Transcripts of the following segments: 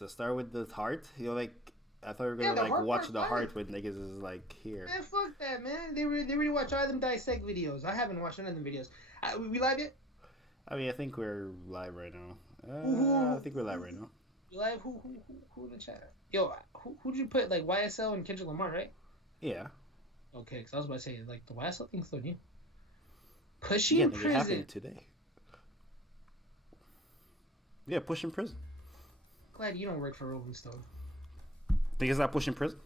To start with the heart, like I thought we were Yeah, gonna the like hard watch part the fine. heart when niggas is like here. Man, fuck that, man. They really watch all them dissect videos. I haven't watched none of them videos. We live yet? I mean, I think we're live right now. I think we're live right Who now. you live? Who in the chat? Yo, who did you put like YSL and Kendrick Lamar, right? Yeah, Okay, because I was about to say like the YSL thing's so new. yeah, Pushing nigga, it happened prison. today. Yeah, pushing prison. Glad you don't work for Rolling Stone. Niggas not pushing prison.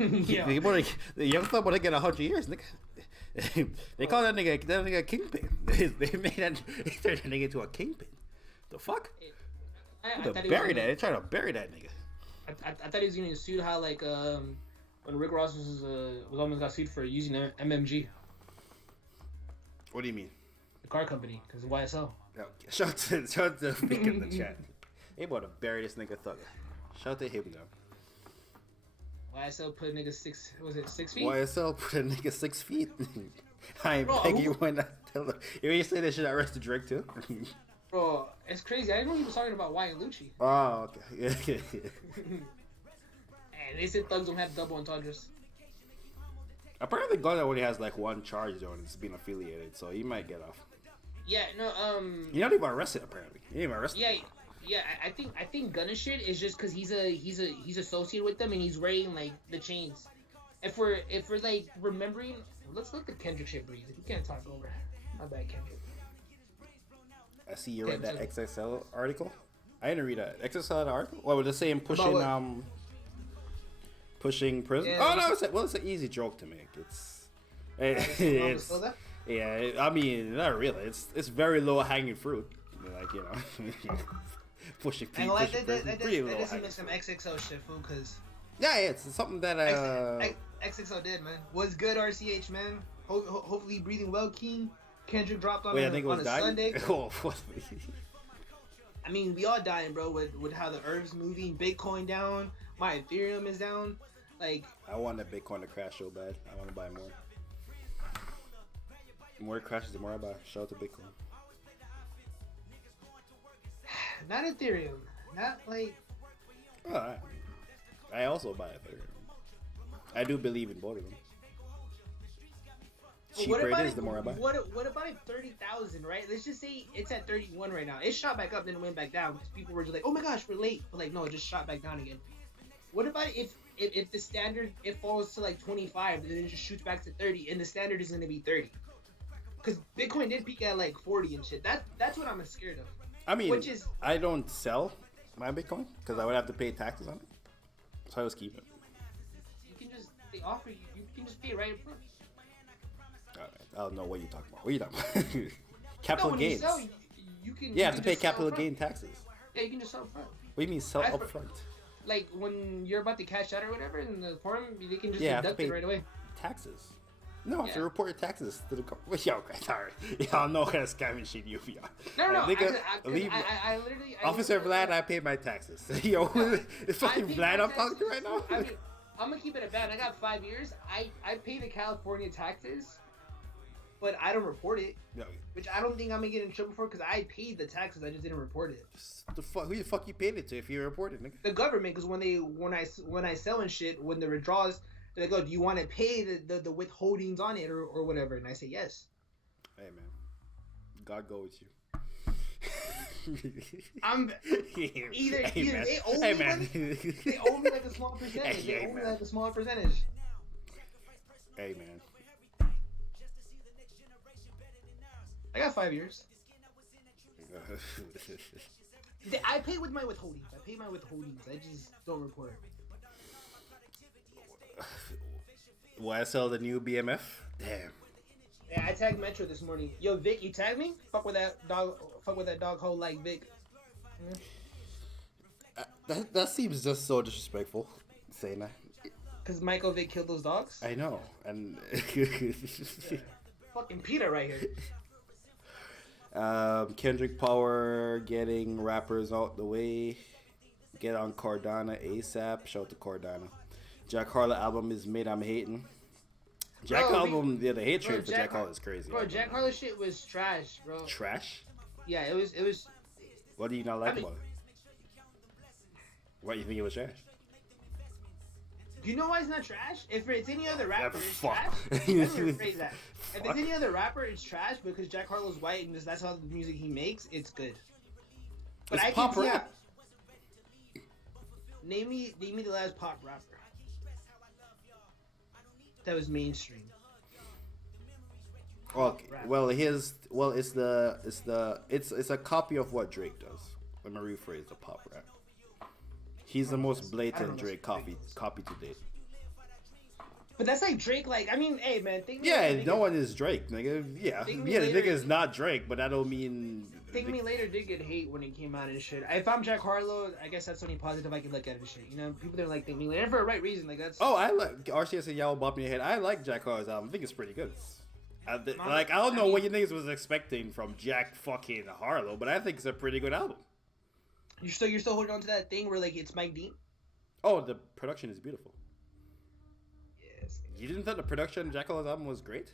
Yeah. The young thug want to get 100 years, nigga. They call that nigga a kingpin. They made that they turned that nigga into a kingpin. The fuck? I To thought he was bury that? gonna. They trying to bury that nigga. I thought he was gonna sue how like when Rick Ross was almost got sued for using MMG, What do you mean? the car company, because YSL. Shout out to Vic in the chat. They about to bury this nigga thugger. Shout out to him though. YSL put niggas 6 feet? YSL put a nigga 6 feet. I ain't Bro, begging you when I tell him. You say that shit I arrested Drake too? Bro, it's crazy. I didn't know he was talking about Wyatt Lucci. Oh, okay. And they said thugs don't have double entendres. Apparently Gunna only has like one charge though and it's being affiliated, so he might get off. Yeah, no, You're not even arrested apparently. You ain't even arrested. yeah. I think Gunna shit is just because he's associated with them and he's wearing like the chains. If we're like remembering, let's let the Kendrick shit breathe. You can't talk over. My bad, Kendrick. I see you read that XXL article. I didn't read that. XXL article? What was it saying pushing About pushing prison? Yeah, Oh no, it's an easy joke to make. It's yeah. I mean, not really. It's very low hanging fruit. Like pushing And people, like pushing that, prison, that, pretty that, that low doesn't hanging make some fruit. XXO shit, fool. Cause Yeah, it's something that XXO did, man. Was good, RCH, man. Hopefully breathing well, King. Kendrick dropped on wait, I think it on was a dying. Sunday. Oh, what? I mean, we all dying, bro. With how the herbs moving, Bitcoin down, my Ethereum is down. Like, I want that Bitcoin to crash so bad. I want to buy more. The more it crashes, the more I buy. Shout out to Bitcoin. not Ethereum, not like. Oh, I also buy Ethereum. I do believe in both of them. Cheaper it is, the more I buy. What about at 30,000, right? Let's just say it's at 31 right now. It shot back up, then it went back down because people were just like, "Oh my gosh, we're late," but like, no, it just shot back down again. What about if the standard it falls to like 25, and then it just shoots back to 30, and the standard is going to be 30? Because Bitcoin did peak at like 40 and shit. That's what I'm scared of. I mean, Which is I don't sell my Bitcoin because I would have to pay taxes on it. So I just keep it. you can just they offer you can just pay right up front. Alright, I don't know what you're talking about. What are you talking about? No, Capital when gains. you sell, you can. Yeah, you I have can to pay just sell capital upfront. gain taxes. Yeah, you can just sell upfront. What do you mean sell I- upfront? Like when you're about to cash out or whatever in the forum, they can just Yeah, I have to deduct it pay right away. taxes. No, I have to Yeah. report your taxes to the company. Yo, sorry. Y'all know what kind of scamming shit you be on. No. Leave I literally. Officer Vlad, I pay my taxes. Yo, it's fucking Vlad I'm talking to right now? I mean, I'm gonna keep it a bad. I got 5 years. I pay the California taxes, but I don't report it, No, which I don't think I'm gonna get in trouble for because I paid the taxes. I just didn't report it. who the fuck you paid it to if you report it, nigga? The government, because when I sell and shit, when the withdrawals, they're like, "Oh, do you want to pay the withholdings on it or whatever?" And I say yes. Hey, man. God go with you. I'm Hey, either man. they owe Hey, me man. money, they owe me like a small percentage. Hey, They owe me man. like a small percentage. Hey, man. I got 5 years. I pay with my withholdings. I pay my withholdings. I just don't report it. Why I sell the new BMF? Damn. Yeah, I tagged Metro this morning. Yo, Vic, you tagged me? Fuck with that dog. Fuck with that dog hole like Vic. That seems just so disrespectful. Saying that. Cause Michael Vick killed those dogs. I know, and Fucking Peter right here. Kendrick Power getting rappers out the way. Get on Cardano ASAP. Shout out to Cardano. Jack Harlow album is made. I'm hating. Jack album, yeah, the hate train for Jack Harlow is crazy. Bro, Jack Harlow shit was trash, bro. Trash. Yeah, it was. What do you not like I mean, about it? Why you think it was trash? Do you know why it's not trash? If it's any other rapper, it's Fuck. trash. Let me rephrase that. If it's any other rapper, it's trash because Jack Harlow's white and that's how the music he makes. It's good. But It's I pop can see rap. Name me the last pop rapper that was mainstream. Okay. Well, it's a copy of what Drake does. Let me rephrase the pop rap. He's the most blatant Drake copy to date. But that's like Drake. Like, I mean, hey man, think me Yeah, later, no one is Drake, nigga. Yeah, Think yeah, me the later. nigga is not Drake, but that don't mean. Think Me Later did get hate when it came out and shit. If I'm Jack Harlow, I guess that's only positive I can look at it and shit. You know, people didn't like Think Me Later for a right reason. Like that's. Oh, I like RCS and Y'all Bop in Your Head. I like Jack Harlow's album. I think it's pretty good. I don't know what you niggas was expecting from Jack fucking Harlow, but I think it's a pretty good album. You're still holding on to that thing where like it's Mike Dean. Oh, the production is beautiful. Yes. You didn't think the production on Jack Harlow's album was great?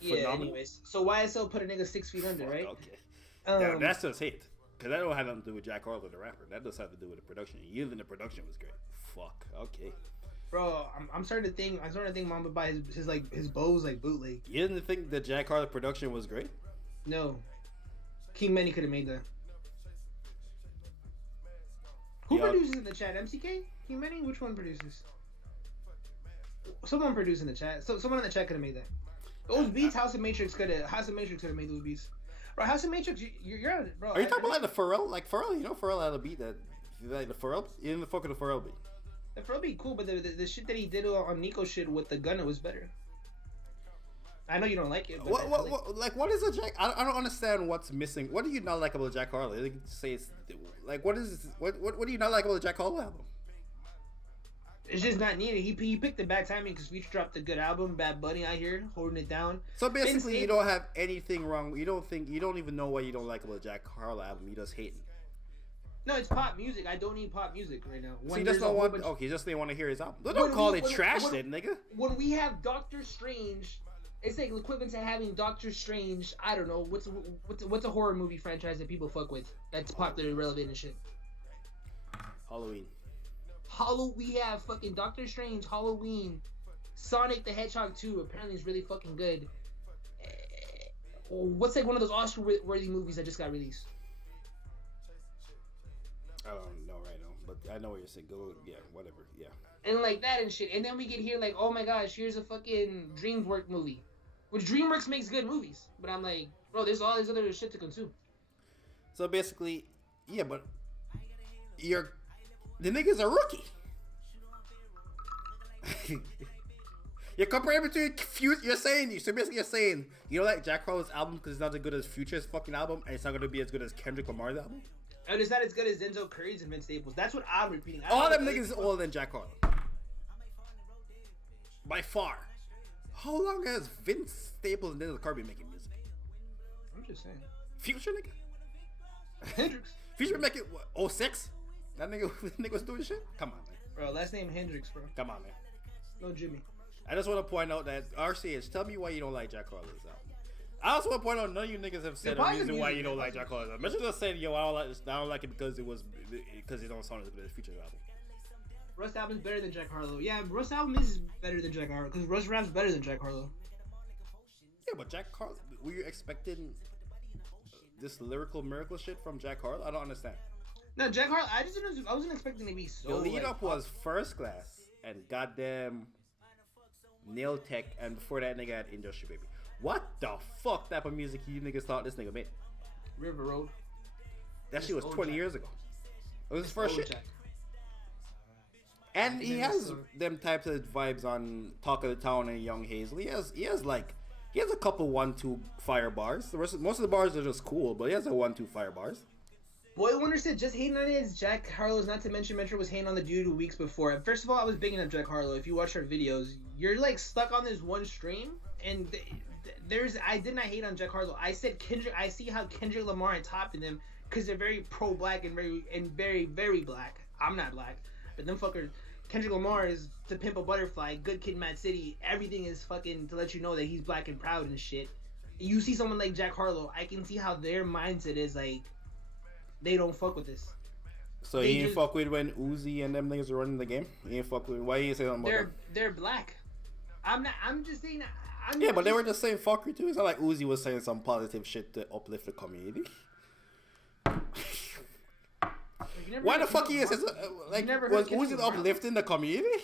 Yeah. Phenomenal? Anyways, so YSL put a nigga 6 feet under, right? Okay. Yeah, that's just hate. Because that don't have nothing to do with Jack Harlow, the rapper. That does have to do with the production. You think the production was great. Fuck. Okay. Bro, I'm starting to think. Mamba buy his bows like bootleg. You didn't think the Jack Harlow production was great? No. King Manny could have made that. Who produces in the chat? MCK? King Manny? Which one produces? Someone produced in the chat. So someone in the chat could have made that. Those beats, House of Matrix could have made those beats. Bro, House of Matrix, you're on it, bro. Are you talking about like the Pharrell? Like Pharrell, you know Pharrell had a beat that, like the Pharrell, you didn't fuck with the Pharrell beat. The Pharrell beat cool, but the shit that he did on Nico shit with the Gunna was better. I know you don't like it. But what is a Jack? I don't understand what's missing. What do you not like about Jack Harlow? You say it's like what do you not like about the Jack Harlow album? It's just not needed. He picked the bad timing because Future dropped a good album, Bad Bunny out here holding it down. So basically, you don't have anything wrong. You don't even know what you don't like about the Jack Harlow album. You just hate it. No, it's pop music. I don't need pop music right now. So you just don't want. Okay, just they want to hear his album. Don't call it trash, then, nigga. When we have Doctor Strange, it's like equivalent to having Doctor Strange. I don't know what's a horror movie franchise that people fuck with that's popular and relevant and shit. Halloween. We have fucking Doctor Strange, Halloween, Sonic the Hedgehog 2 apparently is really fucking good. What's like one of those Oscar-worthy movies that just got released? I don't know right now, but I know what you're saying. Go, yeah, whatever, yeah. And like that and shit. And then we get here like, oh my gosh, here's a fucking DreamWorks movie. Which DreamWorks makes good movies. But I'm like, bro, there's all this other shit to consume. So basically, yeah, but the nigga's a rookie. You're comparing between you're saying you don't like Jack Harlow's album because it's not as good as Future's fucking album, and it's not gonna be as good as Kendrick Lamar's album. And it's not as good as Denzel Curry's and Vince Staples. That's what I'm repeating. All them niggas is older than Jack Harlow. By far. How long has Vince Staples and Denzel Curry been making music? I'm just saying. Future nigga? Hendrix. Future been making what, 06? That nigga was doing shit? Come on, man. Bro, last name Hendrix, bro. Come on, man. No Jimmy. I just want to point out that RCH, tell me why you don't like Jack Harlow's album. I also want to point out none of you niggas have said a reason why you don't like Jack Harlow's album. Mitchell just said, yo, I don't like it because it don't sound as good as Future's album. Russ album's better than Jack Harlow. Yeah, Russ album is better than Jack Harlow because Russ rap's better than Jack Harlow. Yeah, but Jack Harlow, were you expecting this lyrical miracle shit from Jack Harlow? I don't understand. No, Jack Harlow, I wasn't expecting to be so. The lead up was First Class and goddamn Nail Tech, and before that nigga had Industry Baby. What the fuck type of music you niggas thought this nigga made? River Road. That shit was 20 years ago. It was his first shit. Jack. And he has them types of vibes on Talk of the Town and Young Hazel. He has a couple 1-2 fire bars. Most of the bars are just cool, but he has a 1-2 fire bars. Boy Wonder said just hating on it is Jack Harlow's, not to mention Metro was hating on the dude weeks before. First of all, I was bigging up Jack Harlow. If you watch our videos, you're like stuck on this one stream, and I did not hate on Jack Harlow. I said Kendrick. I see how Kendrick Lamar and topping them because they're very pro-black and very very black. I'm not black, but them fuckers. Kendrick Lamar is To Pimp a Butterfly, Good Kid, Mad City. Everything is fucking to let you know that he's black and proud and shit. You see someone like Jack Harlow, I can see how their mindset is like. They don't fuck with this. So They he ain't just fuck with when Uzi and them niggas were running the game. He ain't fuck with. Why you ain't say something about them? they're black. I'm not. I'm just saying. I'm Yeah, not but they just, were just saying fuckery too. It's not like Uzi was saying some positive shit to uplift the community. Why the fuck he is? Like, was Uzi uplifting the community?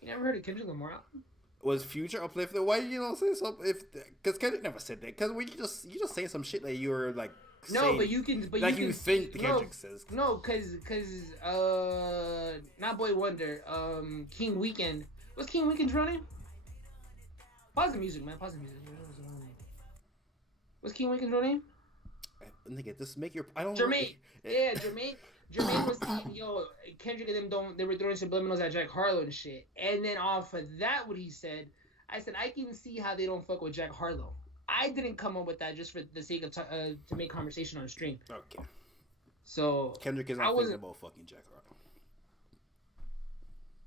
You never heard of Kendrick Lamar? Was Future uplifting? Why you don't say something? If because Kendrick never said that. Because when you just say some shit that you were like. No, saying, but you can. But like you think can, Kendrick says. No, cause not Boy Wonder. King Weekend. What's King Weekend's real name? Pause the music, man. Pause the music. What's King Weekend's real name? Nigga, just make your. I don't. Jermaine. Yeah, Jermaine. Jermaine was saying, yo, Kendrick and them don't. They were throwing subliminals at Jack Harlow and shit. And then off of that, what he said, I said I can see how they don't fuck with Jack Harlow. I didn't come up with that just for the sake of to make conversation on stream. Okay. So Kendrick is not thinking about fucking Jack Harlow.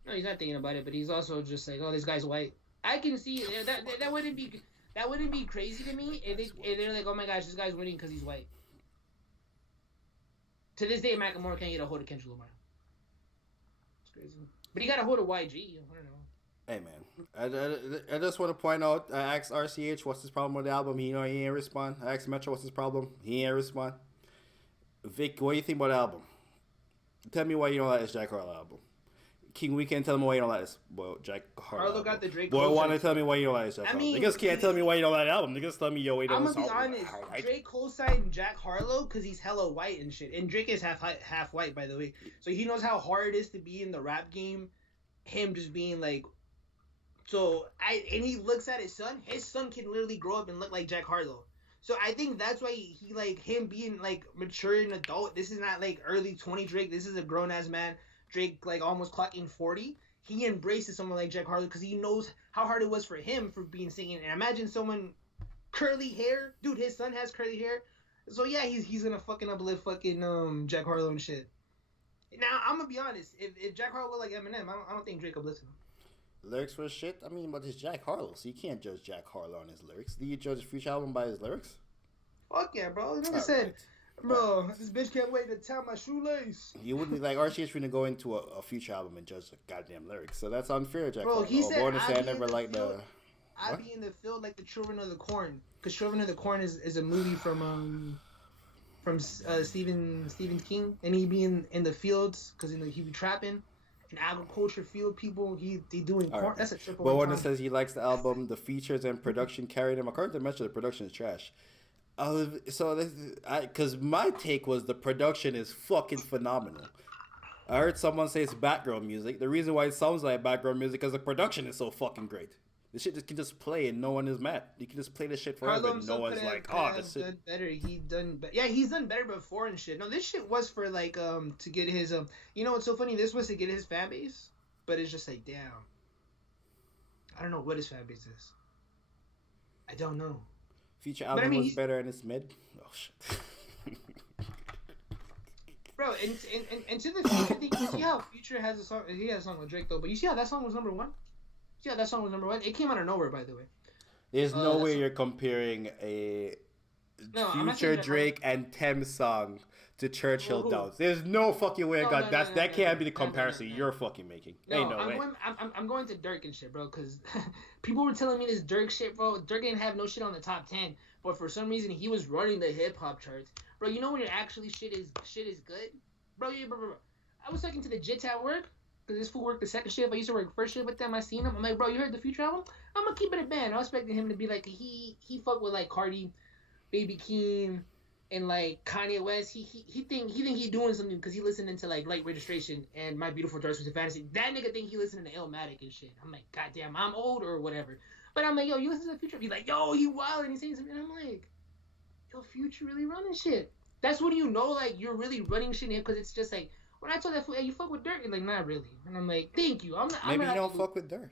No, he's not thinking about it, but he's also just like, oh, this guy's white. I can see that wouldn't be crazy to me if they're like, oh my gosh, this guy's winning because he's white. To this day, Macklemore can't get a hold of Kendrick Lamar. It's crazy, but he got a hold of YG. I don't know. Hey man, I just want to point out. I asked RCH what's his problem with the album. He ain't respond. I asked Metro what's his problem. He ain't respond. Vic, what do you think about the album? Tell me why you don't like this Jack Harlow album. King Weekend, tell me why you don't like this. Well, Jack Harlow. Harlow got the Drake. Boy, want to tell me why you don't like this Jack Harlow. Niggas can't tell me why you don't like the album. Niggas tell me yo, wait, I'm gonna be honest. Drake co-signed Jack Harlow because he's hella white and shit, and Drake is half white, by the way. So he knows how hard it is to be in the rap game. Him just being like. So and he looks at his son. His son can literally grow up and look like Jack Harlow. So I think that's why he like him being like mature and adult. This is not like early 20 Drake. This is a grown ass man. Drake like almost clocking 40. He embraces someone like Jack Harlow because he knows how hard it was for him for being singing. And imagine someone curly hair, dude. His son has curly hair. So yeah, he's gonna fucking uplift fucking Jack Harlow and shit. Now I'm gonna be honest. If Jack Harlow looked like Eminem, I don't think Drake uplifted him. Lyrics were shit. I mean, but it's Jack Harlow, so you can't judge Jack Harlow on his lyrics. Do you judge Future album by his lyrics? Fuck yeah, bro. Like I said, bro, this bitch can't wait to tie my shoelace. You wouldn't like RCH finna go into a Future album and judge the goddamn lyrics, so that's unfair, Jack Harlow. Bro, he said, I never liked the. I be in the field like the Children of the Corn, because Children of the Corn is a movie from Stephen King, and he be in the fields because he be trapping. In agriculture field people, he doing corn. Right. That's a triple. But when it says he likes the album, the features and production carried him. According to Metro, the production is trash. Because my take was the production is fucking phenomenal. I heard someone say it's background music. The reason why it sounds like background music is the production is so fucking great. The shit just can just play and no one is mad. You can just play this shit forever and no one's like, oh, this shit. Done better. He's done better before and shit. No, this shit was for like to get his You know what's so funny? This was to get his fan base, but it's just like damn. I don't know what his fan base is. I don't know. Future album was better and it's mid. Oh shit. Bro, and to the Future thing, you see how Future has a song? He has a song with Drake though, but you see how that song was number one? Yeah, that song was number one. It came out of nowhere, by the way. There's no way you're comparing a Future Drake and Thames song to Churchill Downs. There's no fucking way. That can't be the comparison you're fucking making. No, ain't no way. I'm going to Dirk and shit, bro, because people were telling me this Dirk shit, bro. Dirk didn't have no shit on the top 10, but for some reason he was running the hip hop charts, bro. You know when it actually shit is good, bro. Bro. I was talking to the Jits at work. Because this fool worked the second shift. I used to work first shift with them. I seen him. I'm like, bro, you heard the Future album? I'm going to keep it a band. I was expecting him to be like, he fuck with like Cardi, Baby Keem, and like Kanye West. He think he doing something because he listening to like Light Registration and My Beautiful Dark Twisted Fantasy. That nigga think he listening to Illmatic and shit. I'm like, goddamn, I'm old or whatever. But I'm like, yo, you listen to the Future? He's like, yo, he wild. And he's saying something. And I'm like, yo, Future really running shit. That's when you know like you're really running shit in him because it's just like, when I told that fool, hey, you fuck with Dirk? He's like, not really. And I'm like, thank you. Maybe you don't fuck with Dirk.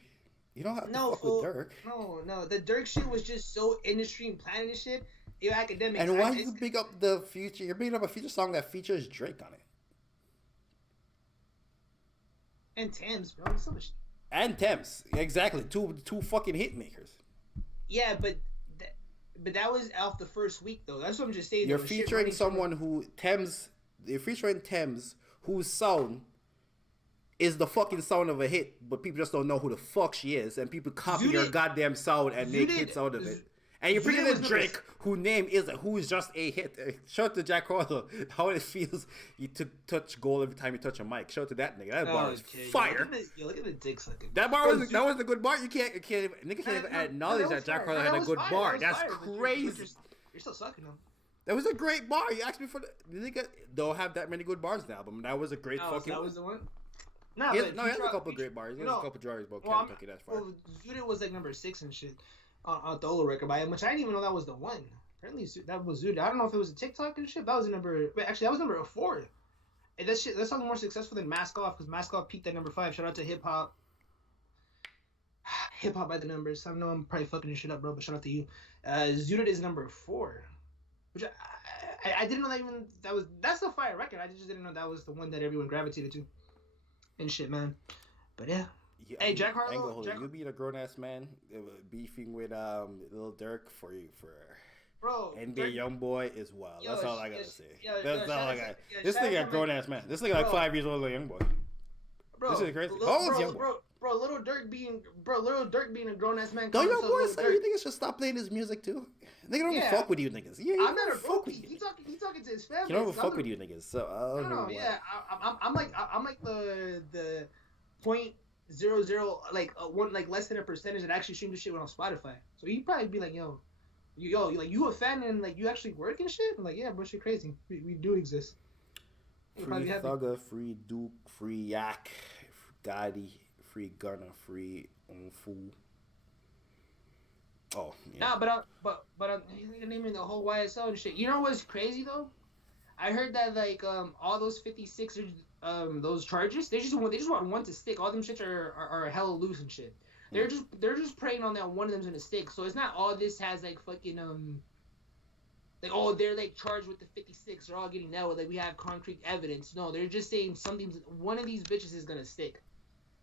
You don't have to fuck with Dirk. No. The Dirk shit was just so industry and planet and shit. It academic. And why you big up the Future? You're bigging up a Future song that features Drake on it. And Thames, bro. So much. And Thames. Exactly. Two fucking hit makers. Yeah, but that was off the first week, though. That's what I'm just saying. You're featuring someone who Thames... You're featuring Thames... whose sound is the fucking sound of a hit, but people just don't know who the fuck she is, and people copy her goddamn sound and make hits out of it. And you're bringing in Drake, whose name isn't, who is just a hit. Shout out to Jack Harlow, how it feels you to touch gold every time you touch a mic. Shout out to that nigga. That bar is fire. Look at the dick sucking. That was a good bar. You can't even acknowledge that Jack Harlow had a good bar. That's crazy. You're still sucking them. That was a great bar. You asked me for the nigga. Don't have that many good bars in the album. That was a great fucking. That was the one. He has a couple of great bars. He has a couple of drawers, but Kentucky, that's fine. Well, Zuda was like number 6 and shit on the Olo record by him, which I didn't even know that was the one. Apparently, that was Zuda. I don't know if it was a TikTok and shit. That was number. Wait, actually, that was number 4. And that sounds more successful than Mask Off, because Mask Off peaked at number 5. Shout out to Hip Hop. Hip Hop by the Numbers. I know I'm probably fucking this shit up, bro, but shout out to you. Zuda is number 4, which I didn't know that even that's a fire record. I just didn't know that was the one that everyone gravitated to. And shit, man. But yeah. Hey, Jack Harlow. You being a grown ass man, beefing with Lil Durk for bro. NBA YoungBoy is wild. That's all I gotta say. That's all I got. This nigga a grown ass man. This nigga like 5 years older than YoungBoy. Bro, this is crazy. How old is YoungBoy? Bro, Little Durk being a grown ass man. Don't your boy say you niggas should stop playing his music too? Nigga don't even fuck with you niggas. Yeah, I'm not a fuck with you. He talking to his family. He don't even fuck with you niggas. So I don't know. Yeah, I'm like the 0.00 like one like less than a percentage that actually stream the shit on Spotify. So he'd probably be like, yo, like you a fan and like you actually work and shit. I'm like, yeah, bro, shit crazy. We do exist. Free Thugger, free Duke, free Yak, Gotti, free Gunna, free Unfu. Oh, yeah. Nah, but I'm naming the whole YSL and shit. You know what's crazy though? I heard that like all those 56 those charges they just want one to stick. All them shits are hella loose and shit. They're just praying on that one of them's gonna stick. So it's not all this has like fucking like they're like charged with the 56. They're all getting that with like we have concrete evidence. No, they're just saying one of these bitches is gonna stick.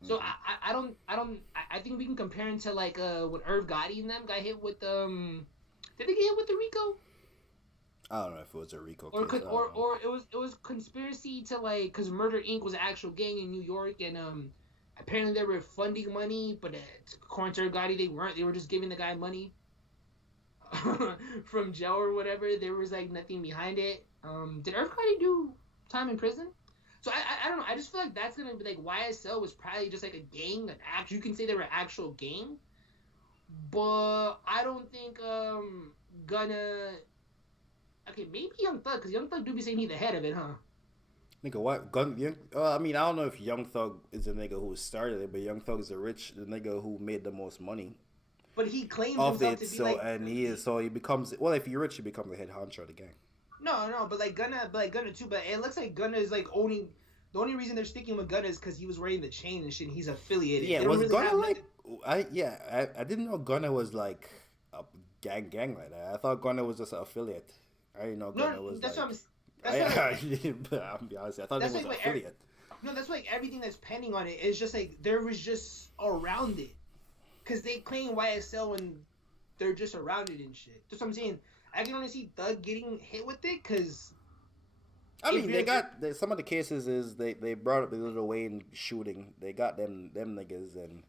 So I think we can compare him to like when Irv Gotti and them got hit with did they get hit with the RICO? I don't know if it was a RICO case. Or it was conspiracy to like because Murder Inc. was an actual gang in New York and apparently they were funding money, but according to Irv Gotti they weren't. They were just giving the guy money from jail or whatever. There was like nothing behind it. Did Irv Gotti do time in prison? So I don't know. I just feel like that's gonna be like YSL was probably just like a gang. You can say they were an actual gang, but I don't think Gunna. Okay, maybe Young Thug, because Young Thug do be saying he's the head of it, huh? Nigga, what? I mean, I don't know if Young Thug is the nigga who started it, but Young Thug is the nigga who made the most money. But he claims off himself it, to be he becomes if you're rich, you become the head honcho of the gang. No, but Gunna too. But it looks like Gunna is like owning. The only reason they're sticking with Gunna is because he was wearing the chain and shit. And he's affiliated. Yeah, was Gunna like? I didn't know Gunna was like a gang like that. I thought Gunna was just an affiliate. I didn't know Gunna was. That's like, what I'm. I'll be honest. I thought it was an affiliate. No, that's like everything that's pending on it is just like there was just around it, because they claim YSL and they're just around it and shit. That's what I'm saying. I can only see Thug getting hit with it because. I mean, they got some of the cases is they brought up the Lil Wayne shooting. They got them niggas and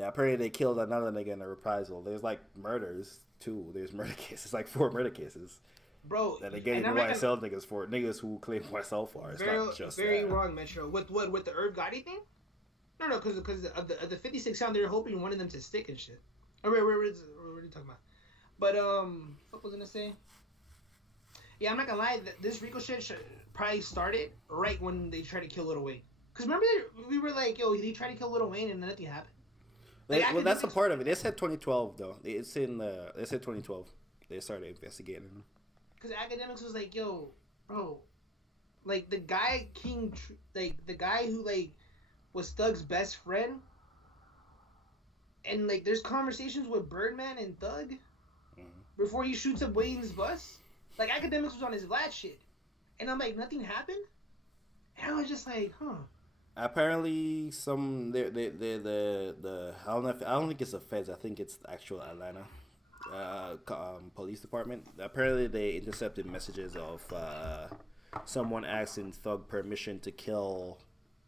apparently they killed another nigga in a reprisal. There's like murders too. There's murder cases, like 4 murder cases. Bro, that they getting YSL niggas for niggas who claim YSL for. It's not just very wrong, Metro. With the Irv Gotti thing? No, because of the 56 sound, they're hoping one of them to stick and shit. What are you talking about? But what was I gonna say? Yeah, I'm not gonna lie. This RICO shit probably started right when they tried to kill Lil Wayne. Cause remember we were like, yo, they tried to kill Lil Wayne and nothing happened. Well, that's a part of it. They said 2012 though. They said 2012. They started investigating him. Cause Academics was like, yo, bro, like the guy the guy who like was Thug's best friend, and like there's conversations with Birdman and Thug before he shoots up Wayne's bus. Like Academics was on his last shit, and I'm like, nothing happened, and I was just like, huh. Apparently, the I don't think it's the feds. I think it's the actual Atlanta police department. Apparently, they intercepted messages of someone asking Thug permission to kill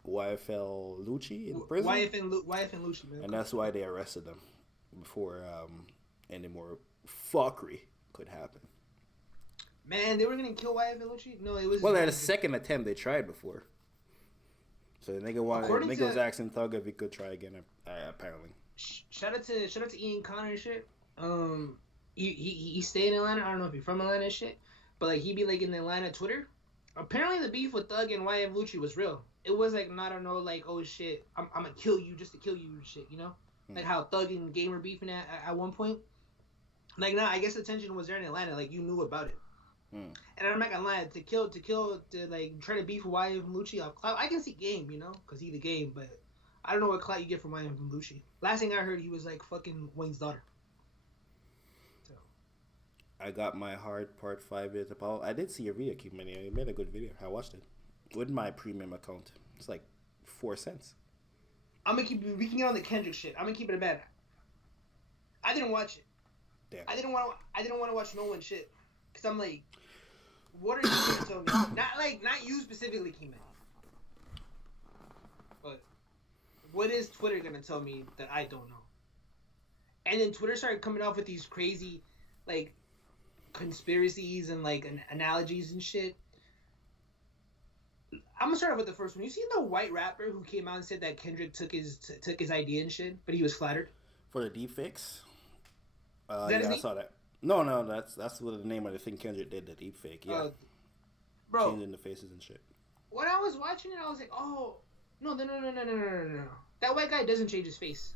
YFL Lucci in prison, YF and Lucci, man. and that's why they arrested them before any more fuckery could happen. Man, they were gonna kill YF and Lucci. No, it was. Well, at a second attempt, they tried before. So the nigga was asking Thug if he could try again. Apparently. Shout out to Ian Connor and shit. He stay in Atlanta. I don't know if he's from Atlanta and shit, but like he be like in the Atlanta Twitter. Apparently the beef with Thug and YF Lucci was real. It was like not, I don't know, like, oh shit, I'm gonna kill you just to kill you and shit, you know? Like how Thug and Game were beefing at one point. Like, nah, I guess the tension was there in Atlanta. Like, you knew about it. And I'm not gonna lie, to like try to beef with YF and Lucci off clout. I can see Game, you know, cause he the Game, but I don't know what clout you get from YF and Lucci. Last thing I heard, he was like fucking Wayne's daughter. So I got my hard part 5 years about. I did see your video, Keep Money. You made a good video. I watched it with my premium account. It's like 4 cents. We can get on the Kendrick shit. I'm gonna keep it a bad. I didn't watch it. Damn. I didn't want to watch no one shit, cause I'm like, what are you gonna tell me? Not you specifically, Keeman. But what is Twitter gonna tell me that I don't know? And then Twitter started coming off with these crazy, like, conspiracies and like analogies and shit. I'm gonna start off with the first one. You seen the white rapper who came out and said that Kendrick took his idea and shit, but he was flattered for the deepfakes? Yeah, I saw that. No, that's what the name of the thing Kendrick did, the deepfake. Yeah, bro, changing the faces and shit. When I was watching it, I was like, oh no. That white guy doesn't change his face.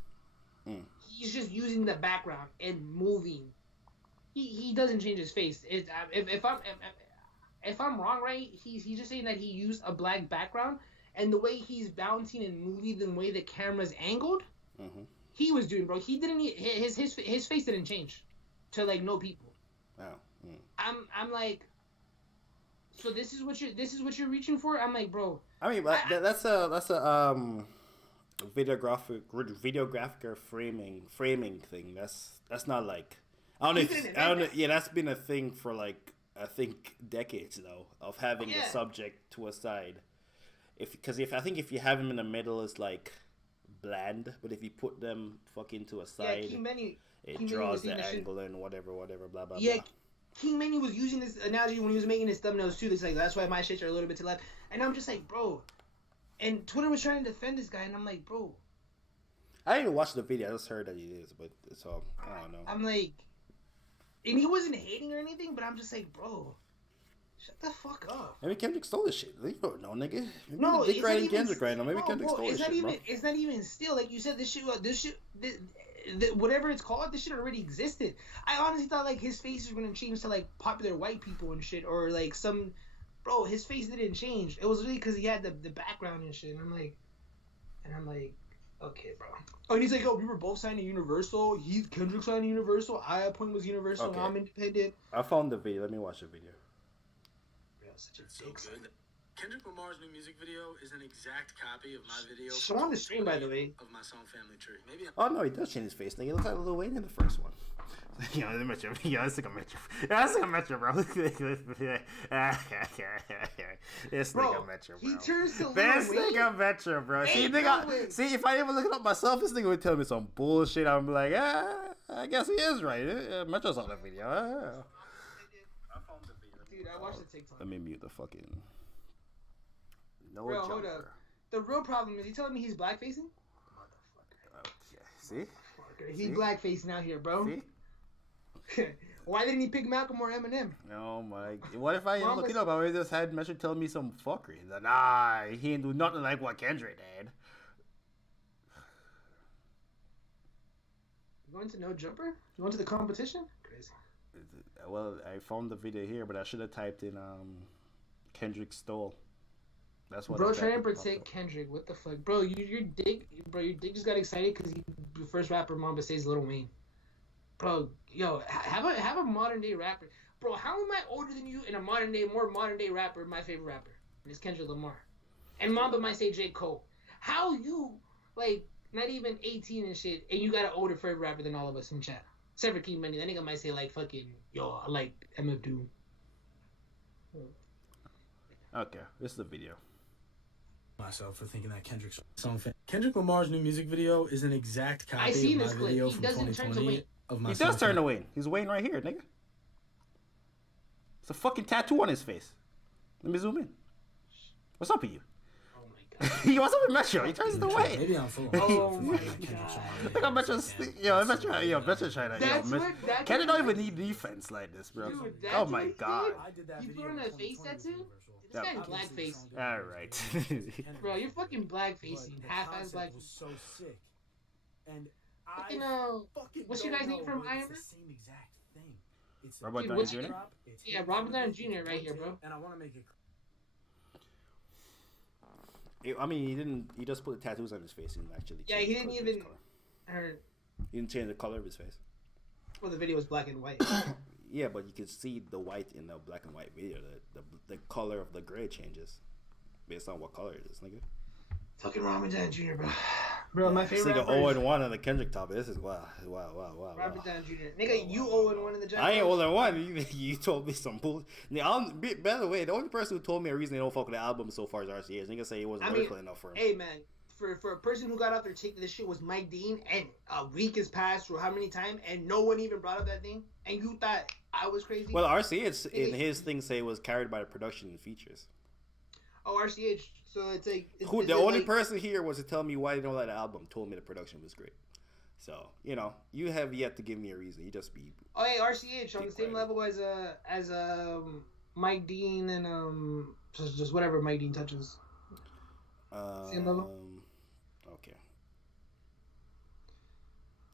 He's just using the background and moving. He doesn't change his face. If I'm wrong, right? He's just saying that he used a black background, and the way he's bouncing and moving, the way the camera's angled, he was doing, bro. He didn't his face didn't change to like no people. Wow. I'm like, so this is what you're reaching for? I'm like, bro. I mean, that's a videographic framing thing. That's not like I don't know. Yeah, that's been a thing for like I think decades though of having the subject to a side. Because I think if you have them in the middle, it's like bland. But if you put them fucking to a side, it draws the angle and whatever, blah blah. Yeah, blah. King Many was using this analogy when he was making his thumbnails too. It's like that's why my shits are a little bit to left, and I'm just like, bro. And Twitter was trying to defend this guy, and I'm like, bro. I didn't watch the video. I just heard that he is, but it's all I don't know. I'm like, and he wasn't hating or anything, but I'm just like, bro, shut the fuck up. Maybe Kendrick stole this shit. You don't know, nigga. Maybe no, it's not even Kendrick right now. Maybe Kendrick stole this shit, bro. It's not even still like you said. This whatever it's called, this shit already existed. I honestly thought like his face was gonna change to like popular white people and shit, or like some. Bro, his face didn't change. It was really because he had the background and shit. And I'm like, okay, bro. Oh, and he's like, oh, we were both signed to Universal. Kendrick signed to Universal. iPoint was Universal. Okay. I'm independent. I found the video. Let me watch the video. Bro, such a so good. Kendrick Lamar's new music video is an exact copy of my video. Show on the stream, by the way. Of my song Family Tree. Maybe. Oh no, he does change his face. Nigga, he looks like Lil Wayne in the first one. Yo, the Metro. Yo, it's like a Metro. That's like a Metro, bro. It's like a Metro, bro. He turns to Lil Wayne. That's like a Metro, bro. See, nigga, if I even look it up myself, this nigga would tell me some bullshit. I'm like, I guess he is right. Metro's on the video. I found the video. Dude, I watched the TikTok. Let me mute the fucking. No, bro, hold up. The real problem is he telling me he's blackfacing? Motherfucker. Okay. See? He's blackfacing out here, bro. See? Why didn't he pick Malcolm or Eminem? Oh my! What if I didn't look it up? I would just had Metro tell me some fuckery. That nah, he didn't do nothing like what Kendrick did. You going to No Jumper? You going to the competition? Crazy. Well, I found the video here, but I should have typed in Kendrick stole. That's what. Bro, trying to protect Kendrick. What the fuck, bro? Your dick just got excited because the first rapper Mamba says Lil Wayne. Bro, yo, have a modern day rapper. Bro, how am I older than you and a more modern day rapper? My favorite rapper, and it's Kendrick Lamar, and Mamba might say J. Cole. How you like not even 18 and shit, and you got an older favorite rapper than all of us in chat? Except for King Money, that nigga might say like fucking yo, I like MF Doom. Okay, this is the video. Myself for thinking that Kendrick's song. Kendrick Lamar's new music video is an exact copy I seen of this my clip. video He from doesn't turn to 2020 Wayne. of my He song. does turn to Wayne. He's Wayne right here, nigga. It's a fucking tattoo on his face. Let me zoom in. What's up with you? Oh my god. He what's up with Metro? He turns to Wayne. Maybe I'm full. Oh my Kendrick's god. song. Look at Metro's. Metro trying to. That's Yo, what- that's Kendrick what- don't even need defense like this, bro. Dude, that's Oh what my he god. I did that You video put on in a face 2020 tattoo? Universal. This Yeah. guy's blackface. All right. Bro, you're fucking blackfacing. But the Half-ass concept black. was so sick. And Fucking, fucking what's your don't guy's name know, from but Iron it's Man? the same exact thing. It's Robert Dude, Downey what's- Jr. It's Yeah, hit Robert for Downey me, Jr. right here, bro. And I want to make it I mean, he didn't. He just put the tattoos on his face. He didn't actually. Yeah, change he the didn't color of his even. color. Or, He didn't change the color of his face. well, the video was black and white. Yeah, but you can see the white in the black and white video. The color of the gray changes based on what color it is, nigga. Fucking Robert Downey Jr., bro. Bro, my It's favorite like rapper an is 0-1 on the Kendrick topic. This is wow. Robert Downey Jr. Nigga, you 0-1 in the Jack. I ain't 0-1. You told me some bull. By the way, the only person who told me a reason they don't fuck with the album so far is RCA. Nigga say it wasn't lyrical enough for him. Hey, man. For a person who got out there taking this shit was Mike Dean, and a week has passed or how many times, and no one even brought up that thing, and you thought I was crazy? Well, RCA in his thing say it was carried by the production and features. Oh, RCH. So it's like... The only person here was to tell me why they don't like the album. Told me the production was great. So, you have yet to give me a reason. You just be... Oh, hey, RCH on the same quiet. level as Mike Dean and just whatever Mike Dean touches. Same level? Okay.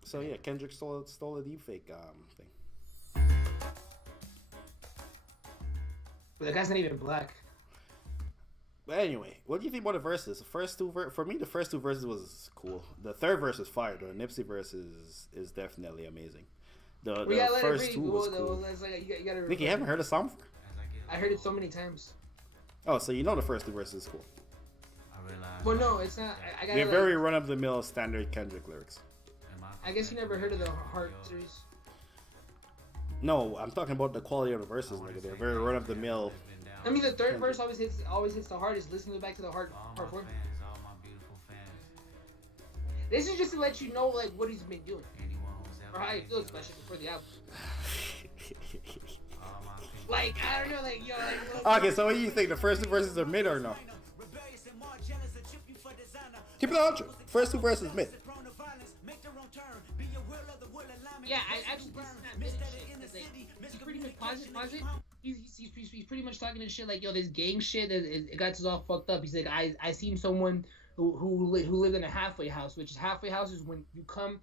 So yeah, Kendrick stole a deepfake thing. But the guy's not even black. But anyway, what do you think about the verses? The first two for me, the first two verses was cool. The third verse was fire. The Nipsey verse is definitely amazing. The first two was cool. You gotta Nick, you haven't heard the song before? I heard it so many times. Oh, so you know the first two verses is cool. Well, no, it's not. I gotta. They're very run of the mill standard Kendrick lyrics. I guess you never heard of the Heart series. No, I'm talking about the quality of the verses, nigga. They're very run of the mill. I mean, the third verse always hits the hardest. Listen back to the part 4. This is just to let you know like what he's been doing or how he feels especially before the album. Like I don't know, like yo. Okay, so what do you think? The first two verses are mid or no? Keep it on. First two verses mid. Yeah, I actually this is not mid and shit. Like, he pretty much pause it. He's pretty much talking this shit like yo, this gang shit it got us all fucked up. He's like I seen someone who lived in a halfway house, which is halfway house is when you come,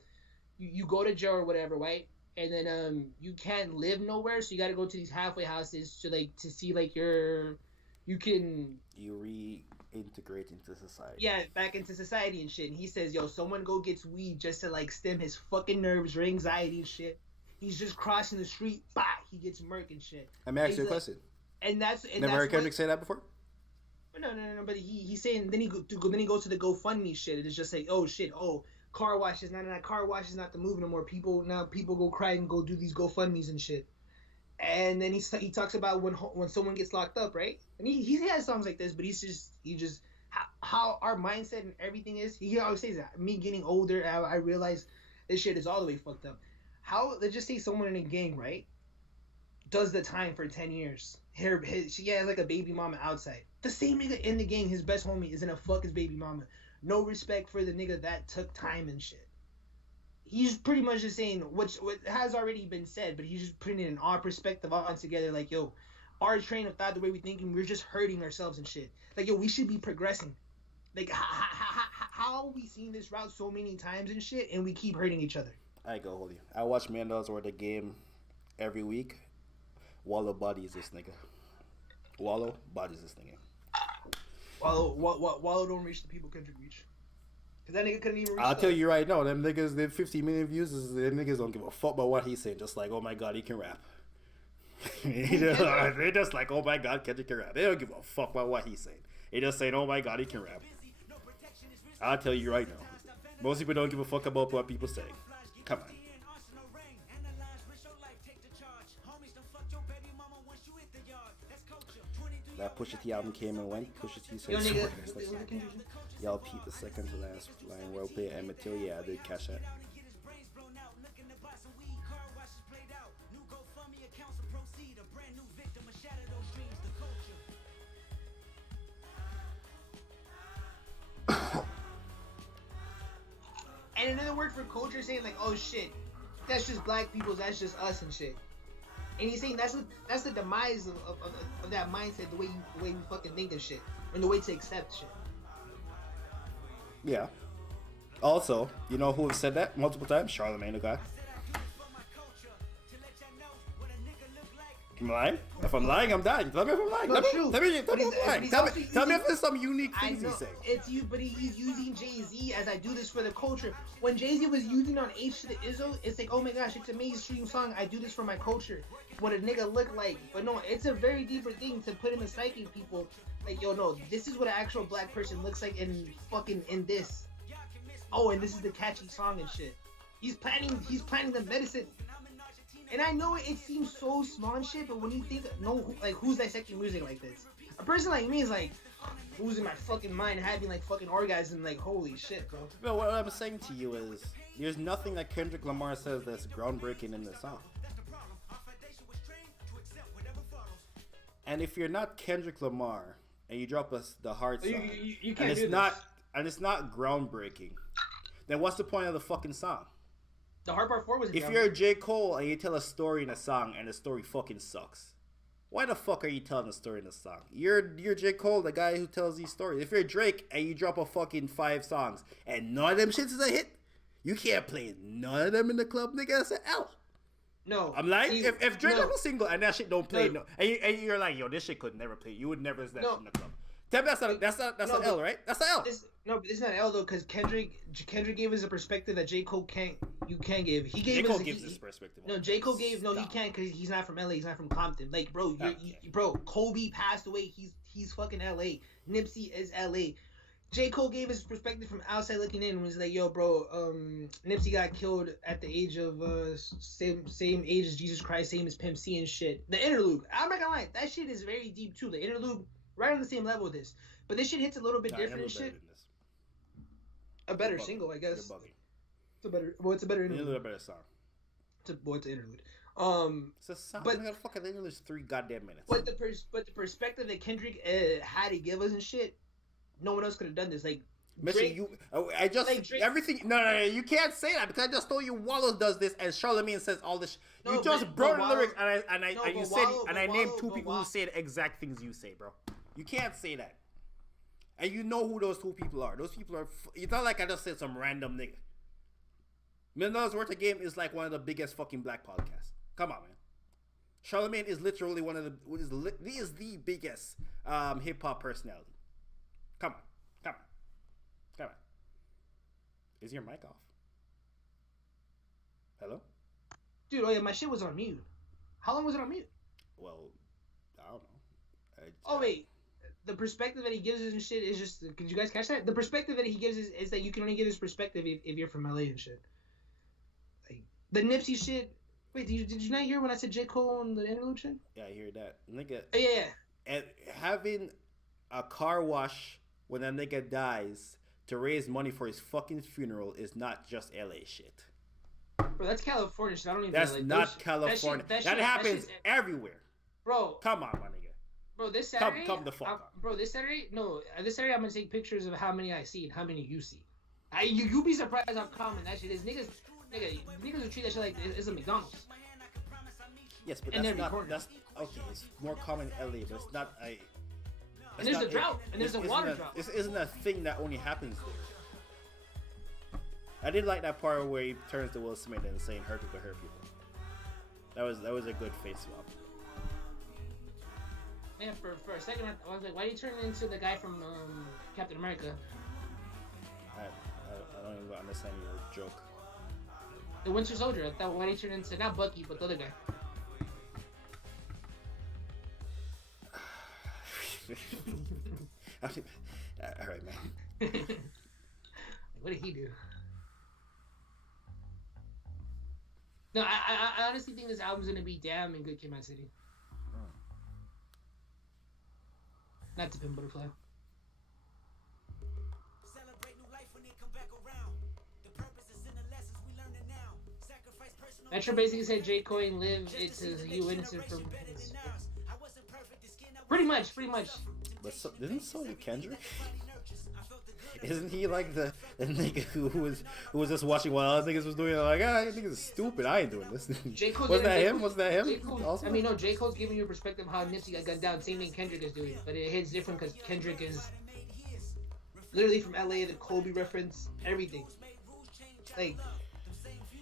you go to jail or whatever, right? And then you can't live nowhere, so you got to go to these halfway houses to see like you reintegrate into society. Yeah, back into society and shit. And he says, yo, someone go gets weed just to like stem his fucking nerves or anxiety and shit. He's just crossing the street, bah, he gets murked and shit. Let me ask you a question. And that's Never heard Kendrick say that before? No. But he's saying then he goes to the GoFundMe shit. It's just like, oh shit, car washes, car wash is not the move no more. People go cry and go do these GoFundMes and shit. And then he talks about when someone gets locked up, right? And he has songs like this, but he just how our mindset and everything is. He always says that me getting older, I realize this shit is all the way fucked up. How let's just say someone in a gang, right, does the time for 10 years. She has like a baby mama outside. The same nigga in the gang, his best homie, is gonna fuck his baby mama. No respect for the nigga that took time and shit. He's pretty much just saying what has already been said, but he's just putting it in our perspective on together. Like, yo, our train of thought, the way we thinking, we're just hurting ourselves and shit. Like, yo, we should be progressing. Like, how are we seen this route so many times and shit, and we keep hurting each other? I go hold you. I watch Mendoza or the game every week. Wallow bodies this nigga. Wallow bodies this nigga. Wallow don't reach the people Kendrick reach. Cause that nigga couldn't even reach. I'll tell you right now, them niggas, them 50 million views, them niggas don't give a fuck about what he's saying. Just like, oh my god, he can rap. They just like, oh my god, Kendrick can rap. They don't give a fuck about what he's saying. They just saying, oh my god, he can rap. I'll tell you right now. Most people don't give a fuck about what people say. Come on. That Pusha T album came and went. Pusha T said, Yo, nigga, y'all peep the second to last line. Well played and material. Yeah, I did catch that. And another word for culture, saying like, oh shit, that's just black people, that's just us and shit. And he's saying that's the demise of that mindset, the way we fucking think of shit, and the way to accept shit. Yeah. Also, you know who have said that multiple times? Charlamagne the guy. I'm lying? If I'm lying, I'm dying. Tell me if I'm lying. No, Tell true. me if I'm lying. Tell me if there's some unique I things know he's saying. it's you, but he's using Jay-Z as I do this for the culture. When Jay-Z was using on H to the Izzo, it's like, oh my gosh, it's a mainstream song. I do this for my culture. What a nigga look like. But no, it's a very deeper thing to put in the psyche of people. Like, yo, no, this is what an actual black person looks like in this. Oh, and this is the catchy song and shit. He's planting the medicine. And I know it seems so small and shit, but when you think, who's dissecting music like this? A person like me is like, losing my fucking mind, having like fucking orgasm, like, holy shit, bro. No, what I'm saying to you is, there's nothing that Kendrick Lamar says that's groundbreaking in this song. And if you're not Kendrick Lamar and you drop us the hard song, you can't and it's not groundbreaking, then what's the point of the fucking song? The hard part 4 was. If you're J. Cole and you tell a story in a song and the story fucking sucks, why the fuck are you telling a story in a song? You're J. Cole, the guy who tells these stories. If you're Drake and you drop a fucking 5 songs and none of them shits is a hit, you can't play none of them in the club, nigga. That's an L. No, I'm like, if Drake have a single and that shit don't play, and you're like, yo, this shit could never play. You would never that shit in the club. Tell me that's an L, right? That's an L. But it's not an L though, because Kendrick gave us a perspective that J. Cole can't give. He gave J. Cole us gives this perspective. No, J. Cole gave he can't because he's not from LA. He's not from Compton. Like, bro, bro, Kobe passed away. He's fucking LA. Nipsey is LA. J. Cole gave his perspective from outside looking in and was like, yo, bro, Nipsey got killed at the age of same age as Jesus Christ, same as Pimp C and shit. The interlude, I'm not gonna lie, that shit is very deep too. The interlude, right on the same level with this. But this shit hits a little bit different and shit. A better single, I guess. It's a better interlude. It's a better song. It's an interlude. It's a song. But the fucking interlude's 3 goddamn minutes. But the perspective that Kendrick had to give us and shit, no one else could have done this. Like, Drake, everything. No, you can't say that because I just told you Wallow does this and Charlamagne says all this. You just brought the lyrics and I named 2 people who say the exact things you say, bro. You can't say that. And you know who those 2 people are. Those people are. It's not like I just said some random nigga. $1 million Worth of Game is like one of the biggest fucking black podcasts. Come on, man. Charlamagne is literally he is the biggest hip hop personality. Come on. Is your mic off? Hello? Dude, oh yeah, my shit was on mute. How long was it on mute? Well, I don't know. Wait. The perspective that he gives us and shit is just... Could you guys catch that? The perspective that he gives is that you can only get his perspective if you're from LA and shit. Like, the Nipsey shit... Wait, did you not hear when I said J. Cole and the interlude shit? Yeah, I hear that. Nigga... Yeah. And having a car wash when a nigga dies to raise money for his fucking funeral is not just LA shit. Bro, that's California shit. I don't even... That's not California. That happens everywhere. Bro. Come on, my nigga. Bro, this Saturday... Come the fuck up. Bro, this Saturday... No, this Saturday I'm gonna take pictures of how many I see and how many you see. You be surprised how common that shit is. Niggas will treat that shit like it's a McDonald's. Yes, but that's okay. It's more common in LA, but it's not a... And there's a drought, and there's a water drought. This isn't a thing that only happens there. I did like that part where he turns to Will Smith and saying "hurt people, hurt people." That was a good face swap. Man, for a second I was like, why did he turn into the guy from Captain America? I don't even understand your joke. The Winter Soldier. I thought why did he turn into not Bucky but the other guy? All right, man. What did he do? No, I honestly think this album's gonna be damn in good Kid, Mad City. Not To Pimp a Butterfly. Metro basically said J. Cole and Live it says you innocent from. Pretty much. But isn't so Kendrick? Isn't he like the nigga who was just watching while other niggas was doing it? Like, ah, you niggas is stupid. I ain't doing this. J. Cole Was that him? Was that him? Also? I mean, no. J. Cole's giving you a perspective of how Nipsey got gunned down. Same thing Kendrick is doing, but it hits different because Kendrick is literally from LA. The Kobe reference, everything. Like,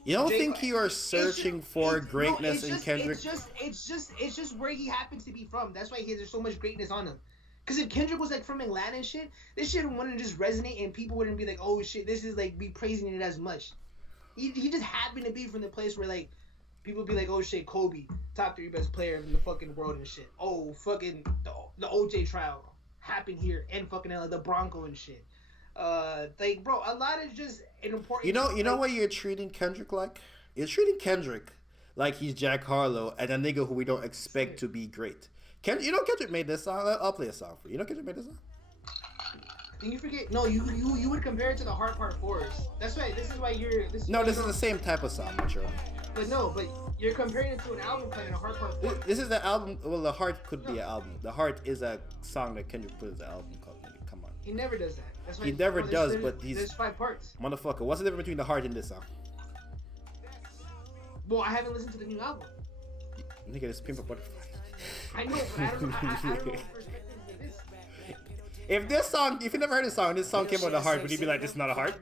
you don't think you are searching for greatness in Kendrick? It's just where he happens to be from. That's why there's so much greatness on him. Because if Kendrick was like from Atlanta and shit, this shit wouldn't just resonate and people wouldn't be like, oh shit, this is like be praising it as much. He just happened to be from the place where like people would be like, oh shit, Kobe, top 3 best player in the fucking world and shit. Oh fucking the OJ trial happened here and fucking LA, the Bronco and shit. Like bro, a lot is just an important. You know what you're treating Kendrick like? You're treating Kendrick like he's Jack Harlow and a nigga who we don't expect to be great. Kendrick made this song. I'll play a song for you. You know Kendrick made this song? And you forget? No, you would compare it to the Hard Part 4s. That's why. This is why you're. This is the same type of song, Metro. But you're comparing it to an album cut in a Hard Part 4. This is the album. Well, the Heart could be an album. The Heart is a song that Kendrick put as an album called. Nigga, come on. He never does that. That's why he never does, but there's 5 parts. Motherfucker, what's the difference between the Heart and this song? Well, I haven't listened to the new album. Nigga, this Pimp a Butterfly. I know, but I don't know perspective of this. If you never heard this song, and this song came out of the Heart, would you be like, this is not a Heart?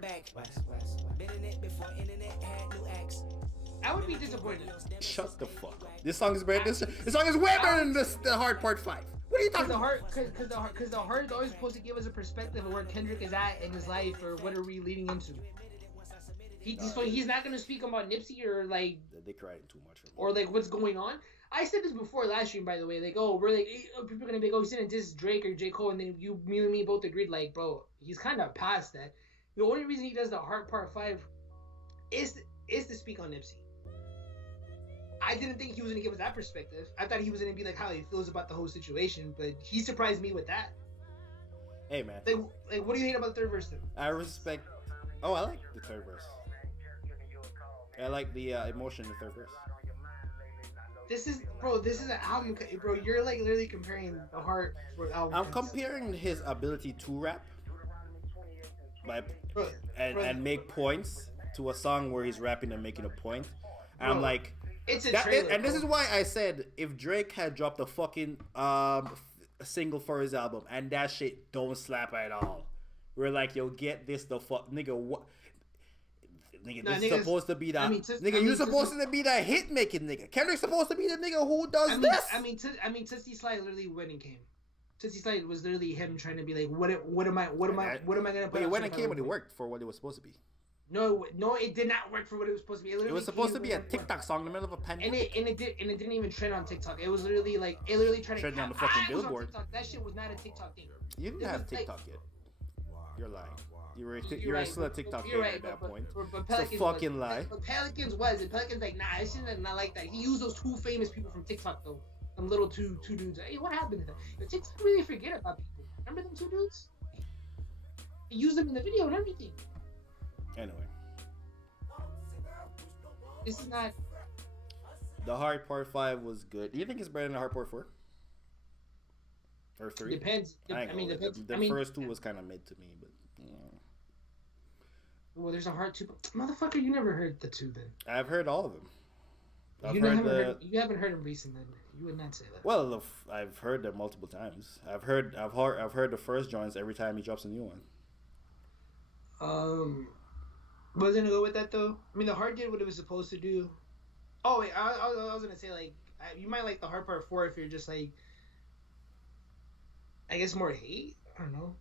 I would be disappointed. Shut the fuck up. This song is better. This song is way better than the Heart Part 5. What are you talking about? Because the Heart is always supposed to give us a perspective of where Kendrick is at in his life or what are we leading into. He's not gonna speak about Nipsey or like they crying too much or like what's going on. I said this before last stream, by the way. Like, oh, we're like people are gonna be like, oh, he's gonna diss Drake or J. Cole, and then you and me both agreed, like, bro, he's kind of past that. The only reason he does the Heart Part 5 is to speak on Nipsey. I didn't think he was gonna give us that perspective. I thought he was gonna be like how he feels about the whole situation, but he surprised me with that. Hey man, like what do you hate about the third verse then? I respect. Oh, I like the third verse. I like the emotion in the third verse. This is an album, bro. You're like literally comparing the Heart for album. I'm comparing his ability to rap, and make points to a song where he's rapping and making a point. And I'm like, it's a trailer. And this is why I said if Drake had dropped a fucking single for his album and that shit don't slap at all, we're like, yo, get this the fuck, nigga. What? Nigga, this is supposed to be that. You're supposed to be that hit making nigga. Kendrick's supposed to be the nigga who does this. I mean, Tootsie Slide literally when it came. Tootsie Slide was literally him trying to be like, what am I gonna put? But when it came, it worked for what it was supposed to be. No, it did not work for what it was supposed to be. It was supposed to be a TikTok song in the middle of a pandemic. And it didn't even trend on TikTok. It was literally like trying to trend on the fucking Billboard. That shit was not a TikTok thing. You didn't have TikTok yet. You're lying. You were still a TikTok hater at that point. It's a fucking lie. But Pelicans like, nah, it's not like that. He used those 2 famous people from TikTok though. Some little two dudes. Hey, what happened to them? The TikTok really forget about people. Remember them 2 dudes? He used them in the video and everything. Anyway. This is not. The Heart Part 5 was good. Do you think it's better than the Heart Part 4? Or 3? Depends. Depends. The first 2 was kind of mid to me, but. Well, there's a Heart 2. Motherfucker, you never heard the 2 then. I've heard all of them. You haven't heard them recently. You would not say that. Well, I've heard them multiple times. I've heard the first joints every time he drops a new one. Was gonna go with that though. I mean, the Heart did what it was supposed to do. Oh wait, I was gonna say like you might like the Heart Part 4 if you're just like, I guess more hate. I don't know.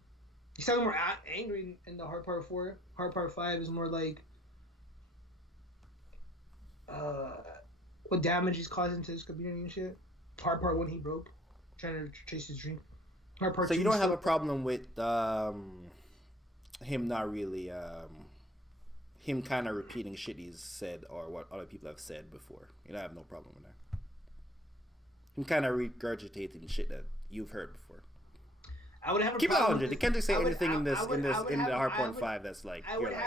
You sound more angry in the Heart Part 4. Heart Part 5 is more like what damage he's causing to his community and shit. Heart Part 1 he broke, trying to chase his dream. Heart Part 2. So you don't have a problem with him not really him kind of repeating shit he's said or what other people have said before. You don't have no problem with that. Him kind of regurgitating shit that you've heard before. I would have a Keep it problem 100. with Did Kendrick say I would- anything I- in this I would- in this I would in have- the I Hardpoint would- 5 that's like I you're would like,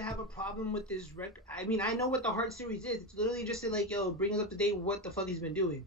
have a problem with this record. I mean, I know what the Heart series is. It's literally just to like, yo, bring us up to date what the fuck he's been doing.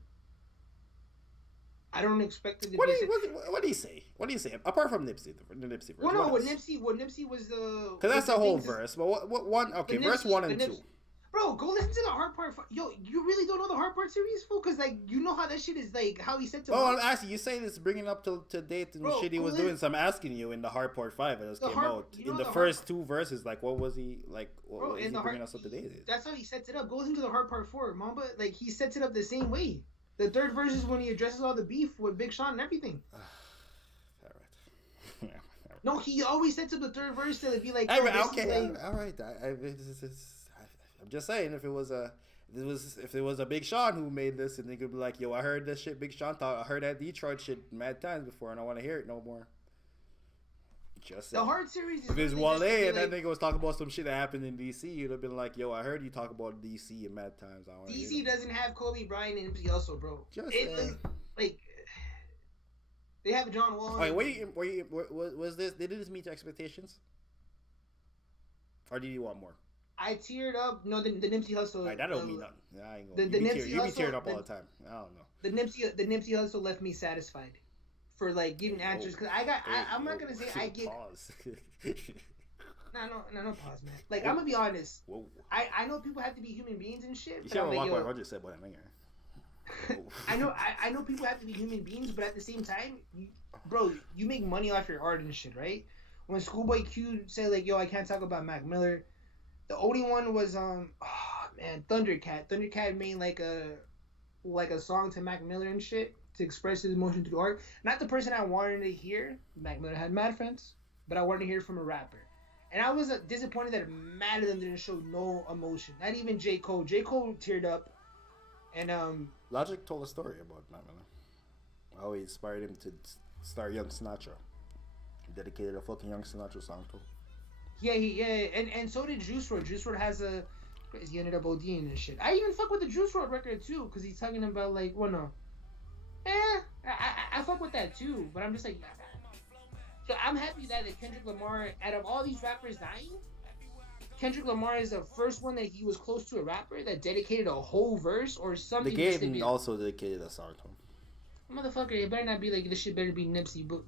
I don't expect it to what be. do you say? What do you say apart from Nipsey, the Nipsey verse? Well, no, what what else? Nipsey was the. Because that's the a whole things- verse. But what one? Okay, the verse Nipsey- 1 the and Nipsey- 2. Bro, go listen to the Hard Part. Yo, you really don't know the Hard Part series, fool? Because like you know how that shit is like how he said to. Oh, I'm asking you. Saying it's bringing up to date and Bro, shit he go was listen- doing. So I'm asking you in the Hardpoint 5 that just The came Hard- out you know in the the first 2 verses. Like, what was he like? What Bro, was in he the bringing Hard, us up to date? that's how he sets it up. Go listen to the Hard Part 4, Mamba. Like he sets it up the same way. The third verse is when he addresses all the beef with Big Sean and everything. All right. No, he always sets up the third verse to be like. All yo, right, this okay, is like- all right. I'm just saying, if it was a Big Sean who made this, and they could be like, "Yo, I heard this shit Big Sean thought. I heard that Detroit shit mad times before, and I want to hear it no more." Just The saying. Hard series is If it's really Wale just to be and that like, nigga was talking about some shit that happened in DC, you'd have been like, "Yo, I heard you talk about DC in mad times." I want DC doesn't have Kobe Bryant and Nipsey Hussle, bro. Just It, saying. like they have John Wall. Wait, was this? Did this meet your expectations, or do you want more? I teared up. No, the Nipsey Hussle. Like, that don't mean nothing. I ain't the gonna. You Nipsey be Hussle- tearing up all the- the time. I don't know. The Nipsey Hussle left me satisfied for like giving answers because I'm not gonna say I get. Pause. No, pause, man. Like I'm gonna be honest. Whoa. I know people have to be human beings and shit. You But see I'm what like, Walk yo, 100 said about him, I know people have to be human beings, but at the same time, bro, you make money off your art and shit, right? When Schoolboy Q said like, "Yo, I can't talk about Mac Miller," the only one was Thundercat. Thundercat made like a song to Mac Miller and shit to express his emotion through art. Not the person I wanted to hear. Mac Miller had mad friends, but I wanted to hear from a rapper. And I was disappointed that mad of them didn't show no emotion. Not even J. Cole. J. Cole teared up. And Logic told a story about Matt Miller. How he inspired him to start Young Sinatra. He dedicated a fucking Young Sinatra song to him. yeah, and so did Juice WRLD. Juice WRLD has a, he ended up ODing and shit. I even fuck with the Juice WRLD record too, because he's talking about like, well, no, I fuck with that too, but I'm just like, so I'm happy that Kendrick Lamar, out of all these rappers dying, Kendrick Lamar is the first one that he was close to a rapper that dedicated a whole verse or something. The just to game be- also dedicated a song to him. Motherfucker, it better not be like this shit better be Nipsey, but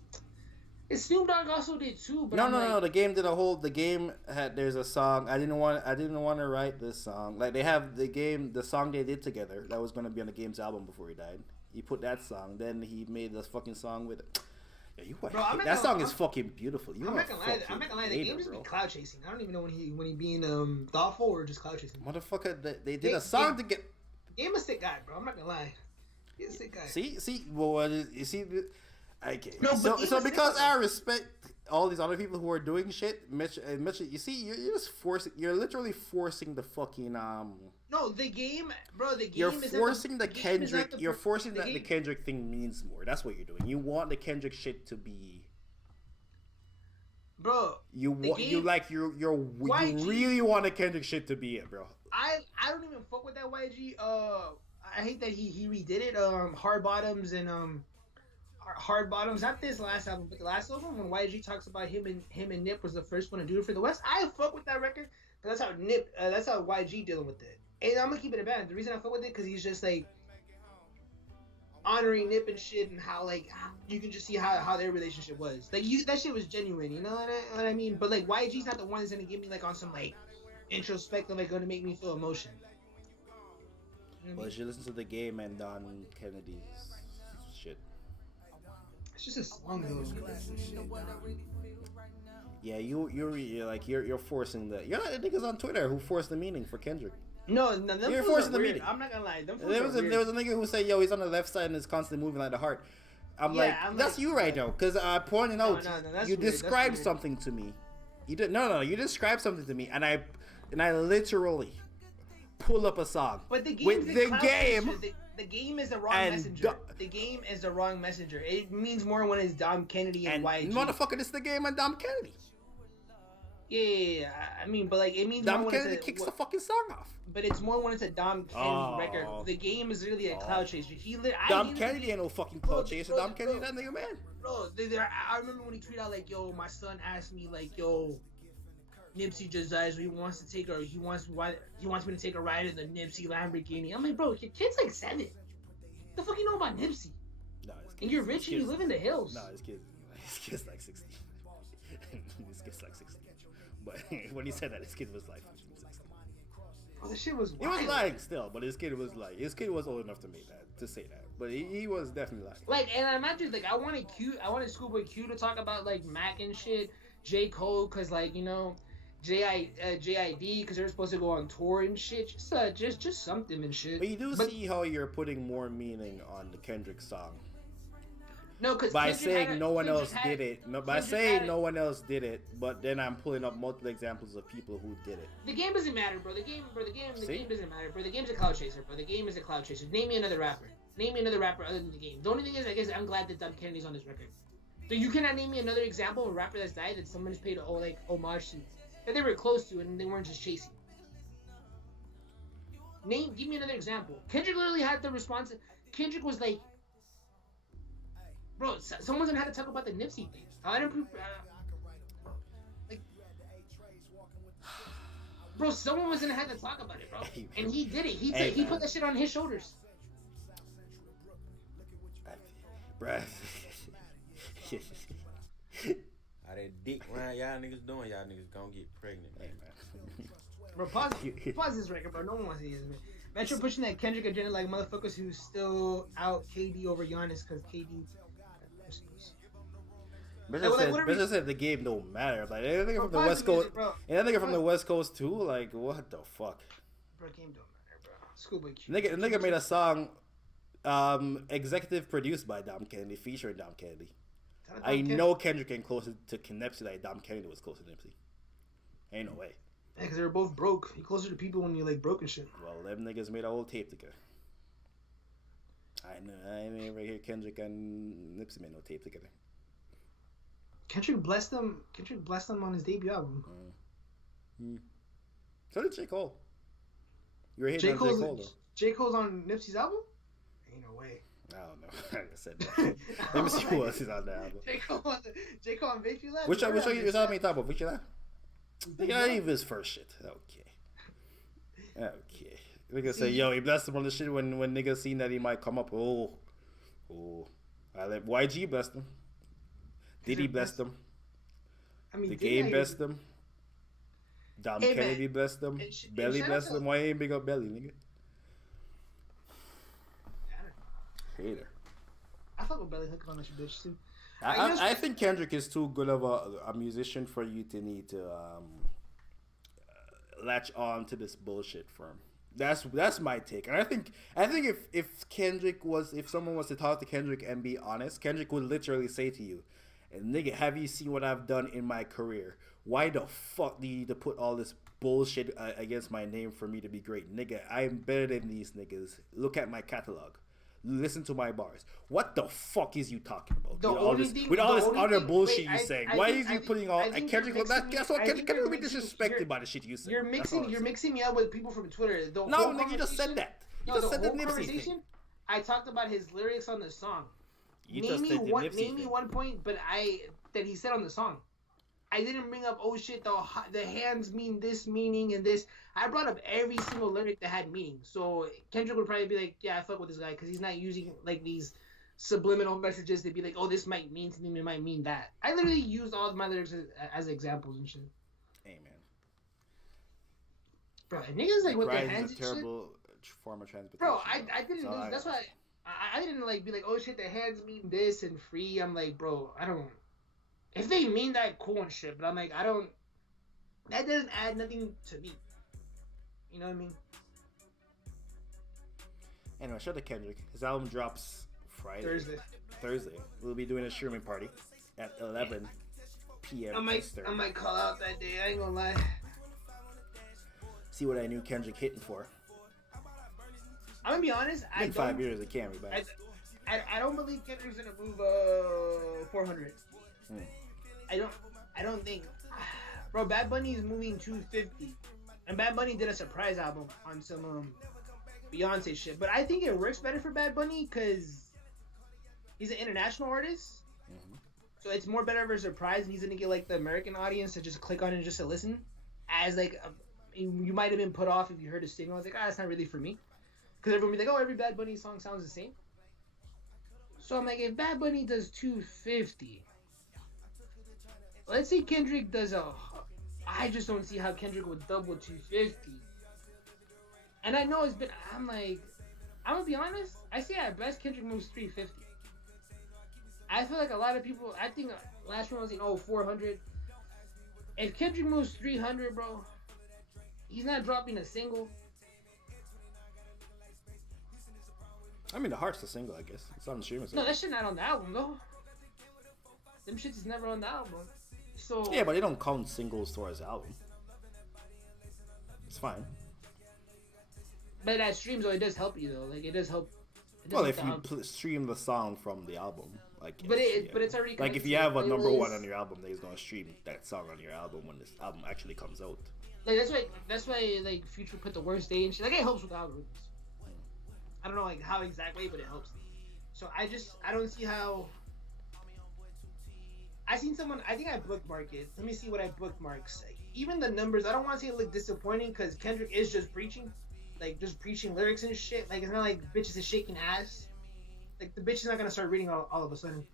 Snoop Dogg also did too. But No. The game did a whole. The game had. There's a song. I didn't want to write this song. Like they have the song they did together that was gonna be on the game's album before he died. He put that song. Then he made this fucking song with it. Yeah, that song is fucking beautiful. I'm not gonna lie. The game just be cloud chasing. I don't even know when he being thoughtful or just cloud chasing. Motherfucker, they did a song to get. Game a sick guy, bro. I'm not gonna lie. He's a sick guy. See, well, you see, okay. No, but So even because still- I respect all these other people who are doing shit, Mitch, you see, you're just forcing. You're literally forcing the fucking No, the game, bro. The game. You're is forcing the the game is not Kendrick. You're forcing that the game. Kendrick thing means more. That's what you're doing. You want the Kendrick shit to be. Bro, You the want game- you YG. really want the Kendrick shit to be it, bro. I don't even fuck with that YG. I hate that he redid it. Hard Bottoms and Hard Bottoms. Not this last album, but the last album when YG talks about him and Nip was the first one to do it for the West. I fuck with that record. But that's how YG dealing with it. And I'm gonna keep it a band. The reason I fuck with it because he's just like honoring Nip and shit, and how like you can just see how their relationship was. Like that shit was genuine. You know what I mean? But like YG's not the one that's gonna give me like on some like introspective, like gonna make me feel emotion. You know what I Well, mean? you should listen to the game and Don Kennedy's shit. It's just a song though. Yeah, you're forcing the. You're not the niggas on Twitter who forced the meaning for Kendrick. No, them You're fools forcing are the weird. meeting. I'm not gonna lie. Them fools There are was weird. a nigga who said, "Yo, he's on the left side and is constantly moving like the heart." I'm that's you right now, because I pointed out No, that's you weird. That's described weird. something to me. You did you described something to me, and I literally pull up a song But the game with is the cloud game. messenger. The game is the wrong And messenger. The game is the wrong messenger. It means more when it's Dom Kennedy and, And YG. motherfucker, this is the game and Dom Kennedy. Yeah. I mean, but like it means Dom more when Kennedy it's kicks the fucking song off. but it's more when it's a Dom Kennedy record. The game is really a cloud chaser. Dom Kennedy ain't no fucking cloud chaser. bro, Dom Kennedy, that nigga man. Bro, I remember when he tweeted out like, "Yo, my son asked me like, yo, Nipsey just died, so he wants to take her. He wants me to take a ride in the Nipsey Lamborghini." I'm like, bro, your kid's like 7. What the fuck you know about Nipsey? No, and you're rich and you live in the hills. No, his kid's like 60. His kid's like 60. But when he said that, his kid was like 60. Oh, this shit was wild. He was lying still, but his kid was old enough to make that, to say that. But he was definitely lying. Like, and I imagine, like, I wanted Schoolboy Q to talk about, like, Mac and shit, J. Cole, because, like, you know, JID, because they're supposed to go on tour and shit. Just something and shit. But you do see how you're putting more meaning on the Kendrick song. No, because by saying no one else did it. No, by saying no one else did it, but then I'm pulling up multiple examples of people who did it. The game doesn't matter, bro. The game doesn't matter, bro. The game's a cloud chaser, bro. The game is a cloud chaser. Name me another rapper. Name me another rapper other than the game. The only thing is, I guess I'm glad that Dom Kennedy's on this record. So you cannot name me another example of a rapper that's died that someone's paid homage to, that they were close to and they weren't just chasing. Give me another example. Kendrick literally had the response. Kendrick was like, bro, someone's gonna have to talk about the Nipsey thing. Bro, someone was gonna have to talk about it, bro. And he did it. He put that shit on his shoulders. Bruh. How that dick round y'all niggas doing? Y'all niggas gonna get pregnant, man. Bro, pause this record, bro. No one wants to hear this, man. Metro pushing that Kendrick agenda like motherfuckers who still out KD over Giannis because KD. Bitch said the game don't matter. Like anything from the West Coast, and anything from the West Coast too. Like what the fuck? Bro, game don't matter, bro. Schoolboy Q. Nigga made a song, executive produced by Dom Kennedy, featuring Dom Kennedy. I know Kendrick ain't closer to Nipsey like Dom Kennedy was closer to Nipsey. Ain't no way. Yeah, because they were both broke. You're closer to people when you like broke and shit. Well, them niggas made a whole tape together. I never hear Kendrick and Nipsey made no tape together. Kendrick blessed them on his debut album. So did J. Cole. You were hating on J. Cole though. J. Cole's on Nipsey's album? Ain't no way. I don't know. I said that. Let me see who else is on the album. J. Cole on Victory Lap? Which one you was talking about? Victory Lap? Yeah, even his first shit. Okay. Niggas say, yo, he blessed him on the shit when niggas seen that he might come up. Oh. I let YG blessed him. Diddy blessed him. I mean, the game blessed him. Dom Kennedy blessed him. Belly blessed him. Why ain't big up Belly, nigga? Hater. I fuck with Belly hooking on that bitch too. I think Kendrick is too good of a musician for you to need to latch on to this bullshit from. That's my take. And I think if someone was to talk to Kendrick and be honest, Kendrick would literally say to you, and nigga, have you seen what I've done in my career? Why the fuck do you need to put all this bullshit against my name for me to be great? Nigga, I'm better than these niggas. Look at my catalog. Listen to my bars. What the fuck is you talking about? With all this other bullshit you saying. Why is you putting all Kendrick? Guess what? Kendrick will be disrespected by the shit you say. You're mixing me up with people from Twitter. No, nigga, you just said that. You just said the Nipsey thing. I talked about his lyrics on the song. Name me one point, but that he said on the song. I didn't bring up the hands mean this meaning and this. I brought up every single lyric that had meaning. So Kendrick would probably be like, yeah, I fuck with this guy because he's not using like these subliminal messages to be like, oh, this might mean something, it might mean that. I literally used all of my lyrics as examples and shit. Amen. Bro, niggas like with their hands is a terrible form of transportation. Bro, I didn't. That's why I didn't like be like, oh shit, the hands mean this and free. I'm like, bro, I don't. If they mean that, cool and shit, but I'm like, I don't. That doesn't add nothing to me. You know what I mean? Anyway, shout out to Kendrick. His album drops Thursday. We'll be doing a streaming party at 11 p.m. I might call out that day. I ain't gonna lie. See what I knew Kendrick hitting for. I'm gonna be honest. In 5 years, it can't be bad. I don't believe Kendrick's gonna move 400. I don't think. Bro, Bad Bunny is moving 250. And Bad Bunny did a surprise album on some Beyonce shit. But I think it works better for Bad Bunny because he's an international artist. Mm-hmm. So it's more better of a surprise, and he's gonna get like the American audience to just click on it just to listen. As like you might have been put off if you heard a single. I was like, that's not really for me, because everyone be like, oh, every Bad Bunny song sounds the same. So I'm like, if Bad Bunny does 250, let's say Kendrick does I just don't see how Kendrick would double 250. And I know I'm gonna be honest. I say at best Kendrick moves 350. I feel like a lot of people. I think last one was 400. If Kendrick moves 300, bro, he's not dropping a single. I mean, the Heart's a single, I guess. It's on the streaming. No, that shit not on the album though. Them shits is never on the album. So yeah, but they don't count singles towards the album. It's fine. But at streams, though, it does help you though. Like it does help. Well, if you stream the song from the album, like. But it's already like if you have a number one on your album, they're gonna stream that song on your album when this album actually comes out. Like that's why like Future put the worst day and shit. Like it helps with algorithms. I don't know like how exactly, but it helps. So I don't see how. I seen someone. I think I bookmarked it. Let me see what I bookmarked. Like, even the numbers, I don't want to say it look disappointing because Kendrick is just preaching. Like, just preaching lyrics and shit. Like, it's not like bitches is shaking ass. Like, the bitch is not gonna start reading all of a sudden.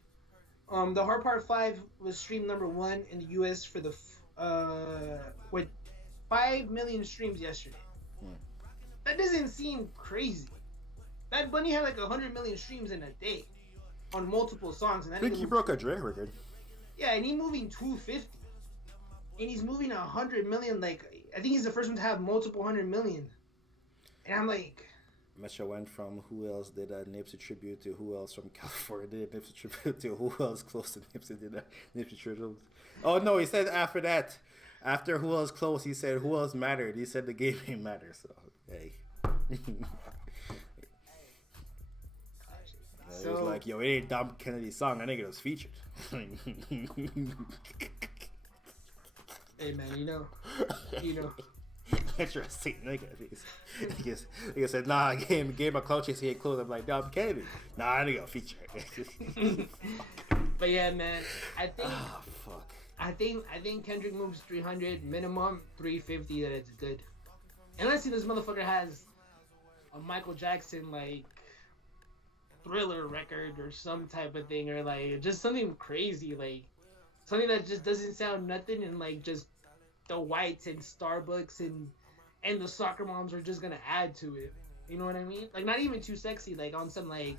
The Hard Part 5 was streamed number 1 in the US for the, with 5 million streams yesterday. That doesn't seem crazy. Bad Bunny had like 100 million streams in a day on multiple songs. And I think he broke a Dre record. Yeah, and he's moving 250. And he's moving 100 million, like, I think he's the first one to have multiple 100 million. And I'm like... Metro went from who else did a Nipsey tribute to who else from California did a Nipsey tribute to who else close to Nipsey did a Nipsey tribute. Oh no, he said after that, after who else close, he said who else mattered. He said the game ain't matter. So hey, it was like, yo, it ain't Dom Kennedy's song. That nigga was featured. Hey man, you know. Interesting nigga. Nigga said, nah, game my clout chase, he ain't close. I'm like, Dom Kennedy. Nah, that nigga a feature. But yeah, man, I think. Oh, fuck. I think Kendrick moves 300 minimum, 350. That it's good. Unless this motherfucker has a Michael Jackson like Thriller record or some type of thing, or like just something crazy, like something that just doesn't sound nothing, and like just the whites and Starbucks and the soccer moms are just gonna add to it. You know what I mean? Like not even too sexy, like on some like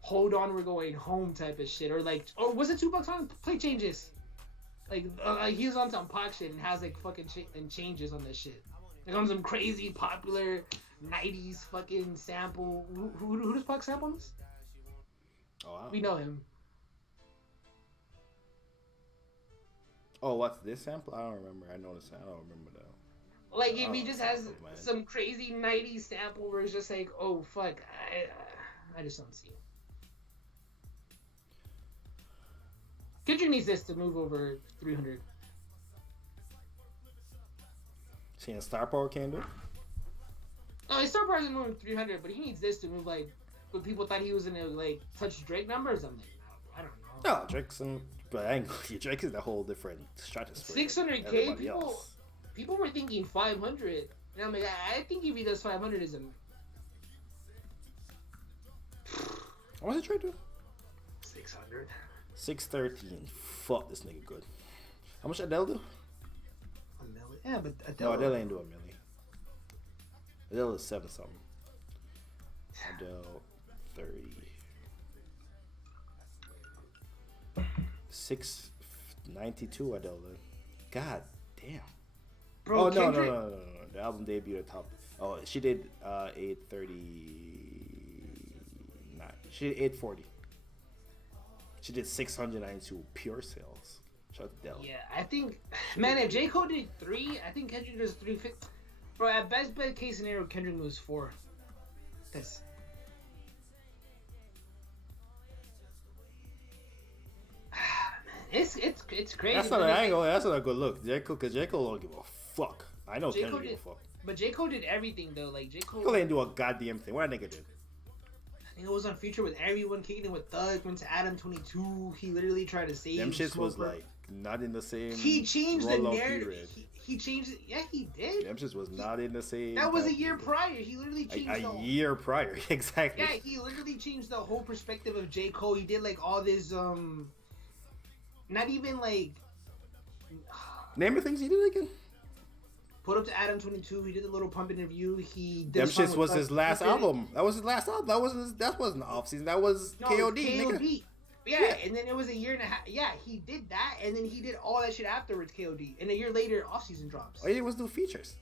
hold on we're going home type of shit, or like was it Tupac song? Play Changes. Like he was on some pop shit and has like fucking and changes on this shit. Like on some crazy popular 90s fucking sample. Who does Pac sample this? Oh, wow. We know him. Oh, what's this sample? I don't remember. I noticed. I don't remember though. Like if he just has some crazy 90s sample where it's just like, oh fuck, I just don't see it. Kendrick needs this to move over 300. Seeing Star Power can do? No, his Star Power isn't moving 300, but he needs this to move like. But people thought he was gonna like touch Drake numbers. I'm like, no, I don't know. No, Drake's in, but Drake is a whole different stratosphere. 600K people were thinking 500, and I'm like, I think if he does 500, is a. What was it Drake do? 600. 613. Fuck, this nigga good. How much Adele do? A million. Yeah, but Adele. No, Adele ain't do a million. Adele is 7 something. Adele 30. 692 Adele did. God damn. Bro, oh Kendrick... no. The album debuted at top. Oh, she did 839. She did 840. She did 692 pure sales. Shout out to Adele. Yeah, I think, man, if J. Cole did 3, I think Kendrick does 350. Bro, at best case scenario, Kendrick moves 4. This. Man. It's crazy. That's not an angle. That's not a good look. J. Cole, because J. Cole don't give a fuck. I know J. Kendrick Cole give a did, fuck. but J. Cole did everything though. Like J. Cole, Cole ain't do a goddamn thing. What that nigga did? I think it was on Future with everyone, kicking it with Thug, went to Adam 22. He literally tried to save. Them shits was Smoker. like not in the same. He changed the rollout narrative. period. He changed it. Yeah, he did. Them shits was not in the same. That was a time year period. prior. He literally changed A the whole. year prior, exactly. Yeah, he literally changed the whole perspective of J. Cole. He did like all this not even like Name the things he did again. put up to Adam 22. He did a little pump interview. He did Them a song shits with was Thug. his last He did it. album. That was his last album. That wasn't the off season. That was No, KOD. KOD. Nigga. Yeah, and then it was a year and a half. Yeah, he did that, and then he did all that shit afterwards, KOD. And a year later, off season drops. All he did was do features.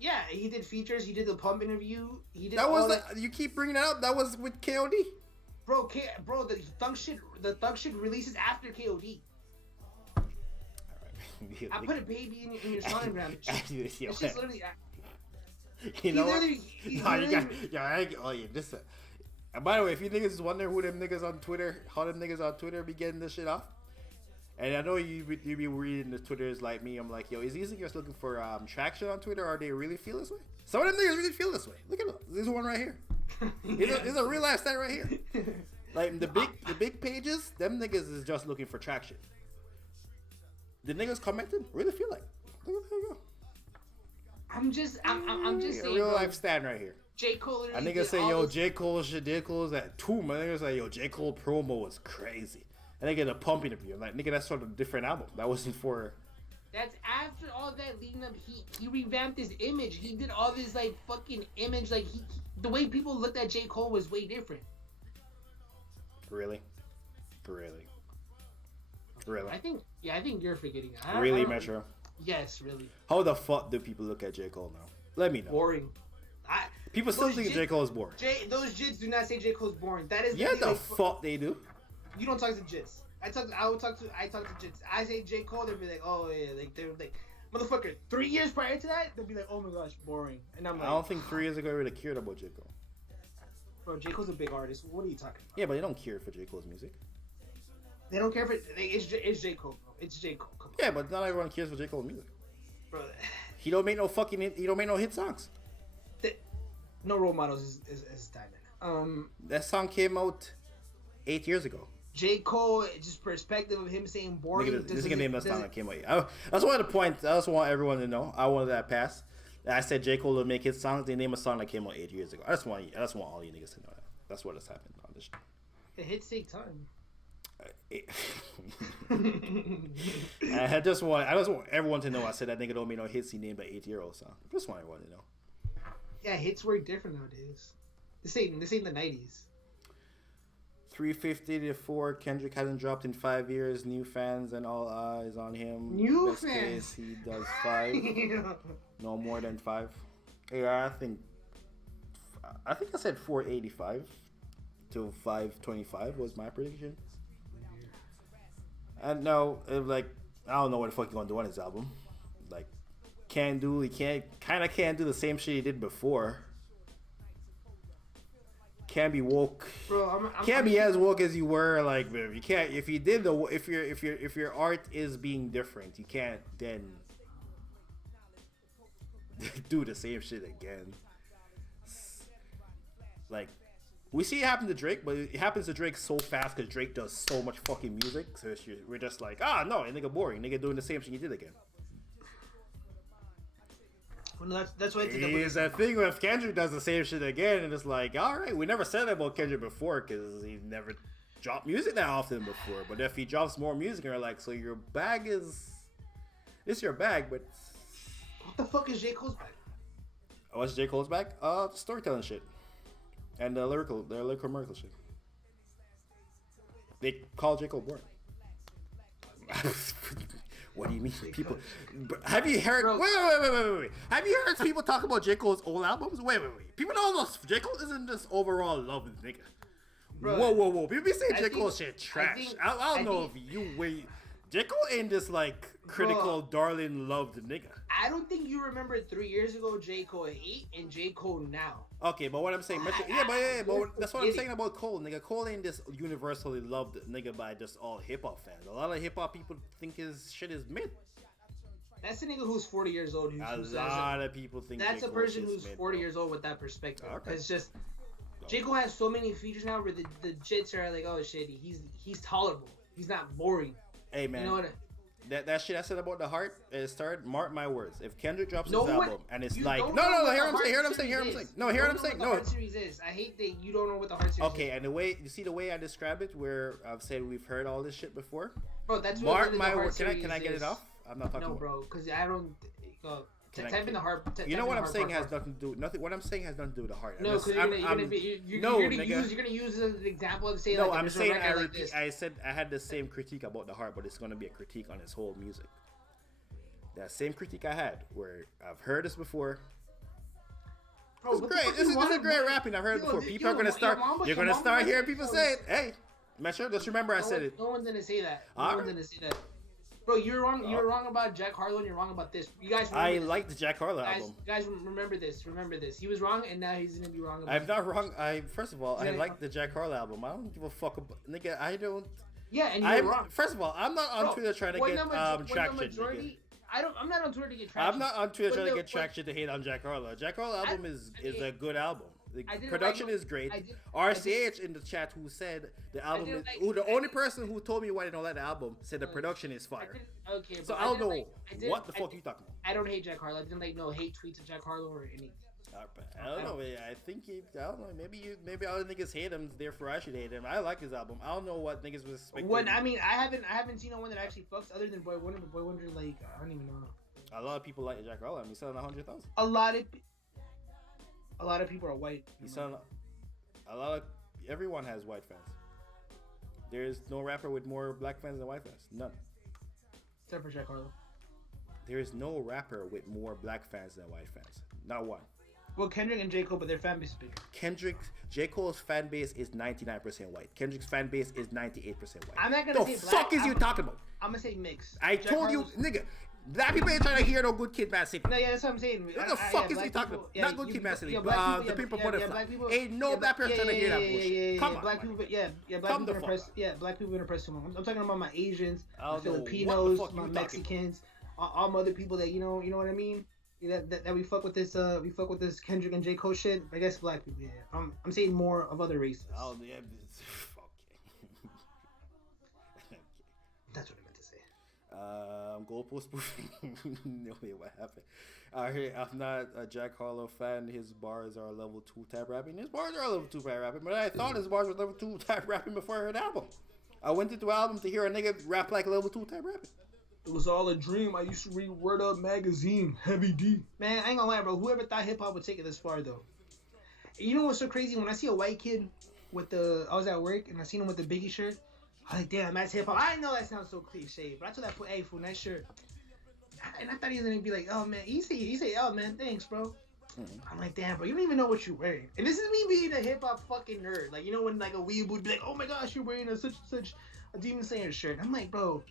Yeah, he did features. He did the pump interview. He did That all was that. you keep bringing that up. That was with KOD. Bro, the thug shit releases after KOD. I put a baby in your sonogram. It's just literally. You know what? He No, you literally- got. Yeah, oh yeah. This. And by the way, if you niggas is wondering who them niggas on Twitter, how them niggas on Twitter be getting this shit off, and I know you be reading the Twitters like me. I'm like, yo, is these niggas looking for traction on Twitter, or they really feel this way? Some of them niggas really feel this way. Look at them. There's one right here. It's a real life stat right here. Like the big pages, them niggas is just looking for traction. The niggas commenting really feel like. Look at that go. I'm just saying. A real bro, life stat right here. J. Cole. A literally nigga did say, all yo, this- J. Cole shit, J. Cole's at 2. My nigga say, yo, J. Cole promo was crazy. And they get a pump interview. I'm like, nigga, that's sort of a different album. That wasn't for. That's after all that leading up. He revamped his image. He did all this like fucking image. Like the way people looked at J. Cole was way different. Really? I think you're forgetting. I Really, don't- Metro? Yes, really. How the fuck do people look at J. Cole now? Let me know. Boring. People still Those think jits- J. Cole is boring. Those jits do not say J. Cole's boring. That is Yeah, literally, the like, fuck they do. You don't talk to jits. I talk to jits. I say J. Cole, they'll be like, oh yeah, like they're like, motherfucker. 3 years prior to that, they'll be like, oh my gosh, boring. And I'm I like, don't think 3 years ago I really cared about J. Cole. bro, J. Cole's a big artist. What are you talking about? Yeah, but they don't care for J. Cole's music. They don't care if it's J. Cole, bro. It's J. Cole. Come on, Yeah, but not everyone cares for J. Cole's music. bro. He don't make no hit songs. No role models is diamond. That song came out 8 years ago. J. Cole, just perspective of him saying boring. This is gonna name that song that came out. That's one of the points. I just want everyone to know. I wanted that pass. I said J. Cole will make his songs. They name a song that came out 8 years ago. I just want all you niggas to know that. That's what has happened on this show. The hits take time. I just want everyone to know. I said that nigga don't make no hits. He named an 8-year-old song. I just want everyone to know. Yeah, hits work different nowadays. This ain't the 90s. 350 to 4. Kendrick hasn't dropped in 5 years. New fans and all eyes on him. New Best fans. case, he does 5. No more than 5. Yeah, I think I said 485 to 525 was my prediction. And no, like I don't know what the fuck he's gonna do on his album. Like, can't do the same shit he did before. Can't be woke. Bro, Can't be as woke as you were. Like, you can't. If you did if your art is being different, you can't then do the same shit again. Like, we see it happen to Drake, but it happens to Drake so fast because Drake does so much fucking music. So we're just like, no, nigga boring. Nigga doing the same shit he did again. Well, that's why I think Is that thing if Kendrick does the same shit again, and it's like, all right, we never said that about Kendrick before because he never dropped music that often before. But if he drops more music, and we're like, so your bag it's your bag, but what the fuck is J. Cole's back? what's J. Cole's bag? Storytelling shit, and the lyrical miracle shit. They call J. Cole boring. What do you mean, people? Have you heard? Bro. Wait. Have you heard people talk about J. Cole's old albums? Wait. People don't know J. Cole isn't just overall love nigga. Bro, Whoa. People be saying I J. think- Cole shit trash. I don't know if you wait. J. Cole ain't this like critical, darling, loved nigga. I don't think you remember 3 years ago J. Cole hate and J. Cole now. Okay, but what I'm saying, but that's what I'm saying about Cole, nigga. Cole ain't this universally loved nigga by just all hip hop fans. A lot of hip hop people think his shit is mid. That's a nigga who's 40 years old. A lot of people think that's a person who's mid, 40 bro. years old with that perspective. Okay. It's just J. Cole has so many features now where the jits are like, oh shit, he's tolerable. He's not boring. Hey man, you know what? That shit I said about the heart is started. Mark my words. If Kendrick drops his No one- album and it's you like don't no, know what hear the what I'm saying. Hear what I'm Heart saying. Hear what I'm series saying. is. No, hear what I'm You saying. don't know No. what the Heart series is. I hate that you don't know what the Heart series is. Okay, and you see the way I describe it, where I've said we've heard all this shit before. Bro, that's Mark what my the Heart words. Can series I get is. it off? I'm not talking. No, about. bro, because I don't. Type in the heart. You know what I'm saying has nothing to do. Nothing. What I'm saying has nothing to do with the heart. No, because you're gonna use as an example of say. No, like, I'm saying like I said I had the same critique about the heart, but it's gonna be a critique on his whole music. That same critique I had, where I've heard this before. Bro, It's great. This is great rapping. I've heard it before. People are gonna start. You're gonna start hearing people say it. Hey, man, sure. Just remember I said it. No one's gonna say that. No one's gonna say that. Bro, you're wrong. You're wrong about Jack Harlow, and you're wrong about this. You guys. I like the Jack Harlow album. Guys, remember this. Remember this. He was wrong, and now he's gonna be wrong. I'm not wrong. First of all, I like the Jack Harlow album. I don't give a fuck about nigga. I don't. Yeah, and you're wrong. First of all, I'm not on Twitter trying to get traction. I'm not on Twitter to get traction. I'm not on Twitter trying to get traction to hate on Jack Harlow. Jack Harlow album is a good album. The production is great. RCH in the chat who said the album is the only person who told me why they don't like the album said the production is fire. Okay, so I don't know what the fuck you talking about. I don't hate Jack Harlow. I didn't hate tweets of Jack Harlow or anything. I don't know. I think I don't know. Maybe all the niggas hate him. Therefore, I should hate him. I like his album. I don't know what niggas was expecting. I haven't seen no one that actually fucks other than Boy Wonder. But Boy Wonder, like, I don't even know. A lot of people like Jack Harlow. He's selling 100,000. A lot of people are white. He's selling a lot of. Everyone has white fans. There's no rapper with more black fans than white fans. None. Except for Jack Harlow. There is no rapper with more black fans than white fans. Not one. Well, Kendrick and J. Cole, but their fan base is bigger. J. Cole's fan base is 99% white. Kendrick's fan base is 98% white. I'm not gonna say black. The fuck is you talking about? I'm gonna say mix. I told you, nigga. Black people ain't trying to hear no Good Kid, Mad City. No, yeah, that's what I'm saying. What the fuck is he talking about? Not Good Kid, Mad City. The Pimp a Butterfly. Ain't no black person trying to hear that bullshit. Come on, black people. Black people in the press too long. I'm talking about my Asians, my Filipinos, my Mexicans, all other people that you know what I mean. That we fuck with this Kendrick and J. Cole shit. I guess black people. Yeah, I'm saying more of other races. Oh yeah, okay. That's what I meant to say. Goalpost spoofing. No way, what happened? I'm not a Jack Harlow fan. His bars are level 2 type rapping. His bars are level 2 type rapping, but I thought his bars were level 2 type rapping before I heard the album. I went into the album to hear a nigga rap like level 2 type rapping. It was all a dream. I used to read Word Up magazine, Heavy D. Man, I ain't gonna lie, bro. Whoever thought hip hop would take it this far, though. You know what's so crazy? When I see a white kid I was at work and I seen him with the Biggie shirt. I'm like, damn, that's hip hop. I know that sounds so cliche, but I told that fool, hey, fool, nice shirt. And I thought he was gonna be like, oh man, he say, oh man, thanks, bro. I'm like, damn, bro, you don't even know what you're wearing. And this is me being a hip hop fucking nerd. Like, you know when like a weeb would be like, oh my gosh, you're wearing such a Demon Slayer shirt. I'm like, bro,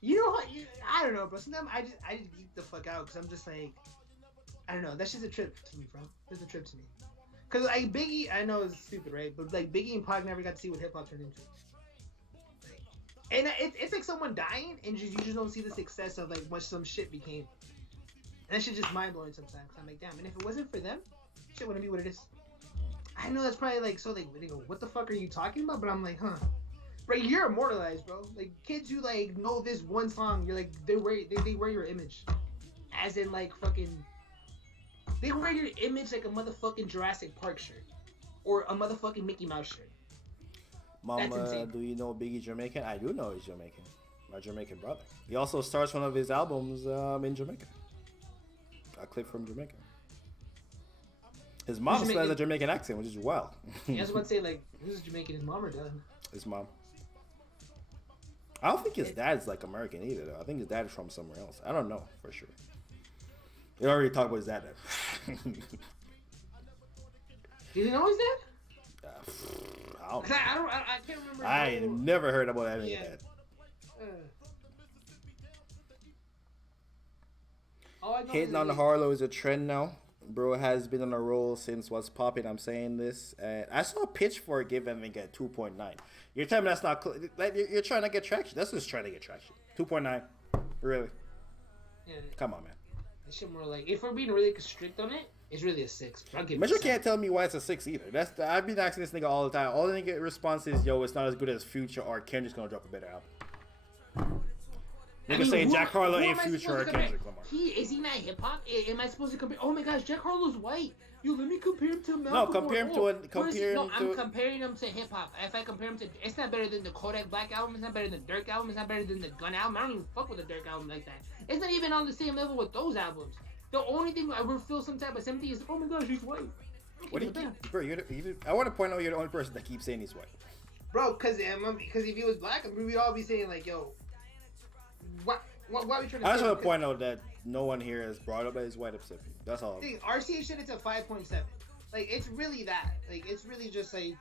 you know what? I don't know, bro. Sometimes I just geek the fuck out because I'm just like, I don't know. That's just a trip to me, bro. It's a trip to me. Cause like Biggie, I know it's stupid, right? But like Biggie and Pac never got to see what hip hop turned into. And it's like someone dying, and you just don't see the success of like what some shit became. And that shit's just mind blowing sometimes. I'm like, damn. And if it wasn't for them, shit wouldn't be what it is. I know that's probably like so like they go, what the fuck are you talking about? But I'm like, huh. Bro, you're immortalized, bro. Like kids who like know this one song, you're like they wear your image, as in like fucking. They wear your image like a motherfucking Jurassic Park shirt, or a motherfucking Mickey Mouse shirt. Mama, do you know Biggie's Jamaican? I do know he's Jamaican. My Jamaican brother. He also starts one of his albums in Jamaica. A clip from Jamaica. His mom still has a Jamaican accent, which is wild. Yeah, I was about to say, like, who's Jamaican? His mom or dad? His mom. I don't think his dad's like American either, though. I think his dad is from somewhere else. I don't know for sure. We already talked about his dad. Do you know his dad? I can't remember. I never heard about any of that. All I know Hating is on that Harlow is a trend now. Bro has been on a roll since what's popping. I'm saying this. I saw Pitchfork give him a 2.9. You're telling me that's not like you're trying to get traction. That's just trying to get traction. 2.9, really? yeah, Come on, man. that shit more like if we're being really strict on it, it's really a 6. I'll give it Metro a 7. can't tell me why it's a 6 either. I've been asking this nigga all the time. All the nigga response is, yo, it's not as good as Future or Kendrick's gonna drop a better album. Nigga saying Jack Harlow ain't Future or Kendrick Lamar. Is he not hip hop? Am I supposed to compare? Oh my gosh, Jack Harlow's white. Yo, let me compare him to Malcolm. No, compare him to I'm comparing him to hip hop. If I compare him to, it's not better than the Kodak Black album. It's not better than the Dirk album. It's not better than the Gunna album. I don't even fuck with the Dirk album like that. It's not even on the same level with those albums. The only thing I would feel some type of sympathy is, oh my gosh, he's white. What do you keep, bro? I want to point out you're the only person that keeps saying he's white. Bro, because if he was black, we'd all be saying like, yo, why are we trying to? I just want to point out that no one here has brought up that he's white upset. That's all. RCH said it's a 5.7. Like it's really that. Like it's really just like,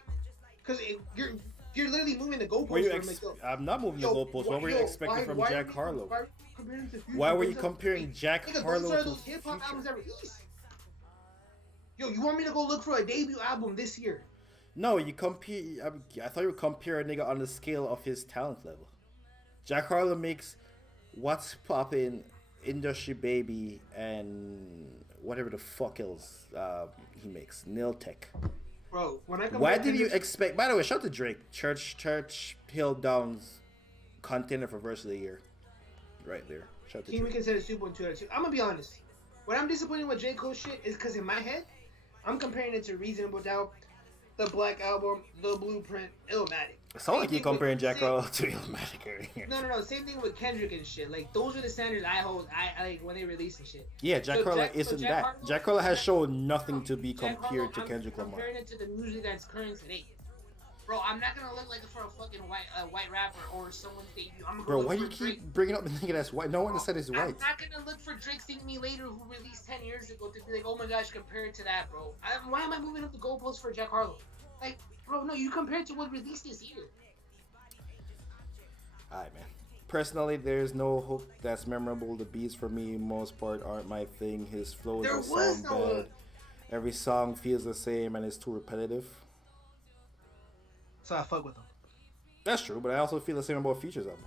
because you're literally moving the goalposts. I'm not moving the goalposts. What were you expecting from Jack Harlow? Why were you comparing Jack Harlow to hip hop albums that released? Yo, you want me to go look for a debut album this year? No, you compare. I thought you would compare a nigga on the scale of his talent level. Jack Harlow makes What's Poppin', Industry Baby, and whatever the fuck else he makes. Nil Tech. Bro, when I why did you expect? By the way, shout out to Drake. Church Hill Downs contender for verse of the year. Right there. Shout out to Drake. We consider Super 2 out of 2. I'm gonna be honest. When I'm disappointed with J. Cole shit is because in my head, I'm comparing it to Reasonable Doubt, the Black Album, the Blueprint, Illmatic. It sounds like you're comparing Jack Harlow to Illmatic. No. Same thing with Kendrick and shit. Like those are the standards I hold. I like when they release and shit. Yeah, Jack Harlow isn't that. Jack Harlow has shown nothing to be compared to Kendrick Lamar. I'm comparing it to the music that's current today. Bro, I'm not gonna look like for a fucking white rapper or someone's debut. I'm gonna Bro, why do you keep bringing up the nigga that's white? No one said he's white. I'm not gonna look for Drake Sing Me Later who released 10 years ago to be like, oh my gosh, compare it to that, bro. Why am I moving up the goalposts for Jack Harlow? Like, bro, no, you compare it to what released this year. Alright, man. Personally, there's no hook that's memorable. The beats for me, most part, aren't my thing. His flows sound bad. Every song feels the same and it's too repetitive. So I fuck with him. That's true, but I also feel the same about Future's album.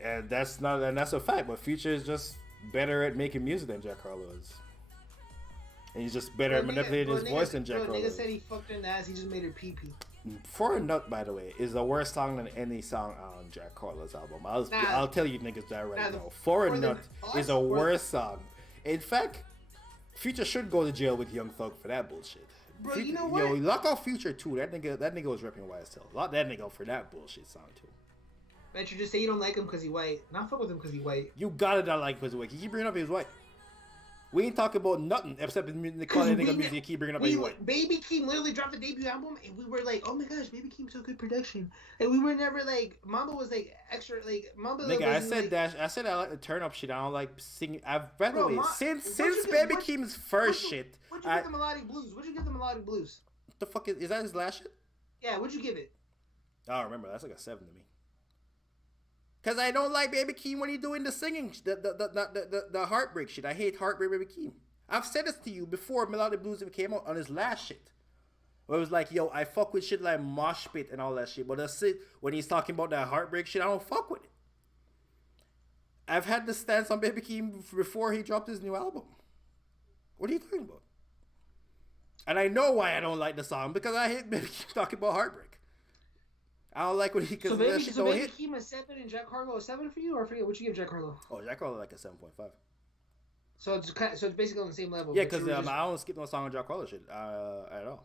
And that's a fact. But Future is just better at making music than Jack Harlow is. And he's just better at manipulating his voice than Jack Harlow. Nigga said he fucked her in the ass. He just made her pee pee. For a Nut, by the way, is the worst song than any song on Jack Harlow's album. I'll tell you niggas that right now. For a Nut is a worse song. In fact, Future should go to jail with Young Thug for that bullshit. Bro, you know what? Yo, lock off Future too. That nigga was repping YSL. Lock that nigga for that bullshit song too. Bet you just say you don't like him because he's white. Not fuck with him because he's white. You gotta not like him because he's white. You keep bringing up his white. We ain't talking about nothing except the calling nigga music. You keep bringing up his white. Baby Keem literally dropped the debut album, and we were like, "Oh my gosh, Baby Keem's so good production." And we were never like, Mamba was like extra, like Mamba. Nigga, I said like, that. I said I like the turn up shit. I don't like singing. By the way, since Baby Keem's first shit, what'd you give the Melodic Blues? What'd you give the Melodic Blues? What the fuck is that? His last shit? Yeah, what'd you give it? I don't remember. That's like a 7 to me. Cause I don't like Baby Keem when he doing the singing, the heartbreak shit. I hate heartbreak Baby Keem. I've said this to you before. Melodic Blues came out on his last shit. Where it was like, yo, I fuck with shit like Mosh Pit and all that shit. But that's it. When he's talking about that heartbreak shit, I don't fuck with it. I've had the stance on Baby Keem before he dropped his new album. What are you talking about? And I know why I don't like the song. Because I hate Baby Keem talking about heartbreak. I don't like when he... So Baby Keem a 7 and Jack Harlow a 7 for you? Or I forget what you give Jack Harlow? Oh, Jack Harlow like a 7.5. So it's basically on the same level. Yeah, because I don't skip no song on Jack Harlow shit at all.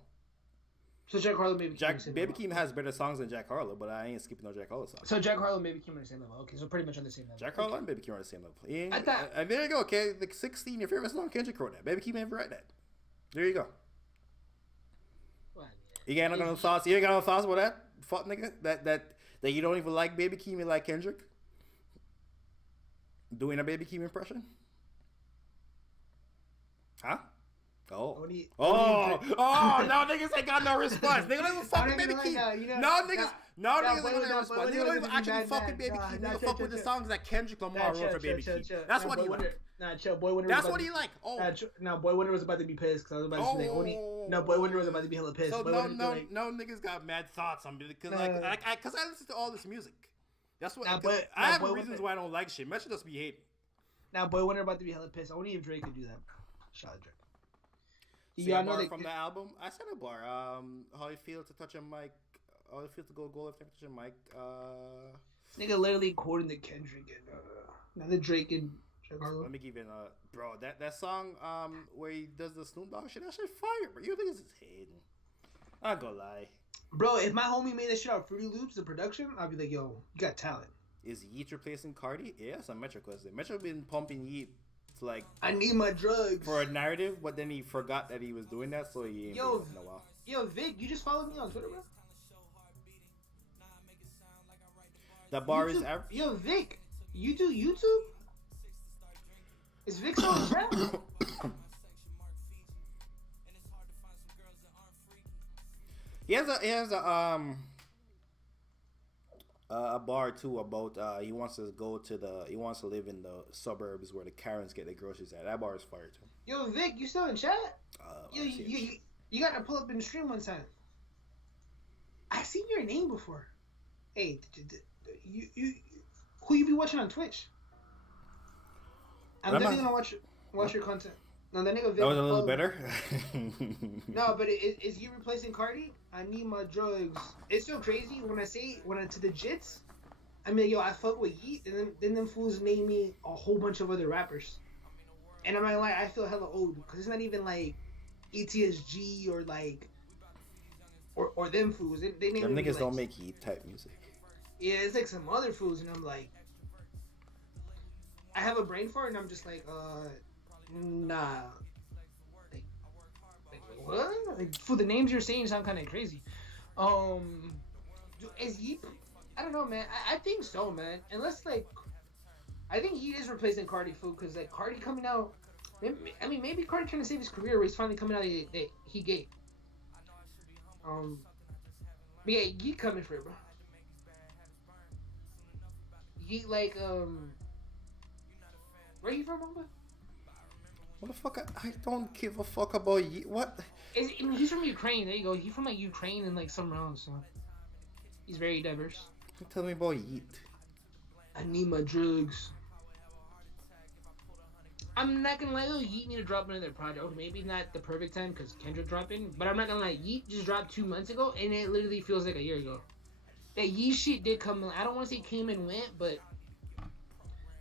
So Jack Harlow, Baby Keem. Baby Keem has better songs than Jack Harlow, but I ain't skipping no Jack Harlow songs. So Jack Harlow, Baby Keem on the same level. Okay, so pretty much on the same level. Jack Harlow and Baby Keem are on the same level. And there you go. Okay, the 16. Your favorite song, Kendrick wrote that. Baby Keem never write that. There you go. Well, you got no thoughts? You ain't got no thoughts about that? Fuck nigga. That you don't even like Baby Keem, you like Kendrick? Doing a Baby Keem impression? Huh? Oh. Only Oh, now niggas ain't got no response. Nigga, don't even fucking baby keep. No niggas ain't got no response. Nigga don't even actually fucking baby keep. Nigga fuck with the songs that Kendrick Lamar wrote for baby keep. That's what he like. Nah, chill. Boy Wonder. That's what he like. Oh. No, Boy Wonder was about to be pissed because I was about to say only. No, Boy Wonder was about to be hella pissed. So Boy no niggas got mad thoughts on me because because I listen to all this music. That's what I have reasons why I don't like shit. Man should just be hating. Now Boy Wonder about to be hella pissed. Only if Drake could do that. Shout out Drake. Say a bar from the album. I said a bar. How you feel to touch a mic? How you feel to go goal after touch a mic? Nigga literally quoting the Kendrick and now the Drake and. Let me give you bro. That song where he does the Snoop Dogg shit. That shit fire, bro. You think it's hating? I'm not gonna lie. Bro, if my homie made that shit out of Fruity Loops, the production, I'd be like, yo, you got talent. Is Yeet replacing Cardi? Yeah, that's a Metro question. Metro been pumping Yeet. Like I need my drugs for a narrative, but then he forgot that he was doing that, so he ain't been in a while. Yo, Vic, you just followed me on Twitter, bro. That bar YouTube, is average. Yo, Vic, you do YouTube? Is Vic still on trap? He has a bar too about he wants to live in the suburbs where the Karens get their groceries at. That bar is fire too. Yo, Vic, you still in chat? Yo, you gotta pull up in the stream one time. I seen your name before. Hey, you who you be watching on Twitch? I'm definitely gonna watch your content. No, that nigga Vic. That was a little better. No, but is he replacing Cardi? I need my drugs. It's so crazy when I to the jits. I mean, yo, I fuck with Yeet, and then them fools name me a whole bunch of other rappers, and I'm not gonna lie, I feel hella old because it's not even like ETSG or like or them fools. They name them niggas like, don't make Yeet type music. Yeah, it's like some other fools, and I'm like, I have a brain fart, and I'm just like, nah. What? Like, for the names you're saying sound kind of crazy. Is he? I don't know, man. I think so, man. Unless like, I think he is replacing Cardi food because like Cardi coming out. I mean, maybe Cardi trying to save his career where he's finally coming out that he gay. But yeah, Yeet coming for it, bro. Yeet like where you from, Mamba? Motherfucker, I don't give a fuck about Yeet. What? I mean, he's from Ukraine. There you go. He's from like Ukraine and like somewhere else. So he's very diverse. Tell me about Yeet. I need my drugs. I'm not gonna lie though, Yeet need to drop another project. Okay, maybe not the perfect time because Kendrick dropping, but I'm not gonna lie, Yeet just dropped 2 months ago and it literally feels like a year ago. That Yeet shit did come in. I don't want to say came and went, but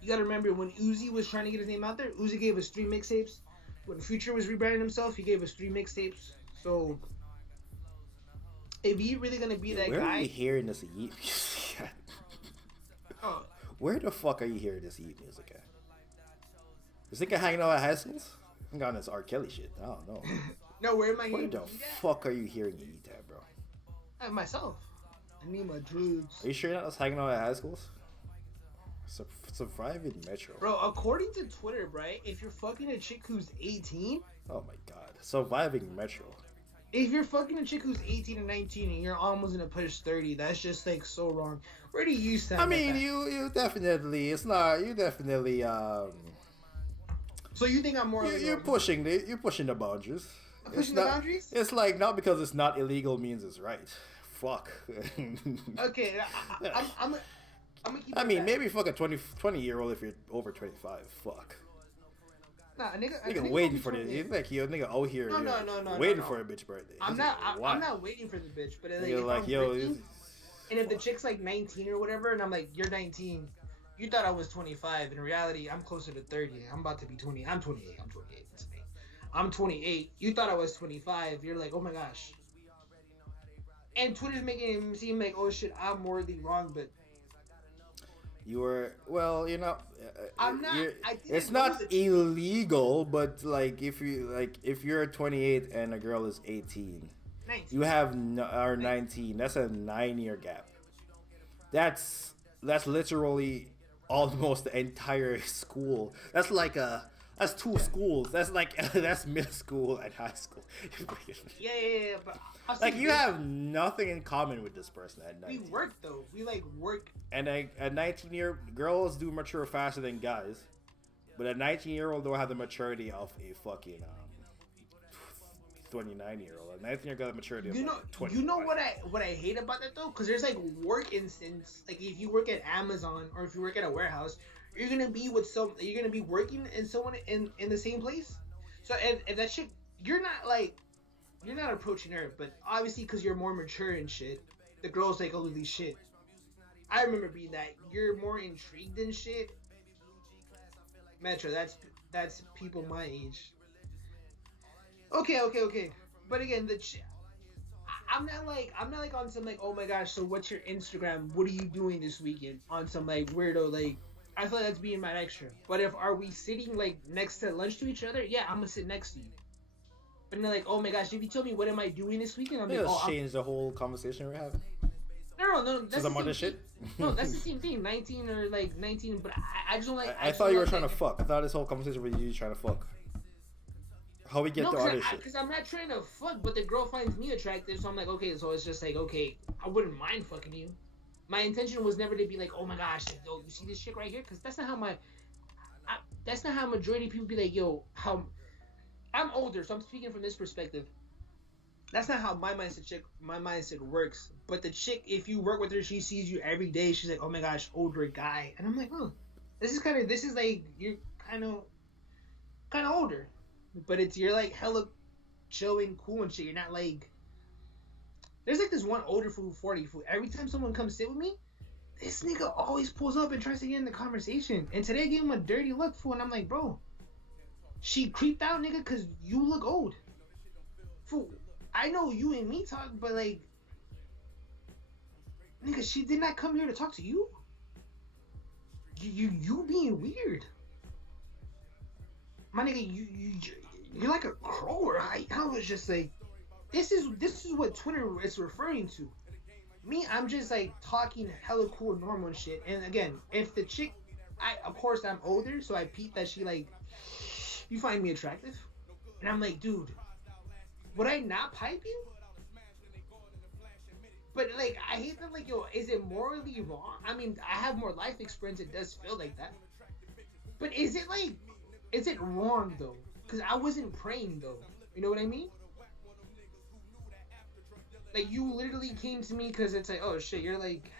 you gotta remember when Uzi was trying to get his name out there, Uzi gave us 3 mixtapes. When Future was rebranding himself, he gave us 3 mixtapes. So if he really gonna be that guy, where are you hearing this Yeet music at? Where the fuck are you hearing this Yeet music at? This nigga hanging out at high schools? I'm on this R. Kelly shit. I don't know. No, where am I hearing? Where the fuck are you hearing Yeet at, bro? Myself. I need my drugs. Are you sure you're not just hanging out at high schools? Surviving Metro. Bro, according to Twitter, right? If you're fucking a chick who's 18. Oh my god. Surviving Metro. If you're fucking a chick who's 18 or 19 and you're almost gonna push 30, that's just like so wrong. Where do you stand? I mean, you definitely. It's not. You definitely. So you think I'm more? You're pushing the boundaries. Pushing the boundaries? It's like not because it's not illegal means it's right. Fuck. Okay, I'm gonna keep. I mean, maybe fuck a 20-year-old if you're over 25. Fuck. Nah, nigga waiting for this. You think yo nigga out here? No, waiting for a bitch birthday. I'm not waiting for the bitch, but like, you're like yo. And if the chick's like 19 or whatever, and I'm like, you're 19. You thought I was 25. In reality, I'm closer to 30. I'm about to be 20. I'm 28. I'm 28. You thought I was 25. You're like, oh my gosh. And Twitter's making him seem like, oh shit, I'm morally wrong, but you were I'm not. It's not illegal, but like if you're 28 and a girl is 18, 19. you have or 19. That's a 9-year gap. That's literally almost the entire school. That's like a That's two schools. That's like that's middle school and high school. Yeah. But like you have nothing in common with this person at 19. We work though. We like work. And a 19-year girls do mature faster than guys, but a 19-year-old don't have the maturity of a fucking 29-year-old. A 19-year-old got the maturity of You know, like 20. you know what I hate about that though, because there's like work instance. Like if you work at Amazon or if you work at a warehouse, you're gonna be working in someone in the same place. So if that shit, you're not approaching her, but obviously because you're more mature and shit, the girl's like, holy shit. I remember being that. You're more intrigued than shit. Metro, that's people my age. Okay. But again, I'm not like on some like, oh my gosh, so what's your Instagram? What are you doing this weekend? On some like weirdo like, I feel like that's being mad extra. But if are we sitting like next to lunch to each other? Yeah, I'm gonna sit next to you. But then like, oh my gosh, if you tell me what am I doing this weekend, I'm like, Let's change the whole conversation we're having. No. That's some other shit. No, that's the same thing. 19 or like 19, but I just don't like. I thought you were trying to fuck. I thought this whole conversation was you trying to fuck. How we get to other shit? Because I'm not trying to fuck, but the girl finds me attractive, so I'm like, okay, so it's just like, okay, I wouldn't mind fucking you. My intention was never to be like, oh my gosh, yo, you see this shit right here? Because that's not how that's not how majority of people be like, yo, how. I'm older, so I'm speaking from this perspective. That's not how my mindset works. But the chick, if you work with her, she sees you every day. She's like, oh my gosh, older guy, and I'm like, oh, this is like you're kind of older, but you're like hella chill and cool and shit. You're not like. There's like this one older fool, 40 fool. Every time someone comes sit with me, this nigga always pulls up and tries to get in the conversation. And today I gave him a dirty look, fool, and I'm like, bro, she creeped out, nigga, because you look old. Fool, I know you and me talk, but like, nigga, she did not come here to talk to you. You being weird. My nigga, you're like a crow. I was just like, this is what Twitter is referring to. Me, I'm just like talking hella cool, normal and shit. And again, if the chick, of course I'm older, so I peep that she like, you find me attractive, and I'm like, dude, would I not pipe you? But like, I hate that. Like, yo, is it morally wrong? I mean, I have more life experience. It does feel like that. But is it wrong though? Because I wasn't praying though. You know what I mean? Like, you literally came to me because it's like, oh shit, you're like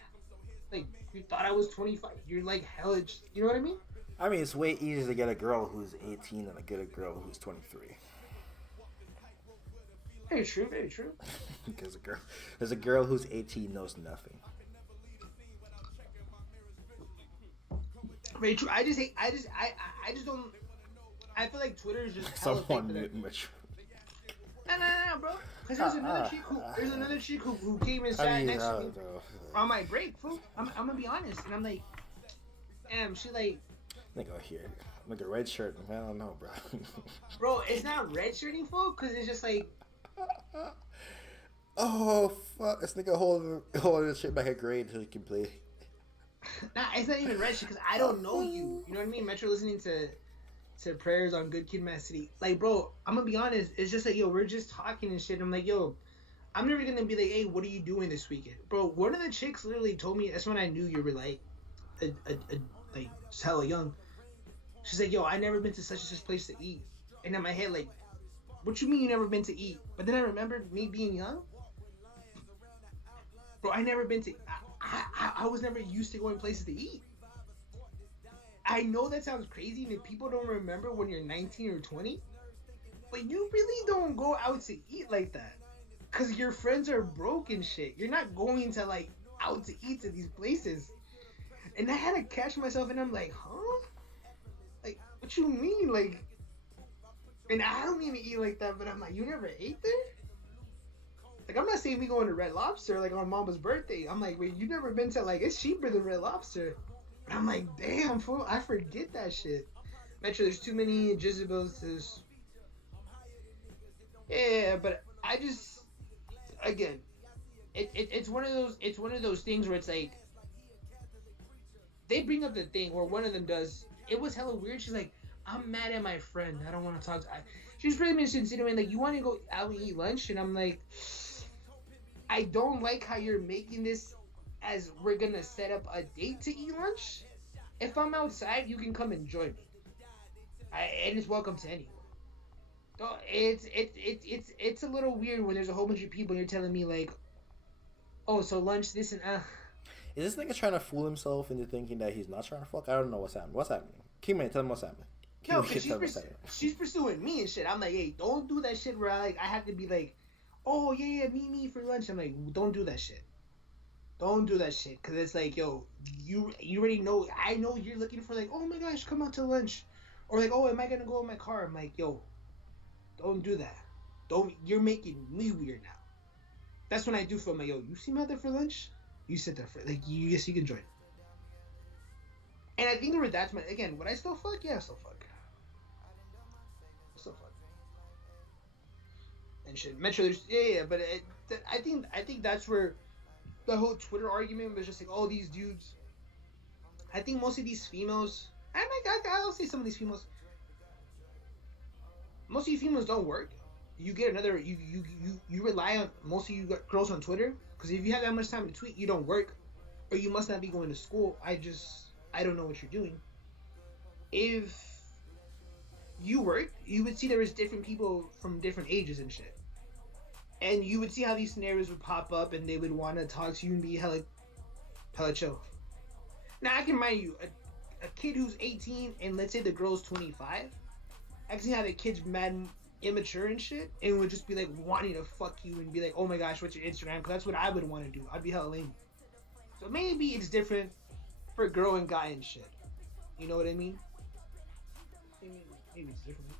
you thought I was 25. You're like hella, you know what I mean? I mean, it's way easier to get a girl who's 18 than to get a girl who's 23. Very true, very true. Because a girl who's 18 knows nothing. Very true. I just don't. I feel like Twitter is just Someone mature. No, bro. Because there's another chick who came and sat next to me on my break, fool. I'm gonna be honest, and I'm like, damn, she like. Nigga here, look at red shirt. I don't know, bro. Bro, it's not red shirting, fool, because it's just like. Oh fuck! This nigga holding this shit back at grade until he can play. Nah, it's not even red shit because I don't know you. You know what I mean? Metro listening to prayers on Good Kid, Mad City. Like, bro, I'm gonna be honest. It's just like, yo, we're just talking and shit. I'm like, yo, I'm never gonna be like, hey, what are you doing this weekend, bro? One of the chicks literally told me. That's when I knew you were like, like just hella young. She's like, yo, I never been to such and such place to eat. And in my head, like, what you mean you never been to eat? But then I remembered me being young. Bro, I never been to. I was never used to going places to eat. I know that sounds crazy, and if people don't remember when you're 19 or 20, but you really don't go out to eat like that, cause your friends are broke and shit. You're not going to like out to eat to these places. And I had to catch myself, and I'm like, huh? Like, what you mean, like? And I don't even eat like that, but I'm like, you never ate there? Like, I'm not saying we going to Red Lobster, like, on Mama's birthday. I'm like, wait, you never been to, like, it's cheaper than Red Lobster. But I'm like, damn, fool, I forget that shit. Metro, there's too many Jezebels to... Yeah, but I just... Again, it's one of those things where it's like... They bring up the thing, or one of them does. It was hella weird. She's like, I'm mad at my friend. I don't want to talk to. She's pretty much insinuating like, you want to go out and eat lunch, and I'm like, I don't like how you're making this as we're gonna set up a date to eat lunch. If I'm outside, you can come and join me. And it's welcome to anyone. So it's a little weird when there's a whole bunch of people and you're telling me like, oh, so lunch this and Is this nigga trying to fool himself into thinking that he's not trying to fuck? I don't know what's happening. What's happening? Kingman, tell him what's happening. No, because she's pursuing me and shit. I'm like, hey, don't do that shit where I have to be like, oh yeah, meet me for lunch. I'm like, don't do that shit. Don't do that shit, because it's like, yo, you already know. I know you're looking for like, oh my gosh, come out to lunch, or like, oh, am I gonna go in my car? I'm like, yo, don't do that. You're making me weird now. That's when I do feel like, yo, you see me out there for lunch? You sit there for like, yes, you can join. And I think that's my again. Would I still fuck? Yeah, I still fuck. Still fuck. And shit, Metro, yeah, but I think that's where the whole Twitter argument was just like, oh, these dudes. I think most of these females, I'll say some of these females. Most of you females don't work. You get another. You rely on most of you girls on Twitter, because if you have that much time to tweet, you don't work, or you must not be going to school. I don't know what you're doing. If you worked, you would see there was different people from different ages and shit. And you would see how these scenarios would pop up and they would want to talk to you and be hella chill. Now, I can mind you, a kid who's 18 and let's say the girl's 25, I can see how the kid's mad immature and shit and would just be like wanting to fuck you and be like, oh my gosh, what's your Instagram? Because that's what I would want to do. I'd be hella lame. So maybe it's different for girl and guy and shit. You know what I mean? Maybe it's different.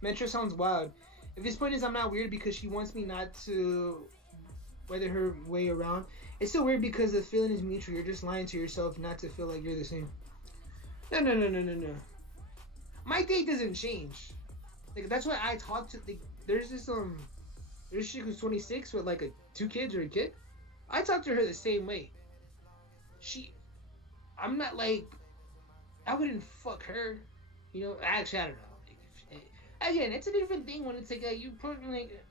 Metro sounds wild. If his point is I'm not weird because she wants me not to weather her way around, it's still weird because the feeling is mutual. You're just lying to yourself not to feel like you're the same. No. My date doesn't change. Like, that's why I talk to. Like, there's this there's a chick who's 26 with like 2 kids or a kid. I talk to her the same way. I'm not like, I wouldn't fuck her. You know, actually, I don't know. Again, it's a different thing when it's like, you put like,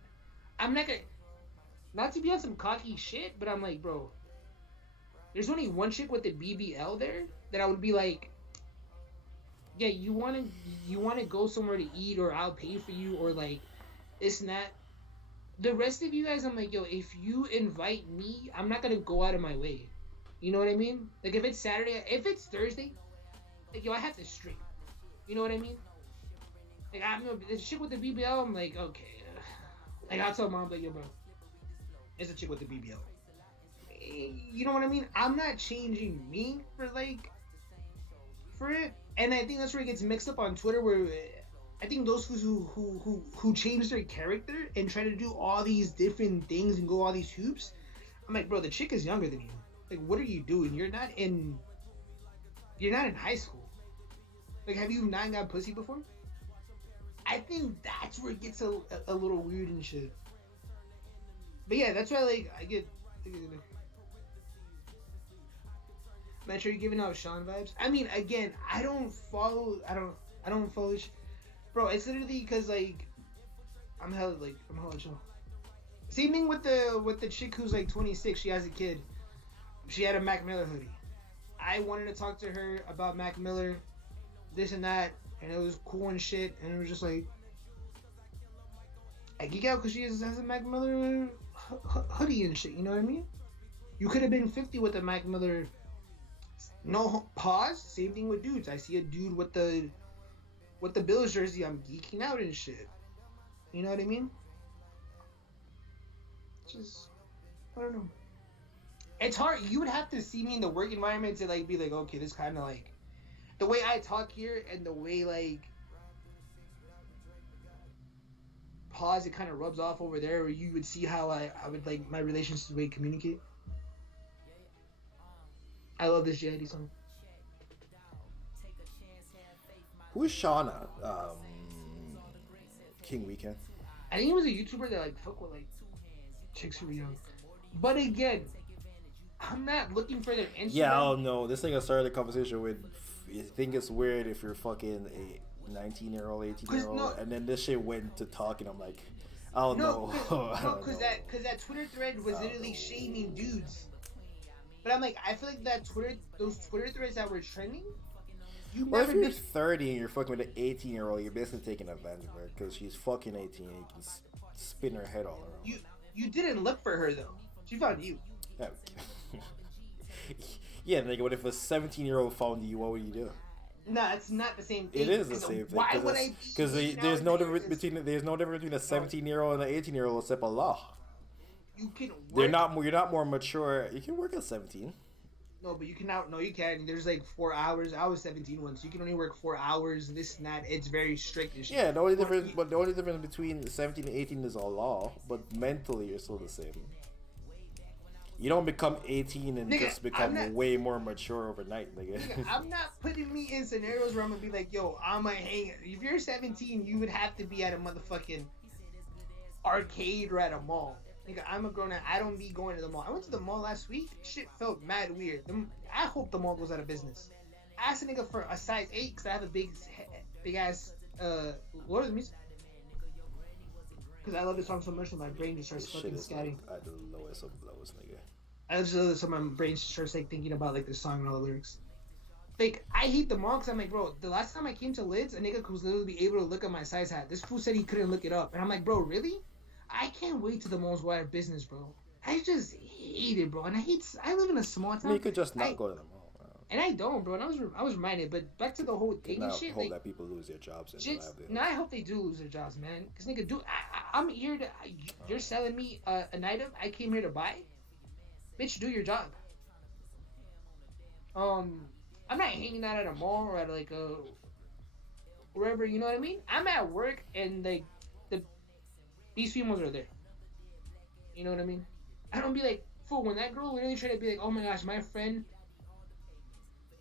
I'm not gonna, not to be on some cocky shit, but I'm like, bro, there's only one chick with the BBL there that I would be like, yeah, you wanna go somewhere to eat, or I'll pay for you, or like this and that. The rest of you guys, I'm like, yo, if you invite me, I'm not gonna go out of my way. You know what I mean? Like, if it's Saturday, if it's Thursday, like, yo, I have to stream. You know what I mean? Like, I'm this chick with the BBL, I'm like, okay. Like, I'll tell mom, like, yo, bro, it's a chick with the BBL. You know what I mean? I'm not changing me for it. And I think that's where it gets mixed up on Twitter, where I think those who change their character and try to do all these different things and go all these hoops, I'm like, bro, the chick is younger than you. Like, what are you doing? You're not in high school. Like, have you not got pussy before? I think that's where it gets a little weird and shit. But yeah, that's why, like, I get. Metro, you giving out Sean vibes? I mean, again, I don't follow. Bro, it's literally because, like, I'm hella chill. Same thing with the chick who's like 26. She has a kid. She had a Mac Miller hoodie. I wanted to talk to her about Mac Miller, this and that, and it was cool and shit. And it was just like, I geek out because she has a Mac Miller hoodie and shit. You know what I mean? You could have been 50 with a Mac Miller. No pause. Same thing with dudes. I see a dude with the Bills jersey. I'm geeking out and shit. You know what I mean? Just, I don't know. It's hard. You would have to see me in the work environment to like be like, okay, this kind of like the way I talk here and the way like pause it kind of rubs off over there, where you would see how I would like my relationships the way I communicate. I love this JID song. Who is Shauna? King Weekend. I think he was a YouTuber that like fuck with like chicks who were young. But again, I'm not looking for their Instagram. Yeah, I don't know. This nigga started a conversation with you think it's weird if you're fucking a 19-year-old, 18-year-old, no, and then this shit went to talking. I'm like, I don't no, know. because that Twitter thread was literally shaming dudes. But I'm like, I feel like those Twitter threads that were trending. Well, if you're 30 and you're fucking with an 18-year-old, you're basically taking advantage of her because she's fucking 18 and you can spin her head all around. You didn't look for her though. She found you. Yeah, nigga. What if a 17-year-old found you? What would you do? No, it's not the same thing. It is the same thing. Why would I? Because there's no difference between a 17-year-old and an 18-year-old except Allah. You can. You're not more mature. You can work at 17. No, but you cannot. No, you can. There's like 4 hours. I was 17 once. You can only work 4 hours. This and that. It's very strict and shit. Yeah, the only difference between 17 and 18 is Allah, but mentally you're still the same. You don't become 18 and just become way more mature overnight, nigga. I'm not putting me in scenarios where I'm gonna be like, yo, I'm gonna hang. If you're 17, you would have to be at a motherfucking arcade or at a mall. Nigga, I'm a grown up. I don't be going to the mall. I went to the mall last week. Shit felt mad weird. I hope the mall goes out of business. I asked a nigga for a size 8 because I have a big ass Lord of the Music. Because I love this song so much that my brain just starts fucking scatting. Like at the lowest of lows, nigga. I just love this so my brain just starts like thinking about like the song and all the lyrics. Like, I hate the mall because I'm like, bro, the last time I came to Lids, a nigga was literally able to look at my size hat. This fool said he couldn't look it up. And I'm like, bro, really? I can't wait till the malls go out of business, bro. I just hate it, bro. And I live in a small town. I mean, you could just not go to the mall, bro. And I don't, bro. And I was reminded. But back to the whole thing and shit. Hope like, that people lose their jobs and no, I hope they do lose their jobs, man. Because, nigga, I'm here to... You're selling me an item I came here to buy? Bitch, do your job. I'm not hanging out at a mall or at, like, wherever, you know what I mean? I'm at work and, like, these females are there. You know what I mean? I don't be like, fool, when that girl literally tried to be like, oh my gosh, my friend,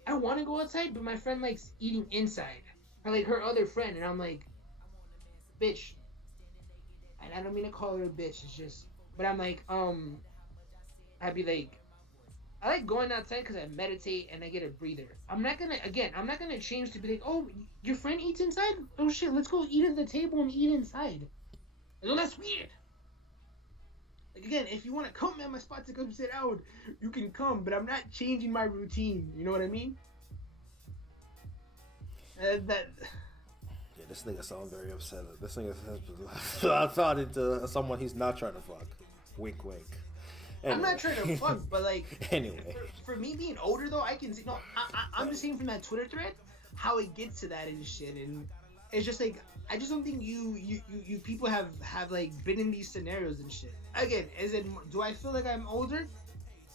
I want to go outside, but my friend likes eating inside. Or like her other friend, and I'm like, bitch. And I don't mean to call her a bitch, it's just, but I'm like, I'd be like, I like going outside because I meditate and I get a breather. I'm not gonna change to be like, oh, your friend eats inside? Oh shit, let's go eat at the table and eat inside. No, that's weird. Like, again, if you want to come at my spot to come sit down, you can come, but I'm not changing my routine. You know what I mean? Yeah, this nigga sounds very upset. This nigga has thought into someone he's not trying to fuck. Wink, wink. Anyway. I'm not trying to fuck, but like, anyway. For me being older though, I can see. No, I'm just saying from that Twitter thread how it gets to that and shit, and it's just like, I just don't think you people have like been in these scenarios and shit. Again, do I feel like I'm older?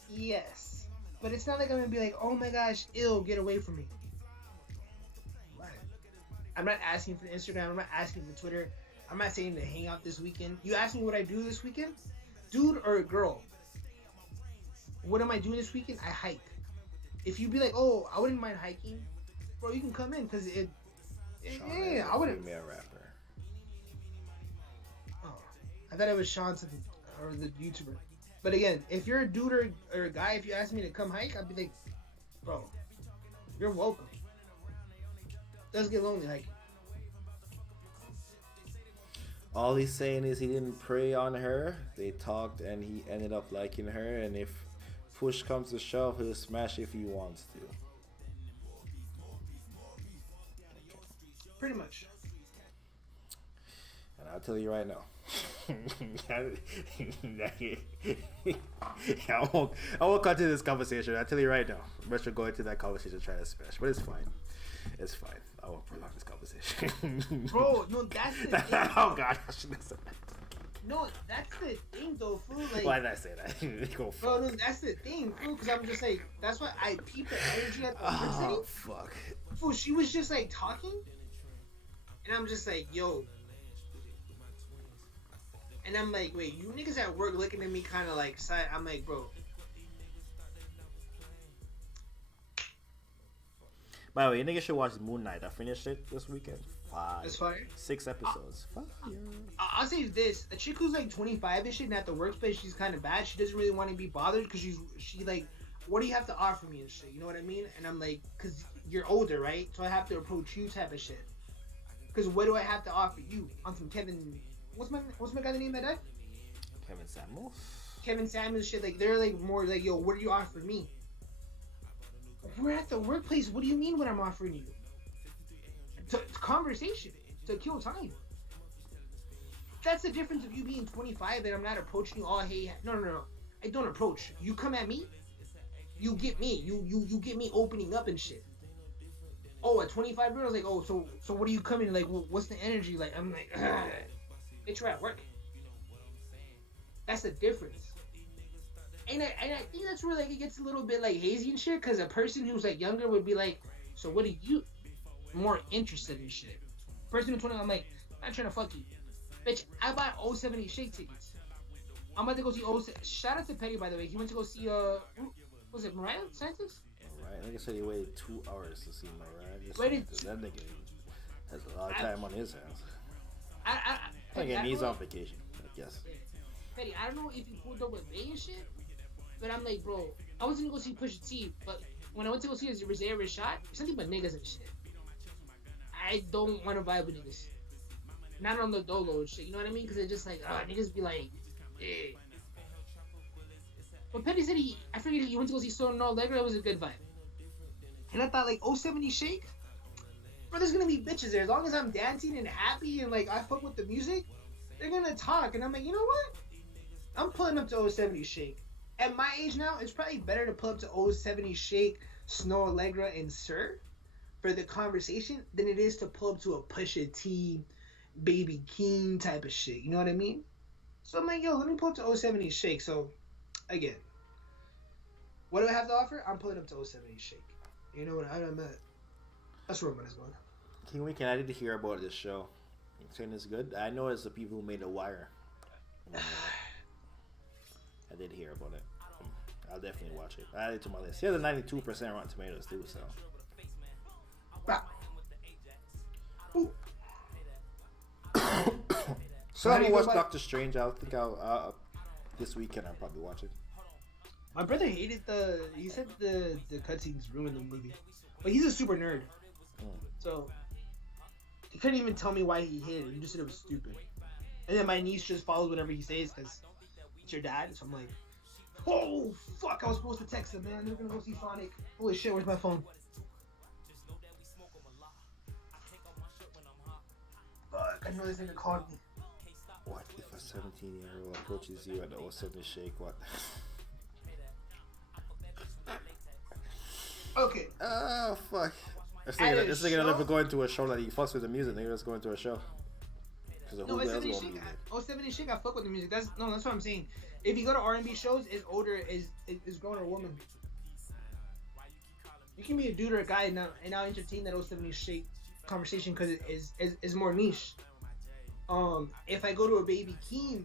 Yes, but it's not like I'm gonna be like, oh my gosh, ill, get away from me. I'm not asking for Instagram. I'm not asking for Twitter. I'm not saying to hang out this weekend. You ask me what I do this weekend, dude or a girl. What am I doing this weekend? I hike. If you be like, oh, I wouldn't mind hiking, bro, you can come in because it. Yeah, I wouldn't. Be a rapper. Oh, I thought it was Sean or the YouTuber. But again, if you're a dude or a guy, if you ask me to come hike, I'd be like, bro, you're welcome. It does get lonely hiking. All he's saying is he didn't prey on her. They talked and he ended up liking her. And if push comes to shove, he'll smash if he wants to. Pretty much. And I'll tell you right now. I won't continue this conversation. I'll tell you right now. I should go into that conversation trying to smash. But it's fine. It's fine. I won't prolong this conversation. Bro, no, that's the thing. Oh God, I shouldn't have said that. No, that's the thing though, fool. Like, why did I say that? Go bro, no, that's the thing, fool. Because I'm just like, that's why I peep the energy at the oh, fuck. Fool, she was just like talking. And I'm just like, yo. And I'm like, wait, you niggas at work looking at me kind of like side. I'm like, bro. By the way, you niggas should watch Moon Knight. I finished it this weekend. That's fire. 6 episodes. I'll say this: a chick who's like 25 and shit, and at the workplace, she's kind of bad. She doesn't really want to be bothered because she like, what do you have to offer me and shit? You know what I mean? And I'm like, because you're older, right? So I have to approach you type of shit. Because what do I have to offer you on some Kevin? What's my guy's name that died? Kevin Samuels. Kevin Samuels shit. Like they're like more like, yo, what do you offer me? We're at the workplace. What do you mean what I'm offering you? To conversation to kill time. That's the difference of you being 25 and I'm not approaching you all. Hey, no. I don't approach. You come at me. You get me. You get me opening up and shit. Oh, at 25 years, like, oh, so what are you coming? Like, what's the energy? Like, I'm like, bitch, you're at work. That's the difference. And I think that's where like it gets a little bit like hazy and shit. Because a person who's like younger would be like, so what are you more interested in shit? Person who's 20, I'm like, I'm not trying to fuck you, bitch. I bought 070 Shake tickets. I'm about to go see shout out to Petty, by the way. He went to go see was it Mariah Santos? Right, like I said, he waited 2 hours to see Mariah. Waited. That nigga has a lot of time on his hands. Petty, Again, he's on vacation, I guess. Petty, I don't know if you pulled up with Bay and shit, but I'm like, bro, I was gonna go see Pushin T, but when I went to go see his Reserve shot, there's something but niggas and shit. I don't want to vibe with niggas. Not on the dolo and shit, you know what I mean? Because it's just like, niggas be like, eh. But Petty said I forget he went to go see Stone No Allegra, it was a good vibe. And I thought, like, 070 Shake? Bro, there's gonna be bitches there. As long as I'm dancing and happy and, like, I fuck with the music, they're gonna talk. And I'm like, you know what? I'm pulling up to 070 Shake. At my age now, it's probably better to pull up to 070 Shake, Snow Allegra, and Sir for the conversation than it is to pull up to a Pusha T, Baby King type of shit. You know what I mean? So I'm like, yo, let me pull up to 070 Shake. So, again, what do I have to offer? I'm pulling up to 070 Shake. You know what I'm at? That's where I'm at as well. King Weekend, I did hear about this show. You saying it's good? I know it's the people who made The Wire. I did hear about it. I'll definitely watch it. I added it to my list. He has a 92% Rotten Tomatoes too, so. So I haven't watched Doctor Strange. I think I'll this weekend I'll probably watch it. My brother hated he said the cutscenes ruined the movie. But he's a super nerd. So he couldn't even tell me why he hated it. He just said it was stupid. And then my niece just follows whatever he says because it's your dad. So I'm like, oh fuck, I was supposed to text him, man. They're gonna go see Sonic. Holy shit, where's my phone? Fuck, I know this nigga called me. What if a 17-year-old approaches you at the 07 Shake? What? Okay. Oh fuck. This nigga never going to a show that he fucks with the music. Nigga just going to a show. No, 070 Shake, I fuck with the music. That's what I'm saying. If you go to R&B shows, is grown or woman. You can be a dude or a guy and now entertain that 070 Shake conversation because it is more niche. If I go to a Baby Keem,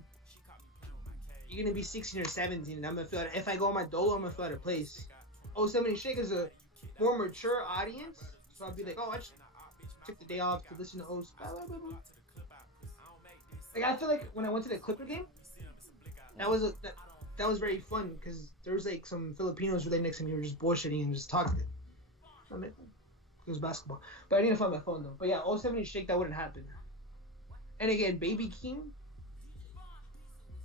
you're gonna be 16 or 17, and I'm gonna feel it. If I go on my dolo, I'm gonna feel out of place. 070 Shake is a more mature audience, so I'll be like, oh, I just took the day off to listen to O's. Like I feel like when I went to the Clipper game, that was very fun because there was like some Filipinos right next to me who were just bullshitting and just talking. I mean, it was basketball, but I didn't find my phone though. But yeah, 070 Shake, that wouldn't happen. And again, Baby Keem,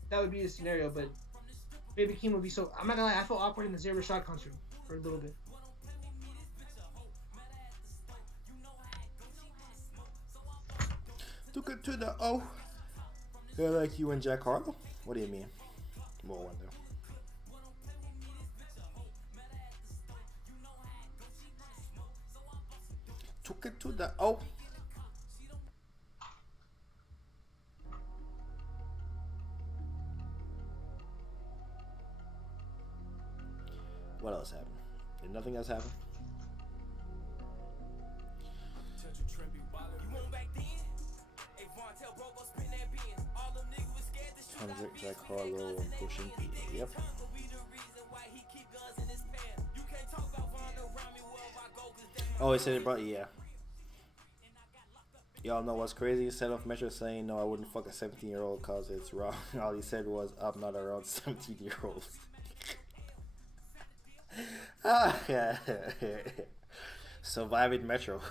that would be the scenario, but Baby Keem would be so. I'm not gonna lie, I felt awkward in the Zero Shot concert for a little bit. Took it to the O. They're like you and Jack Harlow? What do you mean? More one though. Took it to the O. What else happened? Did nothing else happen? Kendrick, Jack Harlow, and Pushin. Yep. Oh, he said it brought yeah. Y'all know what's crazy? He set off Metro saying, no, I wouldn't fuck a 17-year-old cause it's wrong. All he said was, I'm not around 17-year-olds. Surviving Metro.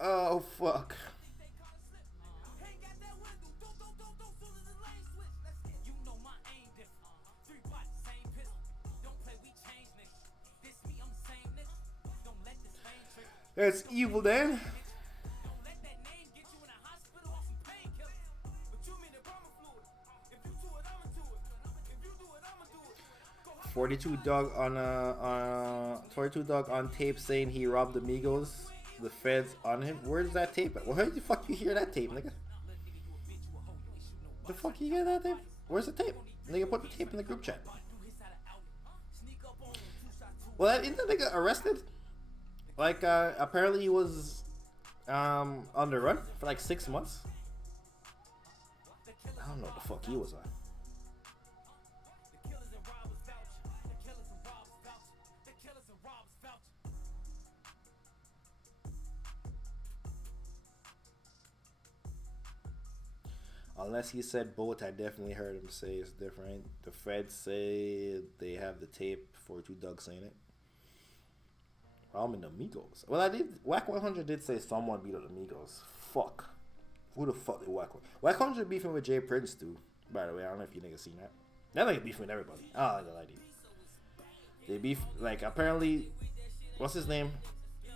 Oh fuck. That's evil, Dan. $42 Dog on 42 Dog on tape saying he robbed Amigos. The feds on him. Where's that tape at? Well, how the fuck you hear that tape, nigga? The fuck you hear that tape? Where's the tape? Nigga, put the tape in the group chat. Well, isn't the nigga arrested? Like, apparently he was on the run for like 6 months. I don't know what the fuck he was on. Unless he said both, I definitely heard him say it's different. The feds say they have the tape for 2 Doug saying it. I'm in Amigos. Well, I did. Whack 100 did say someone beat up Amigos. Fuck. Who the fuck did Whack 100 beefing with Jay Prince, too? By the way, I don't know if you niggas seen that. That nigga beefing with everybody. I don't like that. They beef, like, apparently, what's his name?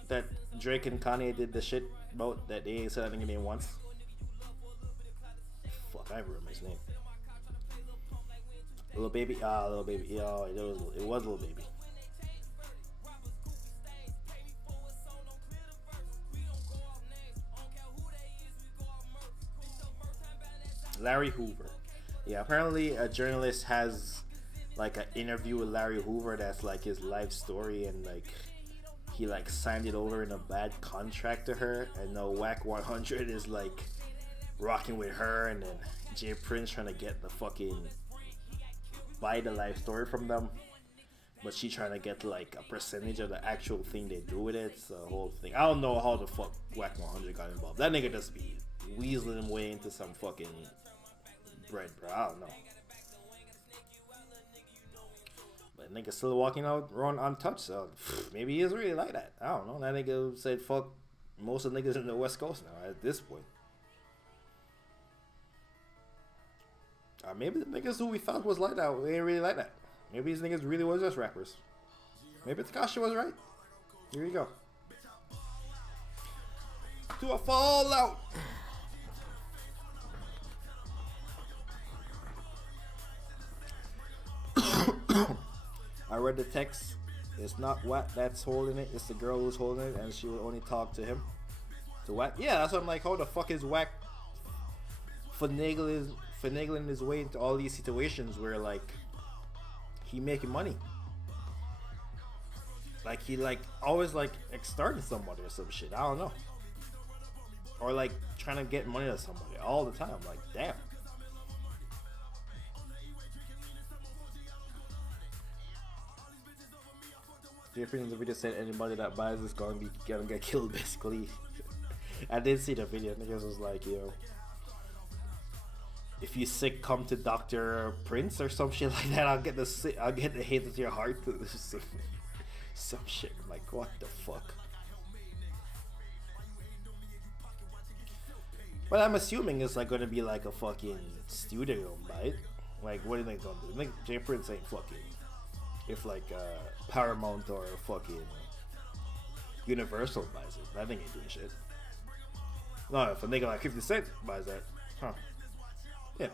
That Drake and Kanye did the shit about that they ain't said that nigga name once. Fuck, I remember his name. Little baby. Little baby. Yeah, it was Little Baby. Larry Hoover. Yeah, apparently a journalist has like an interview with Larry Hoover that's like his life story, and like he like signed it over in a bad contract to her, and no Whack 100 is like rocking with her, and then Jay Prince trying to get the fucking buy the life story from them, but she trying to get like a percentage of the actual thing they do with it. It's the whole thing. I don't know how the fuck Whack 100 got involved. That nigga just be weaseling him way into some fucking bread, bro. I don't know. But nigga still walking out run untouched, so maybe he is really like that. I don't know. That nigga said fuck most of the niggas in the West Coast now at this point. Maybe the niggas who we thought was like that, they ain't really like that. Maybe these niggas really was just rappers. Maybe Takashi was right. Here you go. To a fallout. I read the text. It's not Watt that's holding it. It's the girl who's holding it, and she will only talk to him. To Watt? Yeah, that's what I'm like. How the fuck is Wack finagling his way into all these situations where like he making money? Like he like always like extorting somebody or some shit. I don't know. Or like trying to get money to somebody all the time. Like damn. Jeffrey in the video said anybody that buys this gonna get killed basically. I did see the video. Niggas was like, yo, if you sick, come to Dr. Prince or some shit like that. I'll get the hate to your heart. Some shit. Like what the fuck? But I'm assuming it's like gonna be like a fucking studio, right? Like what do you think gonna do? I think Jay Prince ain't fucking. If like Paramount or fucking Universal buys it, I think ain't doing shit. No, if a nigga like 50 Cent buys that, huh? You know.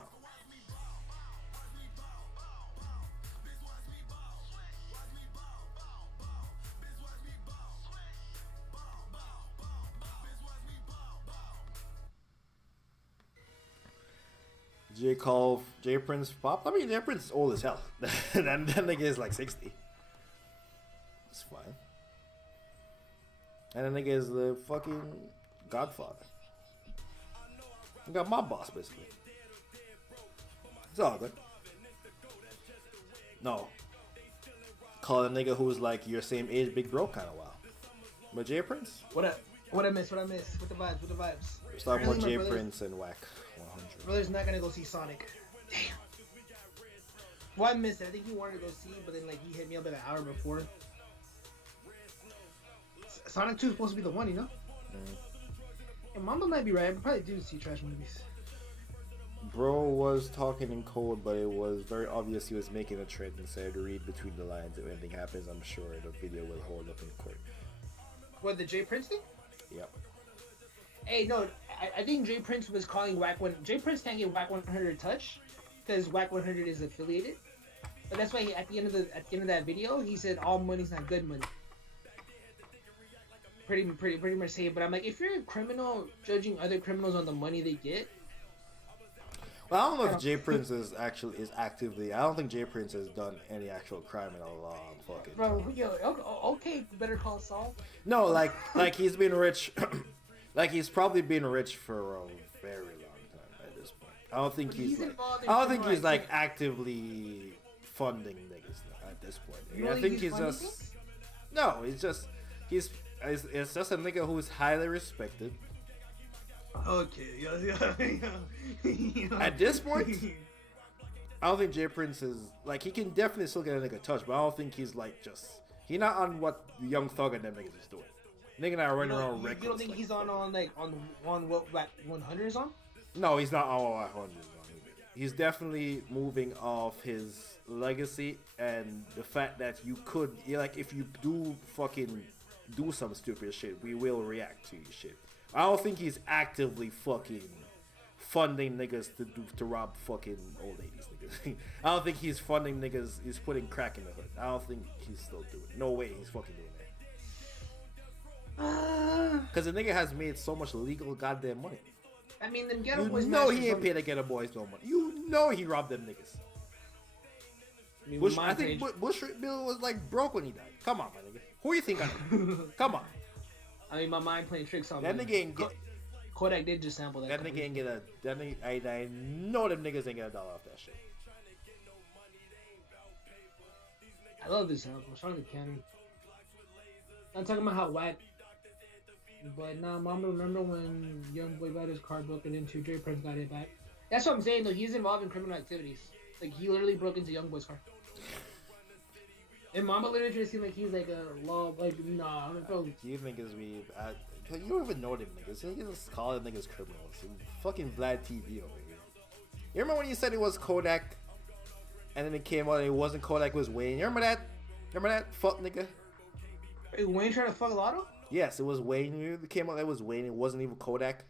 Jay Prince pop. I mean, Jay Prince is old as hell. that nigga is like 60. It's fine. And that nigga is the fucking Godfather. You got my boss basically. It's all good. No. Call a nigga who's like your same age, big bro kind of wild. But Jay Prince? What I miss? What the vibes? Let's talk about Jay Prince and Whack 100. Brother's not gonna go see Sonic. Damn. Well, I missed it. I think he wanted to go see it, but then like he hit me up an hour before. Sonic 2 is supposed to be the one, you know? And Mamba might be right. I probably do see trash movies. Bro was talking in code, but it was very obvious he was making a trend and said read between the lines. If anything happens, I'm sure the video will hold up in court. What, the Jay Prince thing? Yep. Hey, no, I think Jay Prince was calling Whack 1. Jay Prince can't get Whack 100 a touch because Whack 100 is affiliated. But that's why at the end of that video, he said all money's not good money. Pretty much say it. But I'm like, if you're a criminal judging other criminals on the money they get. Well, I don't know if Jay Prince is actively. I don't think Jay Prince has done any actual crime in a long fucking. Bro, yo, okay, Better Call Saul. No, like he's been rich. Like he's probably been rich for a very long time at this point. I don't think he's like actively funding niggas at this point. I think he's just no. It's just it's just a nigga who's highly respected. Okay, yeah. At this point, I don't think Jay Prince is like he can definitely still get a nigga touch, but I don't think he's like he's not on what Young Thug and them niggas is doing. Nigga not running around reckless. You don't think like he's on what 100 is on? No, he's not on 100. He's definitely moving off his legacy and the fact that if you do fucking do some stupid shit, we will react to your shit. I don't think he's actively fucking funding niggas to rob fucking old ladies. Niggas. I don't think he's funding niggas. He's putting crack in the hood. I don't think he's still doing it. No way he's fucking doing that. Because the nigga has made so much legal goddamn money. I mean, them ghetto boys. You know he ain't paid the ghetto boys no money. You know he robbed them niggas. I think Bush Bill was like broke when he died. Come on, my nigga. Who you think I know? Come on. I mean, my mind playing tricks on that me. nigga ain't get. Kodak did just sample that. That nigga ain't get a. That nigga, I know them niggas ain't get $1 off that shit. I love this sample. Shout out to Cannon. I'm talking about how whack. But nah, Mama, remember when Young Boy got his car broken into? Jay Prince got it back. That's what I'm saying though. He's involved in criminal activities. Like he literally broke into Young Boy's car. And Mamba literally seemed like he's like a law, like, nah, I'm gonna you niggas you don't even know them niggas. You just call them niggas criminals. Fucking Vlad TV over here. You remember when you said it was Kodak, and then it came out and it wasn't Kodak, it was Wayne? You remember that? Remember that? Fuck nigga. Hey, Wayne tried to fuck Lotto? Yes, it was Wayne. It came out that it was Wayne. It wasn't even Kodak.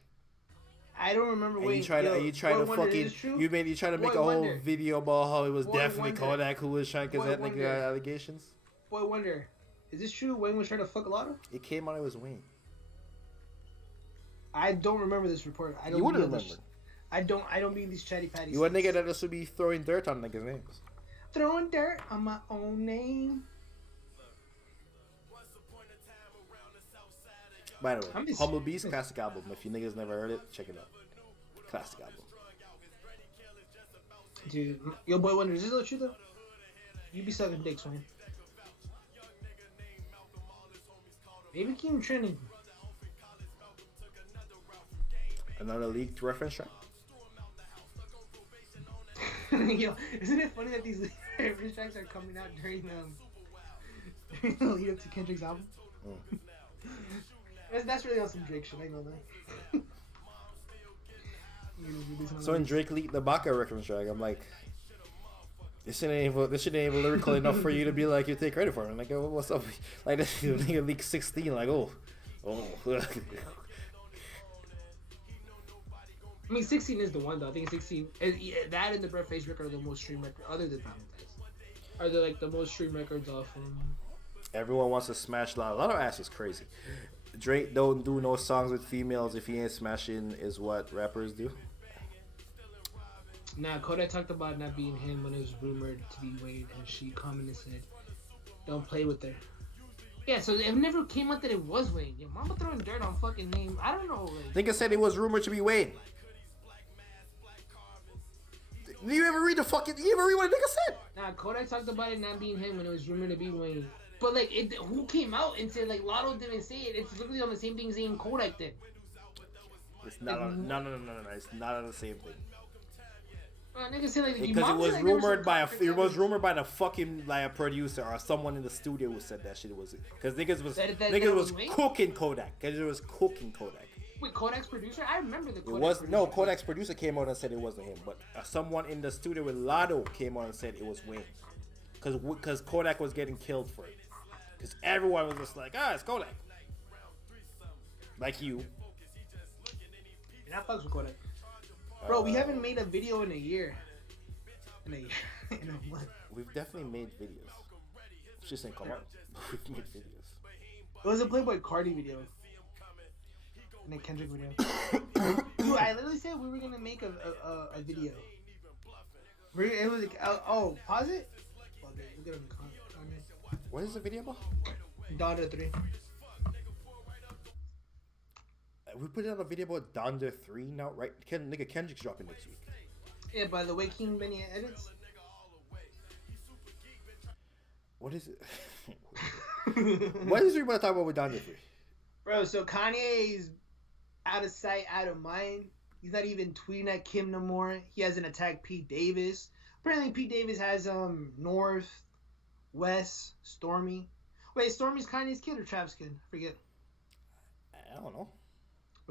I don't remember and Wayne. You tried to make a whole video about how it was definitely Kodak who was trying to get that nigga allegations. Boy Wonder, is this true? Wayne was trying to fuck Lotto? It came out it was Wayne. I don't remember this report. You wouldn't remember. I don't mean these chatty patties. You a nigga that just would be throwing dirt on niggas' names. Throwing dirt on my own name. By the way, Humble Beast classic album. If you niggas never heard it, check it out. Classic album. Dude, yo, Boy Wonder, is this the truth though? You be sucking dicks, man. Maybe keep trending. Another leaked reference track. Yo, isn't it funny that these reference tracks are coming out during the lead up to Kendrick's album? That's really on some Drake shit, I know that. So when Drake leaked the Baka reference track, I'm like, this shit ain't even lyrical enough for you to be like, you take credit for it. I'm like, oh, what's up? Like, this nigga leaked 16, like, oh. I mean, 16 is the one, though. I think 16, that and the Breathface record are the most streamed records, other than Valentine's. Are they, like, the most streamed records off Everyone wants to smash Lotto. Lotto ass is crazy. Drake don't do no songs with females if he ain't smashing is what rappers do. Nah, Kodak talked about not being him when it was rumored to be Wayne, and she commented and said, don't play with her. Yeah, so it never came out that it was Wayne. Your mama throwing dirt on fucking name. I don't know. Like, nigga said it was rumored to be Wayne. You ever read what a nigga said? Nah, Kodak talked about it not being him when it was rumored to be Wayne. But, like, who came out and said, like, Lotto didn't say it? It's literally on the same thing saying Kodak did. It's not on... No. It's not on the same thing. Niggas say like Because it was rumored by the fucking like a producer or someone in the studio who said that shit. It was because niggas was cooking Kodak. Because it was cooking Kodak. Wait, Kodak's producer? I remember the Kodak. It was producer. no Kodak's producer came out and said it wasn't him, but someone in the studio with Lotto came out and said it was Wayne. Because Kodak was getting killed for it. Because everyone was just like, it's Kodak. Like you. And I fucks with Kodak. Bro, we haven't made a video in a year. In a month. We've definitely made videos. It's just ain't come out. We've made videos. It was a Playboy Cardi video. And a Kendrick video. Dude, I literally said we were gonna make a video. It was like, pause it? Well, we'll get on the comment. What is the video about? Donda 3. We put out a video about Donda 3 now, right? Kendrick's dropping next week. Yeah, by the way, King Benny edits. What is it? What is we want to talk about with Donda 3? Bro, so Kanye's out of sight, out of mind. He's not even tweeting at Kim no more. He hasn't attacked Pete Davis. Apparently, Pete Davis has North, West, Stormy. Wait, Stormy's Kanye's kid or Trap's kid? Forget. I don't know.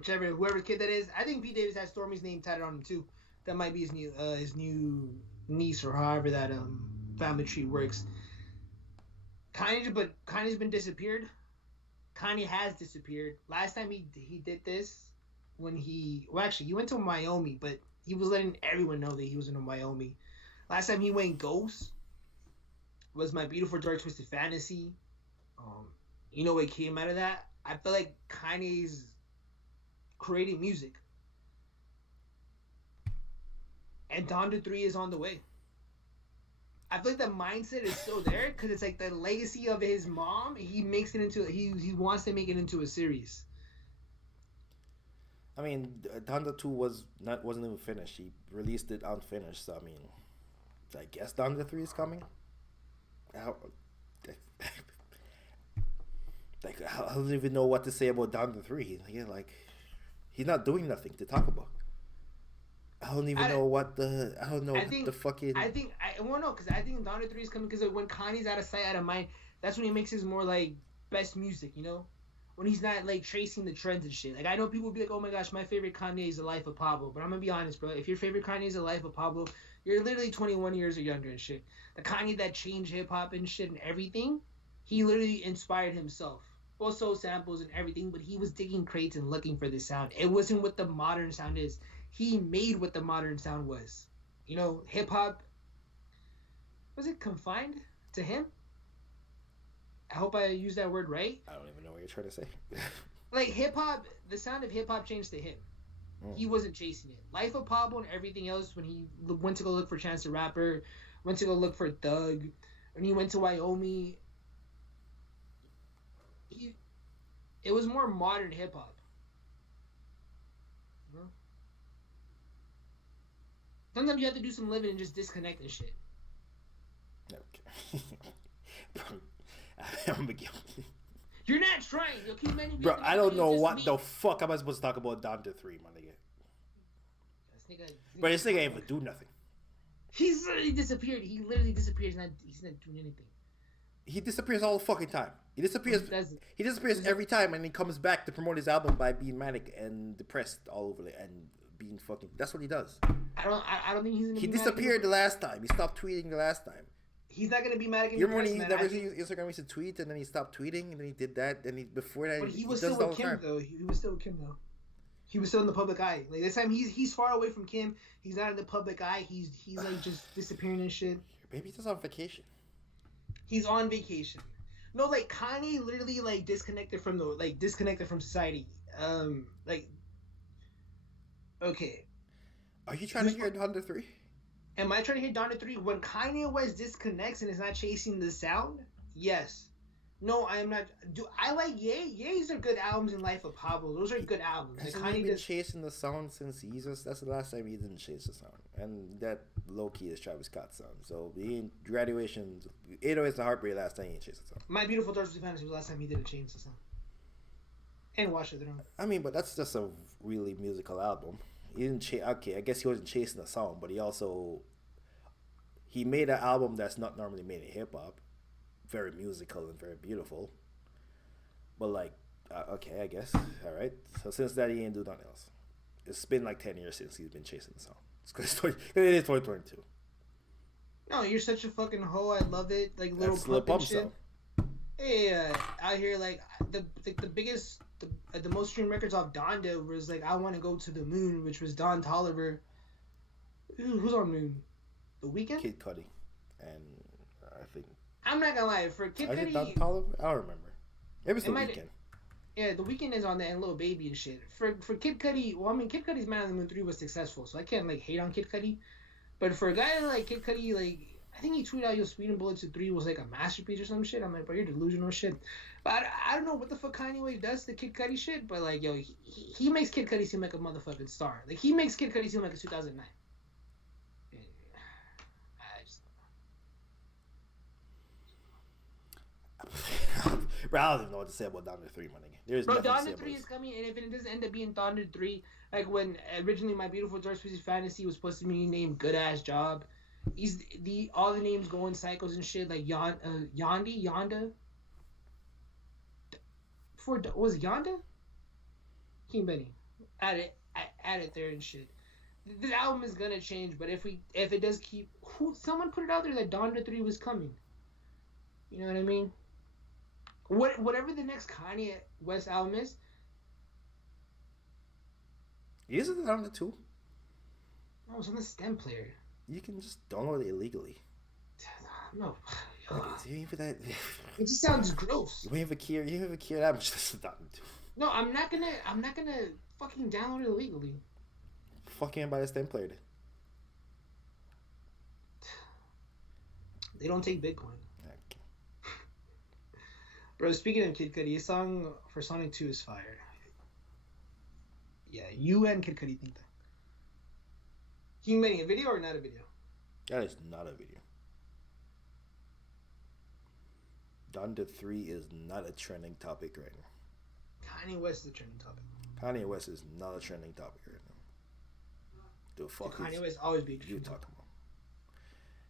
Whoever kid that is, I think Pete Davis has Stormy's name tatted on him too. That might be his new niece or however that family tree works. Kanye's been disappeared. Kanye has disappeared. Last time he did this when he went to Wyoming, but he was letting everyone know that he was in Wyoming. Last time he went ghost was My Beautiful Dark Twisted Fantasy. You know what came out of that? I feel like Kanye's creating music. And Donda 3 is on the way. I feel like the mindset is still there because it's like the legacy of his mom. He makes it into he wants to make it into a series. I mean, Donda 2 wasn't even finished. He released it unfinished. So I mean, I guess Donda 3 is coming. I don't even know what to say about Donda 3. Like he's not doing nothing to talk about. I don't even know what the fucking. I think Donda 3 is coming because when Kanye's out of sight, out of mind, that's when he makes his more like best music, you know, when he's not like tracing the trends and shit. Like I know people will be like, oh my gosh, my favorite Kanye is The Life of Pablo, but I'm gonna be honest, bro. If your favorite Kanye is The Life of Pablo, you're literally 21 years or younger and shit. The Kanye that changed hip hop and shit and everything, he literally inspired himself. Also samples and everything, but he was digging crates and looking for this sound. It wasn't what the modern sound is. He made what the modern sound was. You know, hip hop, was it confined to him? I hope I used that word right. I don't even know what you're trying to say. Like hip hop, the sound of hip hop changed to him. He wasn't chasing it. Life of Pablo and everything else, when he went to go look for Chance the Rapper, went to go look for Thug, when he went to Wyoming, it was more modern hip hop. You know? Sometimes you have to do some living and just disconnect and shit. Okay. You're not trying. You'll keep many Bro, I don't know what the fuck am I supposed to talk about Donda 3, my nigga. But this nigga ain't even do nothing. He's literally disappeared. He literally disappears. He's not doing anything. He disappears all the fucking time. He disappears every time, and he comes back to promote his album by being manic and depressed all over it and being fucking. That's what he does. I don't think he's gonna. He disappeared the last time. He stopped tweeting the last time. He's not gonna be mad again. You remember when he never used Instagram? He used to tweet, and then he stopped tweeting, and then he did that. Then before that, but he was still with Kim though. He was still with Kim though. He was still in the public eye. Like this time, he's far away from Kim. He's not in the public eye. He's like just disappearing and shit. Maybe he's on vacation. He's on vacation. No, like Kanye literally like disconnected from society. Okay. Are you trying to hear Donda 3? Am I trying to hear Donda 3? When Kanye West disconnects and is not chasing the sound? Yes. No, I am not. I like Ye? Ye's are good albums in Life of Pablo. Those are good albums. Hasn't he been chasing the sound since Jesus? That's the last time he didn't chase the sound. And that low-key is Travis Scott's sound. So, graduation, 808's the Heartbreak last time he didn't chase the sound. My Beautiful Dark Twisted Fantasy was the last time he didn't change the sound. And Watch the Throne. I mean, but that's just a really musical album. He didn't chase. Okay, I guess he wasn't chasing the song, but he made an album that's not normally made in hip hop, very musical and very beautiful. But like, okay, I guess. All right. So since that, he ain't do nothing else. It's been like 10 years since he's been chasing the song. It is 2022. No, you're such a fucking hoe. I love it. Like little That's Lil pump and Pump shit. Hey, out here like the biggest, the most streamed records off Donda was like I Want to Go to the Moon, which was Don Toliver. Who's on Moon? The Weeknd? Kid Cudi, and I think I'm not gonna lie, for Kid I think Cudi, Toliver. I don't remember. Maybe it's the Weeknd. yeah, the Weeknd is on there and Lil Baby and shit. For Kid Cudi, well, I mean, Kid Cudi's Man on the Moon 3 was successful, so I can't like hate on Kid Cudi. But for a guy like Kid Cudi, like I think he tweeted out Yo Speed and Bullets 3 was like a masterpiece or some shit. I'm like, bro, you're delusional shit. But I don't know what the fuck Kanye West does to Kid Cudi shit, but like, yo, he makes Kid Cudi seem like a motherfucking star. Like he makes Kid Cudi seem like a 2009. Bro, I don't even know what to say about Donda 3, my nigga. There's Bro, nothing to say Donda about 3 this. is coming, and if it doesn't end up being Donda 3, like when originally My Beautiful Dark Twisted Fantasy was supposed to be named Good Ass Job, all the names going psychos and shit, like Yonda. Was it Yonda? King Benny. Add it there and shit. This album is gonna change, but if it does keep, someone put it out there that Donda 3 was coming. You know what I mean? Whatever the next Kanye West album is. Isn't it Donda 2? No, it's on the stem player. You can just download it illegally. No. You ain't for that. It just sounds gross. You have a care that much. That's Donda 2. No, I'm not gonna fucking download it illegally. Fucking buy the stem player then. They don't take Bitcoin. Bro, speaking of Kid Cudi, his song for Sonic 2 is fire. Yeah, you and Kid Cudi think that. King Benny, a video or not a video? That is not a video. Donda 3 is not a trending topic right now. Kanye West is a trending topic. Kanye West is not a trending topic right now. The fuck is Kanye West always be a you trending talking topic. about?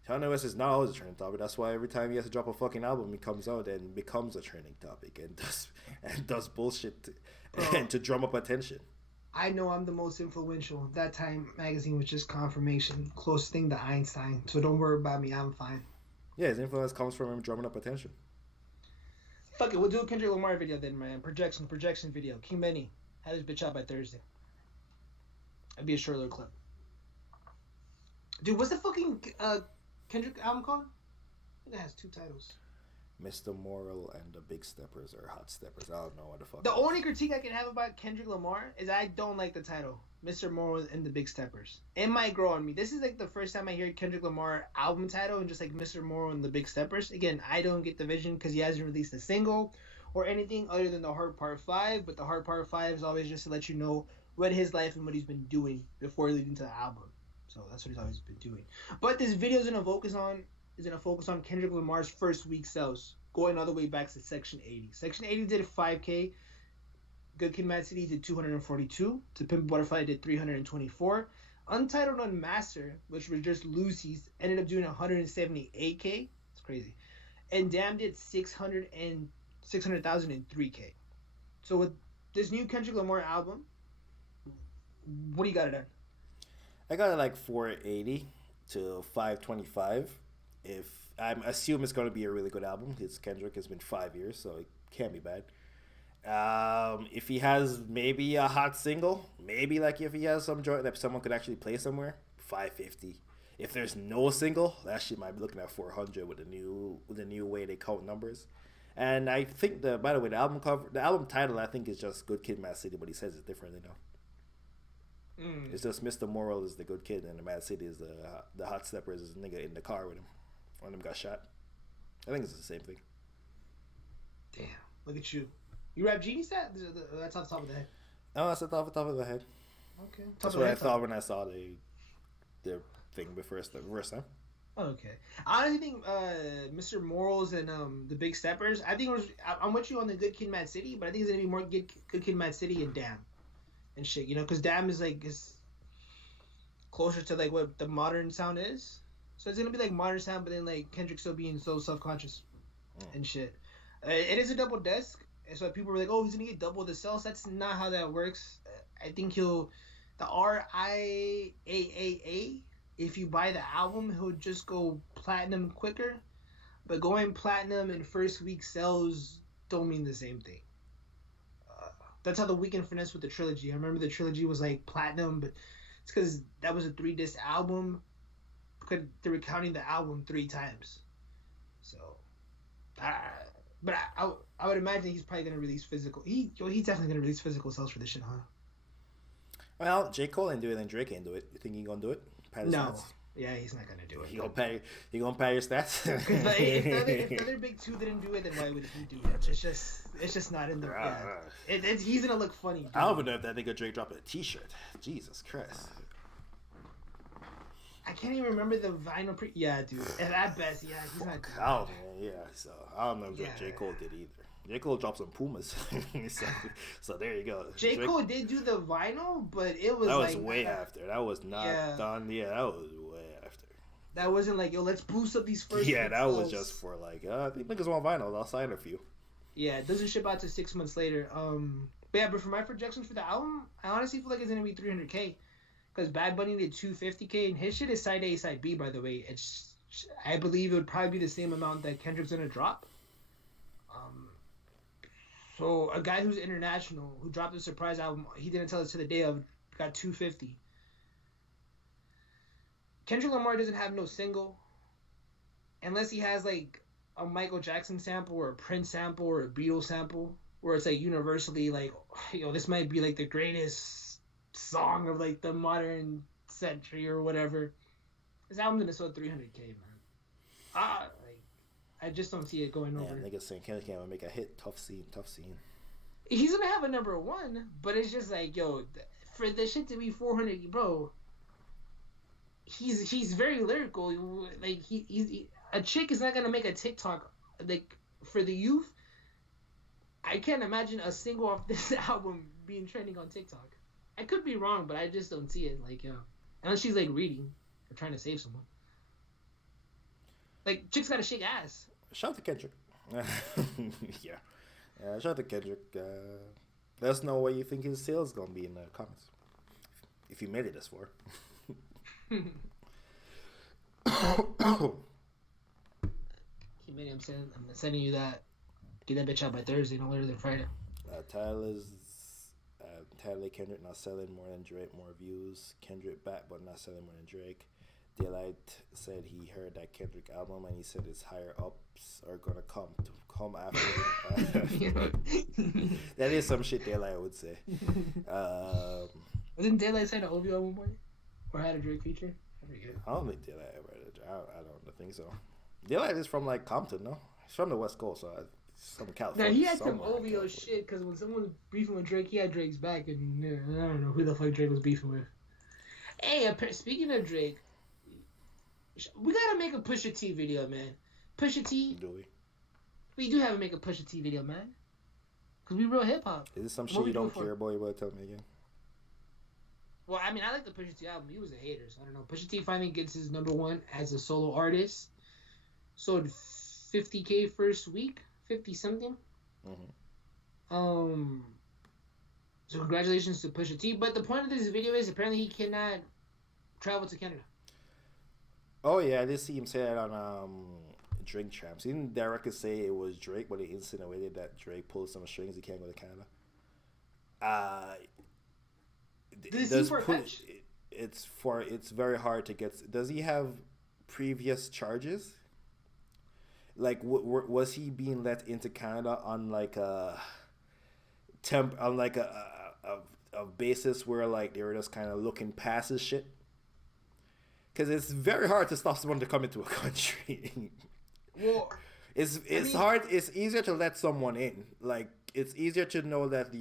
Kanye West is not always a trending topic. That's why every time he has to drop a fucking album, he comes out and becomes a trending topic and does bullshit and to drum up attention. I know I'm the most influential. That Time magazine was just confirmation. Closest thing to Einstein. So don't worry about me. I'm fine. Yeah, his influence comes from him drumming up attention. Fuck it. We'll do a Kendrick Lamar video then, man. Projection video. King Benny. Have this bitch out by Thursday. That'd be a short little clip. Dude, what's the fucking Kendrick album called? I think it has 2 titles. Mr. Moral and the Big Steppers or Hot Steppers. I don't know what the fuck. The only critique I can have about Kendrick Lamar is I don't like the title, Mr. Moral and the Big Steppers. It might grow on me. This is like the first time I hear Kendrick Lamar album title and just like Mr. Moral and the Big Steppers. Again, I don't get the vision because he hasn't released a single or anything other than the Hard Part 5. But the Hard Part 5 is always just to let you know what his life and what he's been doing before leading to the album. So that's what he's always been doing. But this video is gonna focus on Kendrick Lamar's first week sales, going all the way back to Section 80. Section 80 did 5K. Good Kid, Mad City did 242. To Pimp a Butterfly did 324. Untitled Unmastered, which was just Lucy's, ended up doing 178K. It's crazy. And Damn did 600,000 and 3K. So with this new Kendrick Lamar album, what do you got it at? I got it like 480 to 525. If I assume it's going to be a really good album. It's Kendrick. It's been 5 years, so it can't be bad. If he has maybe a hot single, maybe like if he has some joint that someone could actually play somewhere, 550. If there's no single, that shit might be looking at 400 with the new way they count numbers. And I think by the way, the album title I think is just Good Kid, Mad City, but he says it differently now. It's just Mr. Moral is the good kid and the Mad City is the Hot Steppers is the nigga in the car with him. One of them got shot. I think it's the same thing. Damn, look at you. You rap Genie set? That's off the top of the head. No, that's off the top of the head. Okay. That's what I thought when I saw the thing the first time. Okay. I honestly think Mr. Morals and the Big Steppers, I'm with you on the Good Kid, Mad City, but I think it's going to be more Good Kid, Mad City and Damn and shit, you know, because Damn is like, closer to like what the modern sound is. So it's gonna be like modern sound, but then like Kendrick still being so self-conscious and shit. It is a double disc, and so people were like, "Oh, he's gonna get double the sales." That's not how that works. I think he'll the RIAA. If you buy the album, he'll just go platinum quicker. But going platinum in first week sales don't mean the same thing. That's how the Weekend finesse with the trilogy. I remember the trilogy was like platinum, but it's because that was a 3-disc album. Because they were counting the album 3 times. So, I would imagine he's probably gonna release physical. He's definitely gonna release physical sales for this shit, huh? Well, J. Cole ain't do it, and Drake ain't do it. You think he gonna do it? Pad his No. stats? Yeah, he's not gonna do it. He gonna pay your stats. If the other big two didn't do it, then why would he do it? It's just not in the. Yeah. He's gonna look funny. I don't even know if that nigga Drake dropped a T-shirt. Jesus Christ. I can't even remember the vinyl Yeah, dude. At best, yeah, he's not. Oh man, yeah. So I don't know what J. Cole did either. J. Cole dropped some Pumas. so there you go. J. Cole did do the vinyl, but it was that was way after. That was not done. Yeah, that was way after. That wasn't like, yo, let's boost up these first. Yeah, that was just for like, I think niggas want vinyl. I'll sign a few. Yeah, it doesn't ship out to 6 months later. But for my projections for the album, I honestly feel like it's gonna be 300K, because Bad Bunny did 250K, and his shit is side A, side B. By the way, I believe it would probably be the same amount that Kendrick's gonna drop. So a guy who's international, who dropped a surprise album, he didn't tell us to the day of, got 250. Kendrick Lamar doesn't have no single, unless he has like a Michael Jackson sample or a Prince sample or a Beatles sample, where it's like universally like, yo, this might be like the greatest song of like the modern century or whatever. His album's gonna sell 300K, man. I just don't see it going over. Yeah, niggas saying Kendrick can't make a hit. Tough scene. He's gonna have a number 1, but it's just like, yo, for the shit to be 400, bro. He's very lyrical. Like he a chick is not gonna make a TikTok like for the youth. I can't imagine a single off this album being trending on TikTok. I could be wrong, but I just don't see it. Like, unless she's like reading or trying to save someone. Like, chicks gotta shake ass. Shout out to Kendrick. Yeah. Shout out to Kendrick. Let us know what you think his sales is gonna be in the comments. If you made it this far. I'm sending you that. Get that bitch out by Thursday, no later than Friday. Tyler Kendrick not selling more than Drake, more views. Kendrick back, but not selling more than Drake. Daylight said he heard that Kendrick album and he said his higher ups are gonna come after him. That is some shit Daylight would say. Wasn't Daylight say the OVO at one point? Or had a Drake feature? I forget. I don't think Daylight ever had a Drake. I don't think so. Daylight is from like Compton, no? He's from the West Coast, so some California. Now he had some OVO shit, because when someone was beefing with Drake, he had Drake's back, and I don't know who the fuck Drake was beefing with. Hey, speaking of Drake, we gotta make a Pusha T video, man. Pusha T. Do we? We do have to make a Pusha T video, man. Because we real hip hop. Is this some shit you don't care about? You better tell me again. Well, I mean, I like the Pusha T album. He was a hater, so I don't know. Pusha T finally gets his number 1 as a solo artist. Sold 50K first week, 50 something. Mm-hmm. So congratulations to Pusha T. But the point of this video is apparently he cannot travel to Canada. Oh yeah, I did see him say that on Drink Champs. He didn't directly say it was Drake, but he insinuated that Drake pulled some strings. He can't go to Canada. It's very hard to get. Does he have previous charges? Like, was he being let into Canada on like a a basis where like they were just kind of looking past his shit? Because it's very hard to stop someone to come into a country. Well, it's hard. It's easier to let someone in. Like, it's easier to know that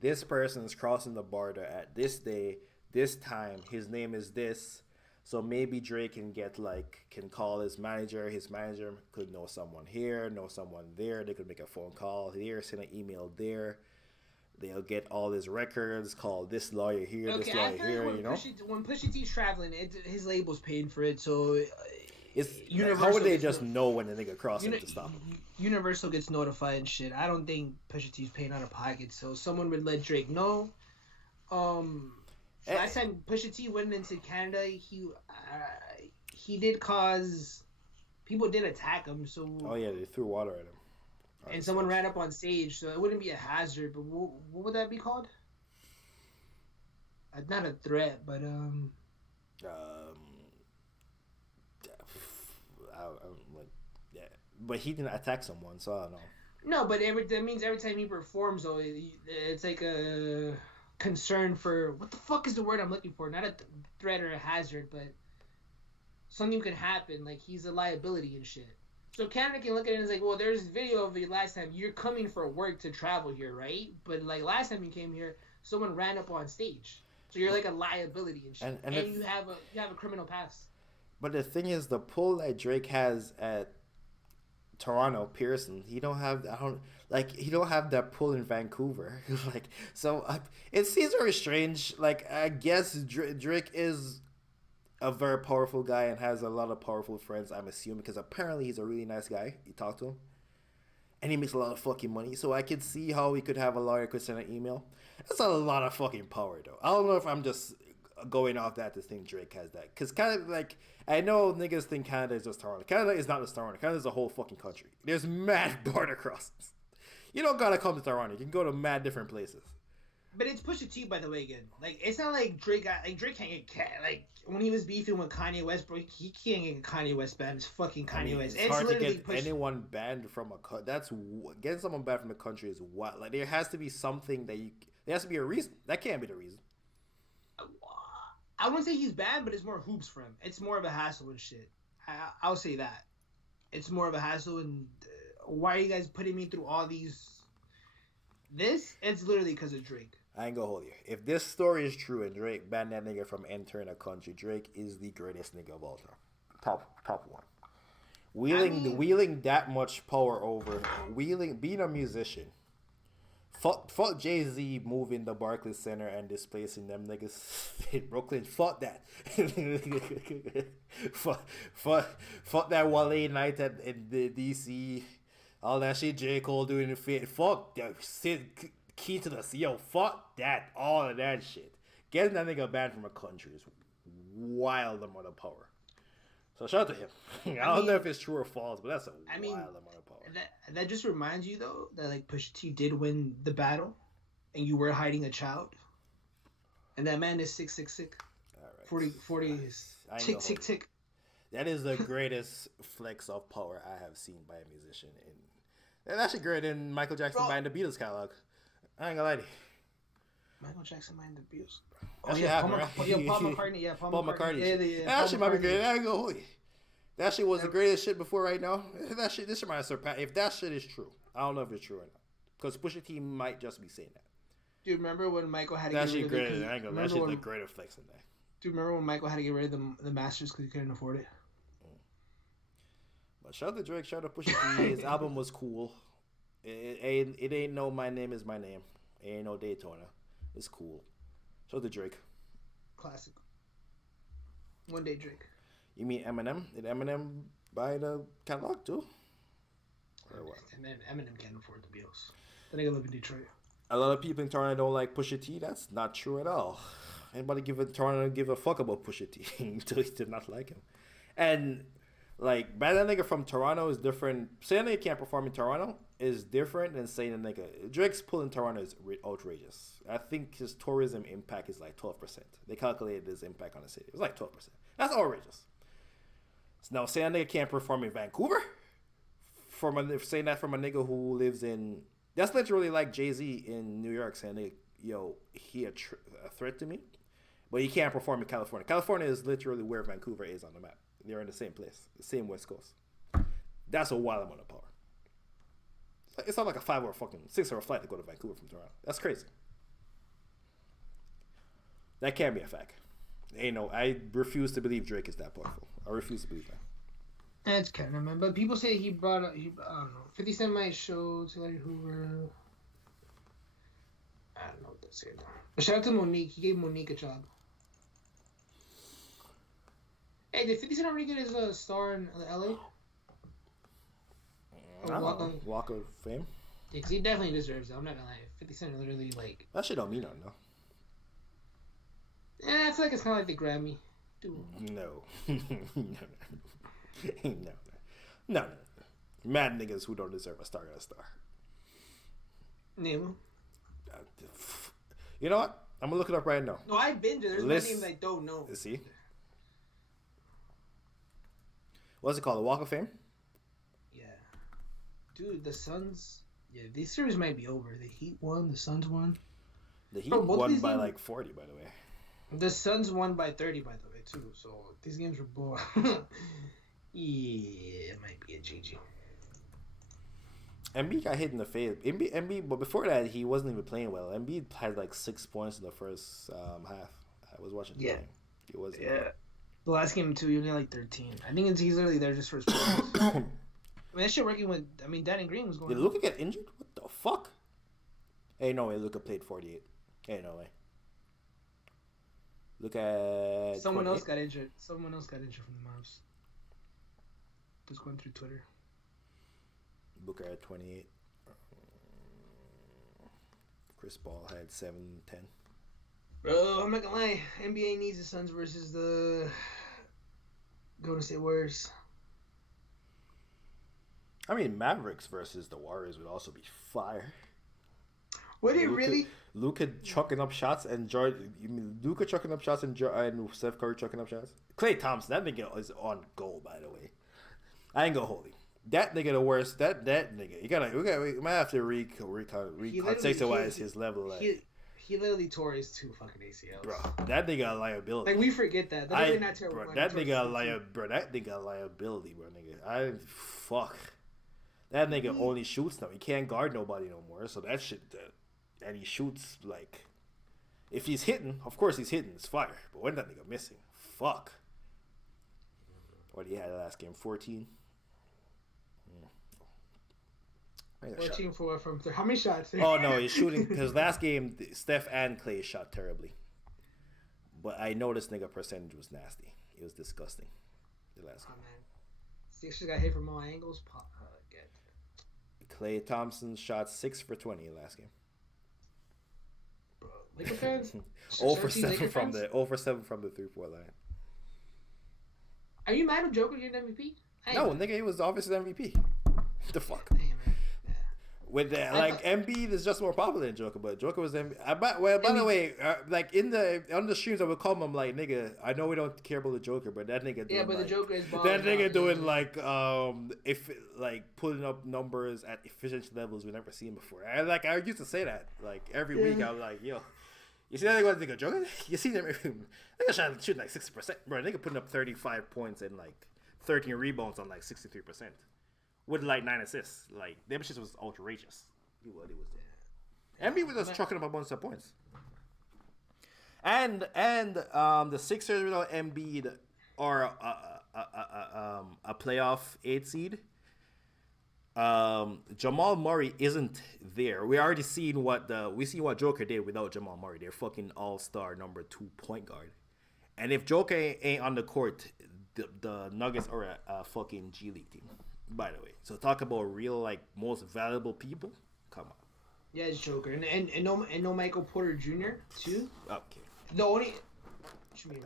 this person is crossing the border at this day, this time. His name is this. So maybe Drake can call his manager. His manager could know someone here, know someone there. They could make a phone call here, send an email there. they'll get all his records, call this lawyer here, this Okay, I lawyer feel here, like you know? when Pusha T's traveling, his label's paying for it, so It's Universal how would they gets just no- know when the nigga crossing to stop him? Universal gets notified and shit. I don't think Pusha T's paying out of pocket, so someone would let Drake know. Last time Pusha T went into Canada, he did cause people did attack him. So Oh yeah, they threw water at him. and someone ran up on stage, so it wouldn't be a hazard. But what would that be called? Not a threat, but Yeah, but he didn't attack someone, so I don't know. No, but that means every time he performs, though, it's like a concern for what the fuck is the word I'm looking for? Not a threat or a hazard, but something could happen. Like he's a liability and shit. So Canada can look at it and it's like, well, there's video of it last time. You're coming for work to travel here, right? But like last time you came here, someone ran up on stage, so you're like a liability and shit, and you have a criminal past. But the thing is, the pull that Drake has at Toronto, Pearson, he don't have that pull in Vancouver. Like, so it seems very strange. Like, I guess Drake is a very powerful guy and has a lot of powerful friends, I'm assuming, because apparently he's a really nice guy. You talk to him, and he makes a lot of fucking money. So I could see how he could have a lawyer could send an email. That's a lot of fucking power, though. I don't know if I'm just going off that to think Drake has that, because kind of like, I know niggas think Canada is just Toronto. Canada is not just Toronto. Canada is a whole fucking country. There's mad border crossings. You don't gotta come to Toronto. You can go to mad different places. But it's Pusha T, by the way, again. Like, it's not like Drake Drake can't get like when he was beefing with Kanye West, bro. He can't get Kanye West banned. It's fucking Kanye West. It's hard to get anyone banned from a getting someone banned from the country is what, like, there has to be something that there has to be a reason. That can't be the reason. I wouldn't say he's bad, but it's more hoops for him. It's more of a hassle and shit. I'll say that. It's more of a hassle, and why are you guys putting me through all these? It's literally because of Drake. I ain't gonna hold you. If this story is true and Drake banned that nigga from entering a country, Drake is the greatest nigga of all time. Top one. Wielding that much power over, being a musician. Fuck Jay-Z moving the Barclays Center and displacing them niggas in Brooklyn. Fuck that. fuck that Wale night in the DC. All that shit J. Cole doing the fit. Fuck that. Key to the Yo, fuck that. All of that shit. Getting that nigga banned from a country is wild amount of power. So shout out to him. I don't know if it's true or false, but that's a wild amount of power. That just reminds you, though, that like Pusha T did win the battle, and you were hiding a child, and that man is sick. All right. 40 is tick. That is the greatest flex of power I have seen by a musician, and that's actually greater than Michael Jackson buying the Beatles catalog. I ain't gonna lie to you. Michael Jackson buying the Beatles. Oh yeah, Paul McCartney. Yeah, Paul McCartney. Yeah, that shit might be great. I ain't gonna hold you. That shit was the greatest shit before right now. This shit might surpass. If that shit is true, I don't know if it's true or not. Because Pusha T might just be saying that. Dude, remember when Michael had to that get shit rid of the angle? That shit's the greater flex in that. Dude, remember when Michael had to get rid of the Masters because he couldn't afford it? But shout out to Drake, shout out to Pusha T. His album was cool. It ain't no My Name Is My Name. It ain't no Daytona. It's cool. Shout out to Drake. Classic. One day Drake. You mean Eminem? Did Eminem buy the catalog too? Or what? Eminem can't afford the Beatles. That nigga live in Detroit. A lot of people in Toronto don't like Pusha T. That's not true at all. Anybody give a fuck about Pusha T to not like him. And like, ban that nigga from Toronto is different. Saying that nigga can't perform in Toronto is different than saying a nigga Drake's pull in Toronto is outrageous. I think his tourism impact is like 12%. They calculated his impact on the city. It was like 12%. That's outrageous. So now saying a nigga can't perform in Vancouver, saying that from a nigga who lives in, that's literally like Jay-Z in New York saying, yo, he a threat to me, but he can't perform in California. California is literally where Vancouver is on the map. They're in the same place, the same West Coast. That's a wild amount of power. It's not like a 5 or fucking 6 hour flight to go to Vancouver from Toronto. That's crazy. That can't be a fact. I refuse to believe Drake is that powerful. I refuse to believe that. That's kind of, man. But people say he brought I don't know. 50 Cent might show to Larry Hoover. I don't know what to say though. But shout out to Monique. He gave Monique a job. Hey, did 50 Cent already get his star in LA? I don't know. Walk of Fame? Yeah, because he definitely deserves it. I'm not gonna lie. 50 Cent literally, like... That shit don't mean nothing, though. I feel like it's kind of like the Grammy. Dude. No. No. Mad niggas who don't deserve a star got a star. Name him. You know what? I'm gonna look it up right now. No, I've been there. There's no names I don't know. See? What's it called? The Walk of Fame? Yeah. Dude, the Suns... Yeah, this series might be over. The Heat won. The Suns won. The Heat won by like 40, by the way. The Suns won by 30, by the way, too. So these games were boring. Yeah, it might be a GG. Embiid got hit in the face. Embiid, but before that, he wasn't even playing well. Embiid had like 6 points in the first half. I was watching the game. He was. Yeah. The last game, too, he only had like 13. I think he's literally there just for his points. I mean, that shit working with... I mean, Danny Green was going... Did Luka get injured? What the fuck? Hey, no way. Luka played 48. Hey, no way. Look at... Someone else got injured. Someone else got injured from the Mavs. Just going through Twitter. Booker at 28. Chris Paul had 7, 10. Bro, I'm not gonna lie. NBA needs the Suns versus the Golden State Warriors. I mean, Mavericks versus the Warriors would also be fire. Would it really? Luka chucking up shots and Jordan. You mean Luka chucking up shots and Steph Curry chucking up shots? Klay Thompson, that nigga is on goal, by the way. I ain't gonna hold him. That nigga the worst. That nigga. We might have to recontextualize his level. Like, he literally tore his 2 fucking ACLs. Bro, that nigga a liability. Like, we forget that. That's really not terrible. Bro, that nigga a liability, bro, nigga. Fuck. That nigga only shoots now. He can't guard nobody no more. So that shit, and he shoots like, if he's hitting, of course he's hitting. It's fire. But when that nigga missing, fuck. What he had last game? 14. 14 from how many shots? Oh no, he's shooting because last game Steph and Clay shot terribly. But I know this nigga percentage was nasty. It was disgusting. The last game. Man. Sixers got hit from all angles. Klay Thompson shot 6 for 20 in last game. Bro, Laker fans? 0 for 7 from the 3-point line. Are you mad at Joker getting MVP? No, nigga, he was obviously the MVP. What the fuck? Damn, man. Yeah. With that, like Embiid is just more popular than Joker, but Joker was MVP. By the way, like on the streams, I would call him like, nigga. I know we don't care about the Joker, but that nigga. Yeah, but like, the Joker is bomb. That nigga doing like if like pulling up numbers at efficiency levels we never seen before. I used to say that like every week. I was like, yo, you see that nigga Joker? You see them? Nigga shooting like 60%, bro. Nigga putting up 35 points and like 13 rebounds on like 63%. With like 9 assists, like them shit was outrageous. It was there. Embiid was just chucking up a bunch of points. And the Sixers without Embiid are a playoff 8 seed. Jamal Murray isn't there. We already seen what Joker did without Jamal Murray. They're fucking all-star number 2 point guard. And if Joker ain't on the court, the Nuggets are a fucking G League team. By the way, so talk about real like most valuable people. Come on. Yeah, it's Joker and no Michael Porter Jr. too. Okay. The only.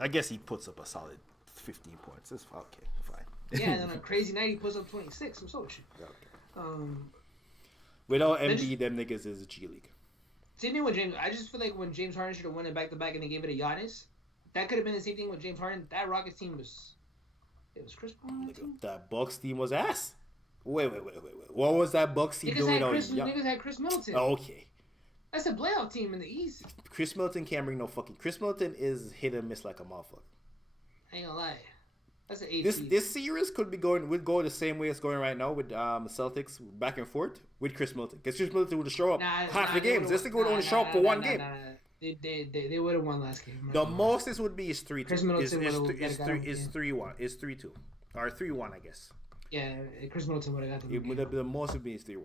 I guess he puts up a solid 15 points. It's okay, fine. Yeah, and on a crazy night he puts up 26. I'm so shit. Okay. Without Embiid, them niggas is a G League. Same thing with James. I just feel like when James Harden should have won it back to back and they gave it to Giannis, that could have been the same thing with James Harden. That Rockets team was. It was Chris Paul on that team? That Bucks team was ass. Wait. What was that Bucks team doing? Niggas had Chris Middleton. Okay. That's a playoff team in the East. Chris Middleton can't bring no fucking... Chris Middleton is hit and miss like a motherfucker. I ain't gonna lie. That's an 8 This series would go the same way it's going right now with Celtics back and forth with Chris Middleton. Because Chris Middleton would show up half the games. This thing would only show up for one game. They would have won last game. The most this would be is 3-2. Chris Middleton is 3-1. Is 3-2. Or 3-1, I guess. Yeah, Chris Middleton would have got the most would be is 3-1.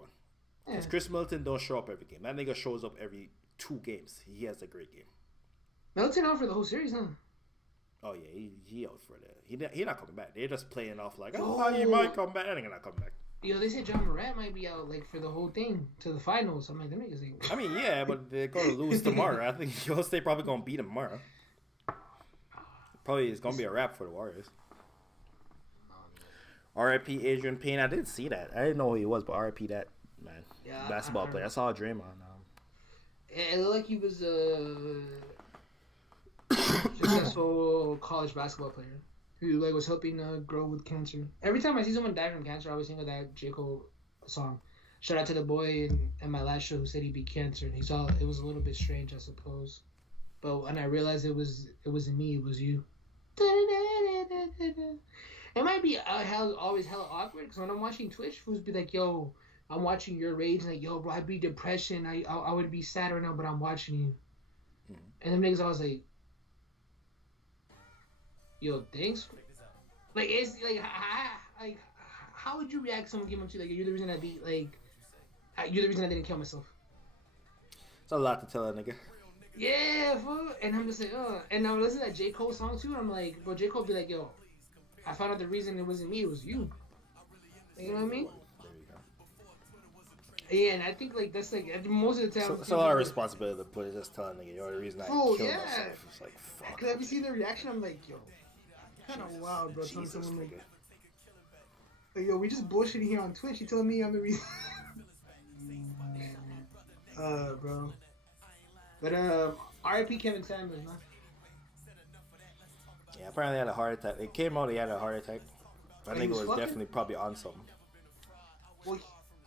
Because Chris Middleton don't show up every game. That nigga shows up every 2 games. He has a great game. Melton out for the whole series, huh? Oh yeah, he out for that. He not coming back. They're just playing off like, oh, he might come back. I think he's not coming back. They said John Morant might be out like for the whole thing to the finals. I'm like, them niggas ain't. I mean, yeah, but they're gonna lose tomorrow. I think Golden State probably gonna beat them tomorrow. Probably it's gonna be a wrap for the Warriors. R.I.P. Adrian Payne. I didn't see that. I didn't know who he was, but R.I.P. that man. Yeah, Basketball player. I saw Draymond. It looked like he was successful college basketball player who like was helping grow with cancer. Every time I see someone die from cancer, I always think of that J. Cole song. Shout out to the boy in my last show who said he beat cancer. And it was a little bit strange, I suppose. But when I realized it wasn't me, it was you. It might be always hella awkward because when I'm watching Twitch, fools be like, yo, I'm watching your rage, and like, yo, bro, I'd be depression. I would be sad right now, but I'm watching you. And them niggas always like, yo, thanks. Like, it's like, how would you react to someone giving up to you? Like, you're the reason you're the reason I didn't kill myself. It's a lot to tell a nigga. Yeah, fool. And I'm just like, and I listen to that J. Cole song too. And I'm like, bro, J. Cole be like, yo, I found out the reason it wasn't me, it was you. You know what I mean? Yeah, and I think like that's like most of the time. It's a lot of responsibility to put it just telling a nigga, you're the reason I killed myself. It's like, fuck. Cause have you seen the reaction? I'm like, yo, kind of wild, bro. Telling someone like, yo, we just bullshitting here on Twitch. You telling me I'm the reason? Bro. But R.I.P. Kevin Samuels, man. Yeah, apparently he had a heart attack. It came out he had a heart attack. I think it was definitely probably on something. Well,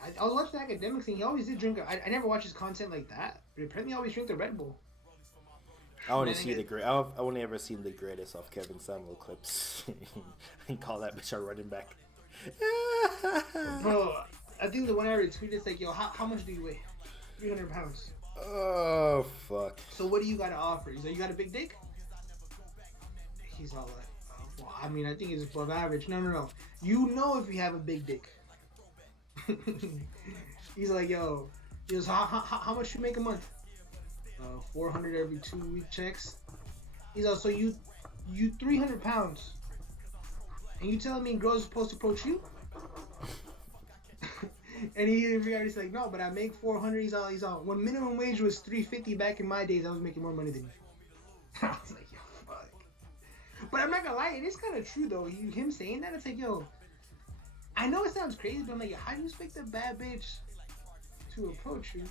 I was watching the academic thing. He always did drink. I never watched his content like that. But apparently, he always drink the Red Bull. I only see I've only ever seen the greatest of Kevin Samuel clips. And call that bitch a running back. Bro, I think the one I retweeted is like, yo, how much do you weigh? 300 pounds. Oh fuck. So what do you got to offer? He's like, you got a big dick? He's all like, oh, well, I mean, I think it's above average. No. You know if you have a big dick. He's like, yo, he goes, how much you make a month? 400 every 2 week checks. He's like, so you 300 pounds, and you telling me girls are supposed to approach you? And he's like, no, but I make 400. He's all. When minimum wage was $3.50 back in my days, I was making more money than you. I was like, yo, fuck. But I'm not gonna lie, it is kind of true though. Him saying that, it's like, yo, I know it sounds crazy, but I'm like, yo, how do you expect a bad bitch to approach you?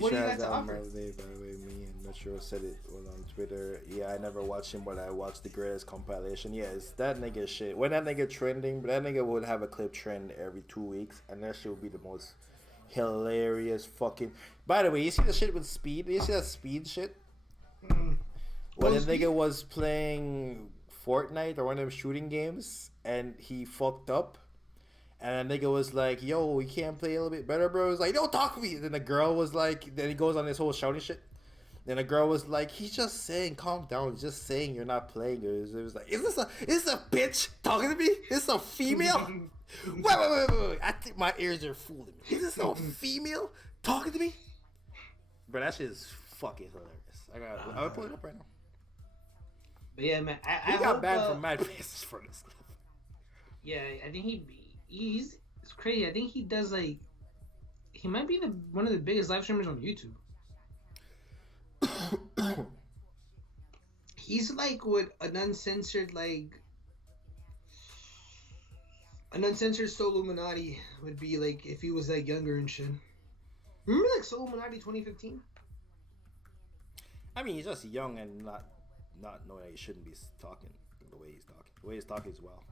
What do you got to offer? By the way, me and Metro said it was on Twitter. Yeah, I never watched him, but I watched the greatest compilation. Yeah, it's that nigga shit. When that nigga trending, that nigga would have a clip trend every 2 weeks, and that shit would be the most hilarious fucking. By the way, you see the shit with Speed? You see that Speed shit? When the nigga was playing Fortnite or one of them shooting games, and he fucked up. And the nigga was like, yo, we can't play a little bit better, bro. He was like, don't talk to me. Then the girl was like, then he goes on this whole shouting shit. Then the girl was like, he's just saying, calm down. He's just saying you're not playing. It was like, is this a bitch talking to me? Is this a female? Wait. I think my ears are fooling me. Is this a female talking to me? Bro, that shit is fucking hilarious. I'll pull it up right now. But yeah, man. He got banned from Mad Faces for this stuff. Yeah, I think it's crazy. I think he does like he might be one of the biggest live streamers on YouTube. He's like what an uncensored Soul Illuminati would be like if he was like younger and shit. Remember like Soul Illuminati 2015? I mean, he's just young and not knowing that he shouldn't be talking the way he's talking. The way he's talking is well.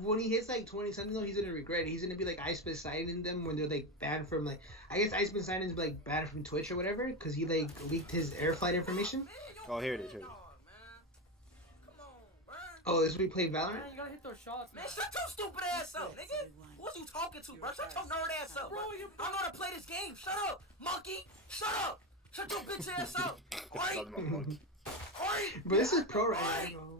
When he hits like 20 something though, he's gonna regret it. He's gonna be like Ice Poseidon them when they're like banned from like I guess Ice Poseidon's like banned from Twitch or whatever because he like leaked his air flight information. Oh, here it is. Oh, this we played Valorant. Man, you gotta hit those shots, man. Shut your stupid ass up, nigga. Who's you talking to, bro? Shut your nerd ass up, bro. I know how to play this game. Shut up, monkey. Shut up. Shut your bitch ass up. Alright. But this is pro right now.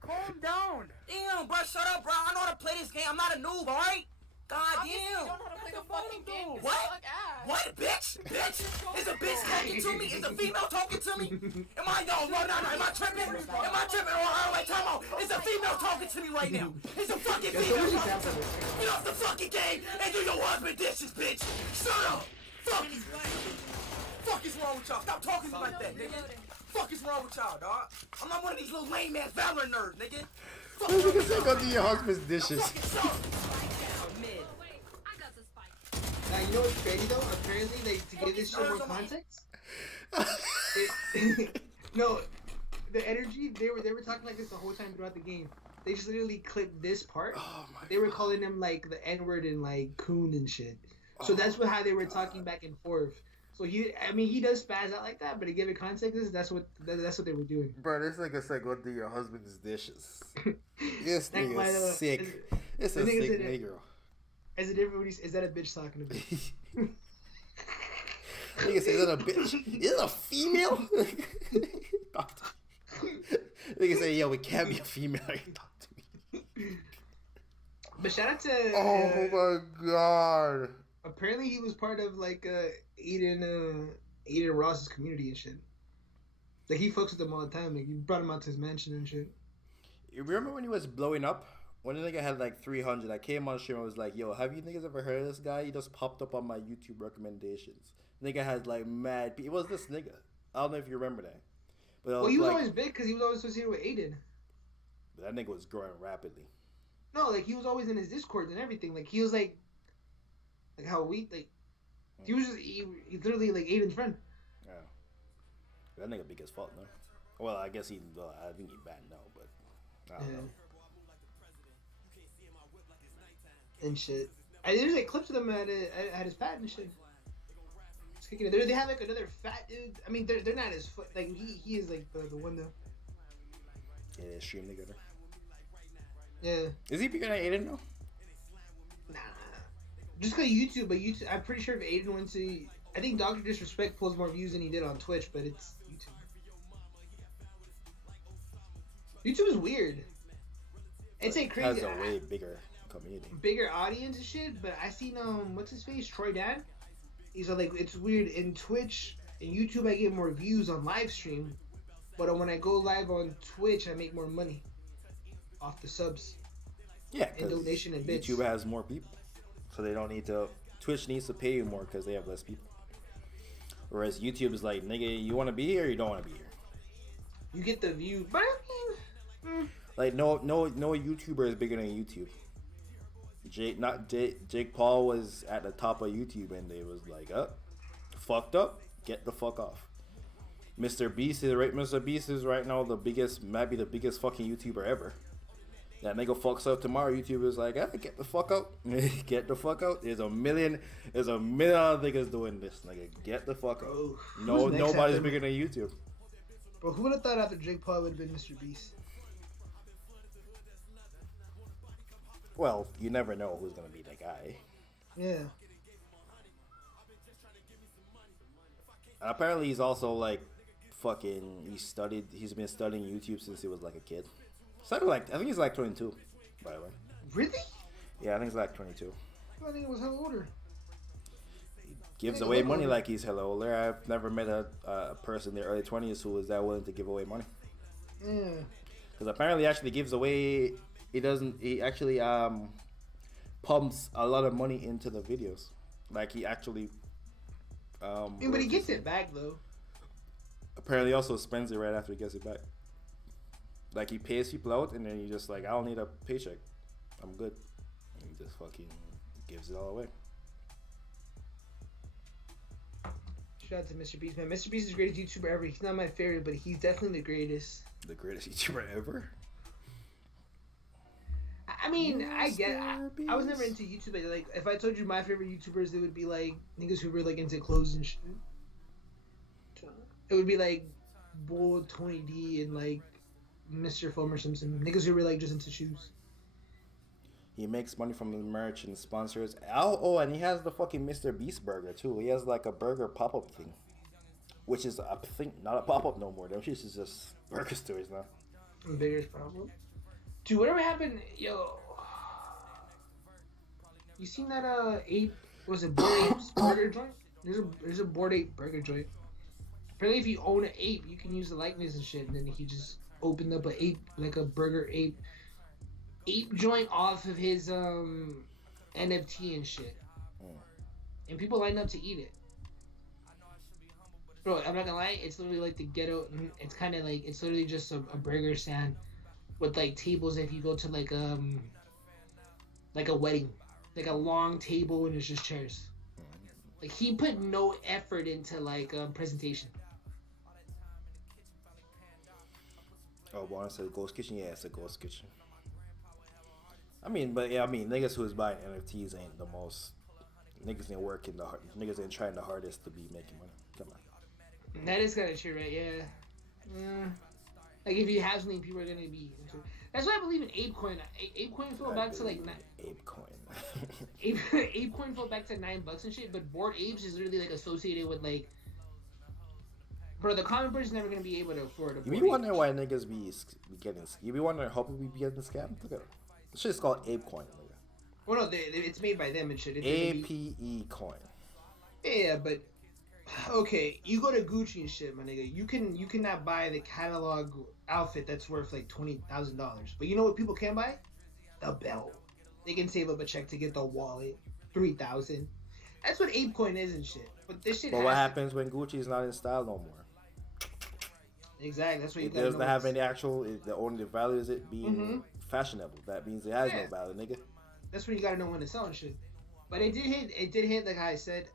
Calm down. Damn, bro, shut up, bro. I know how to play this game. I'm not a noob, alright? God damn. fucking game. What? What, bitch? Bitch? Is a bitch talking to me? Is a female talking to me? Am I, no, am I tripping? Am I tripping? Wait, time out. Is a female talking to me right now? Is a fucking female talking to me? Get off the fucking game and do your husband dishes, bitch. Shut up. Fuck is wrong with y'all? Stop talking to me like that, nigga. Fuck is wrong with y'all, dog? I'm not one of these little lame ass Valorant nerds, nigga. Fuck You can say go do your husband's dishes. Now, you know what's crazy though? Apparently, like, to give this shit more context. No, the energy, they were talking like this the whole time throughout the game. They just literally clipped this part. Oh my they were calling him like the N-word and like coon and shit. So that's how they were talking back and forth. So he does spaz out like that, but to give it context, that's what they were doing. Bro, this nigga said go do your husband's dishes. This Like, nigga's sick. It's a the nigga sick said negro. Is it different when is that a bitch talking to me? Nigga say, is that a bitch? Is it a female? Nigga say, yo, we can't be a female. Talk to me. But shout out to Oh my god. apparently he was part of like Aiden Ross's community and shit. Like he fucks with them all the time. Like he brought him out to his mansion and shit. You remember when he was blowing up? When the nigga had like 300, I came on stream and was like, yo, have you niggas ever heard of this guy? He just popped up on my YouTube recommendations. Nigga had like mad. It was this nigga. I don't know if you remember that. But Well, he was always big because he was always associated with Aiden. That nigga was growing rapidly. No, like he was always in his Discord and everything. Like he was like how we like. He was just he literally like Aiden's friend. Yeah. That nigga big as fuck, no? Well, I guess I think he bad now, but I don't know. And shit. There's like clips of them at his pad and shit. Just kicking it. They have like another fat dude. I mean, they're not as like he is like the one though. Yeah, they stream together. Yeah. Is he bigger than Aiden now? Nah. Just cause YouTube, but YouTube. I'm pretty sure if Aiden went to, I think Dr. Disrespect pulls more views than he did on Twitch, but it's YouTube. YouTube is weird. It's like crazy. Has a way bigger community. Bigger audience and shit, but I seen what's his face, Troy Dan. He's like, it's weird in Twitch and YouTube. I get more views on live stream, but when I go live on Twitch, I make more money off the subs. Yeah, and donation and bits. YouTube has more people, so they don't need to. Twitch needs to pay you more because they have less people. Whereas YouTube is like, nigga, you want to be here, or you don't want to be here. You get the view, but I mean, like no YouTuber is bigger than YouTube. Jake Paul was at the top of YouTube and they was like, fucked up, get the fuck off. Mr. Beast is right now might be the biggest fucking YouTuber ever. That nigga fucks up tomorrow, YouTube is like, get the fuck out. Get the fuck out. There's a million other niggas doing this, nigga. Get the fuck out. Bro, Nobody's bigger than YouTube. Bro, who would have thought after Jake Paul would have been Mr. Beast? Well, you never know who's gonna be that guy. Yeah. And apparently he's also like he's been studying YouTube since he was like a kid. I think he's like 22, by the way. Really? Yeah, I think he's like 22. I think it was hell older. He gives away money like he's hella older. I've never met a person in their early 20s who was that willing to give away money. Yeah. Because apparently he actually gives away... He actually pumps a lot of money into the videos. Like he actually... but he gets it back though. Apparently he also spends it right after he gets it back. Like he pays people out and then he just like, I don't need a paycheck. I'm good. And he just fucking gives it all away. Shout out to Mr. Beast, man. Mr. Beast is the greatest YouTuber ever. He's not my favorite, but he's definitely the greatest. The greatest YouTuber ever? I mean, I was never into YouTube. Like, if I told you my favorite YouTubers, it would be like niggas who were like into clothes and shit. It would be like Bull, Tony D, and like Mr. Fomer Simpson. Niggas who were like just into shoes. He makes money from the merch and sponsors. Oh, and he has the fucking Mr. Beast burger too. He has like a burger pop-up thing, which is I think not a pop-up no more. Those is just burger stores now. Biggest problem. Dude, whatever happened, yo. You seen that Was it Bored Ape's burger joint? There's a Bored Ape burger joint. Apparently, if you own an ape, you can use the likeness and shit. And then he just opened up a ape, like a burger ape joint off of his NFT and shit. And people line up to eat it. Bro, I'm not gonna lie, it's literally like the ghetto. It's kind of like it's literally just a burger stand with like tables. If you go to like a wedding, like a long table and it's just chairs. Like he put no effort into like presentation. Oh, Juan said Ghost Kitchen. Yeah, it's a Ghost Kitchen. I mean, niggas who's buying NFTs ain't the most. Niggas ain't working the hard. Niggas ain't trying the hardest to be making money. Come on. That is kind of true, right? Yeah. Like if you have something, people are gonna be into it. That's why I believe in ApeCoin. ApeCoin fell back to like ApeCoin. ApeCoin fell back to $9 and shit. But Bored Apes is literally like associated with like. Bro, the common person's never gonna be able to afford a. You be wondering why niggas be getting. You be wondering how people be getting scammed. Look at it. This shit's called ApeCoin. Nigga. Well, no, it's made by them and shit. APE coin. Yeah, but okay, you go to Gucci and shit, my nigga. You cannot buy the catalog outfit that's worth like $20,000. But you know what people can buy? The belt. They can save up a check to get the wallet. $3,000. That's what ApeCoin is and shit. But this shit. But what happens when Gucci is not in style no more? Exactly. That's what you. It doesn't have any actual. The only value is it being fashionable. That means it has no value, nigga. That's when you gotta know when to sell and shit. But it did hit. It did hit. Like I said,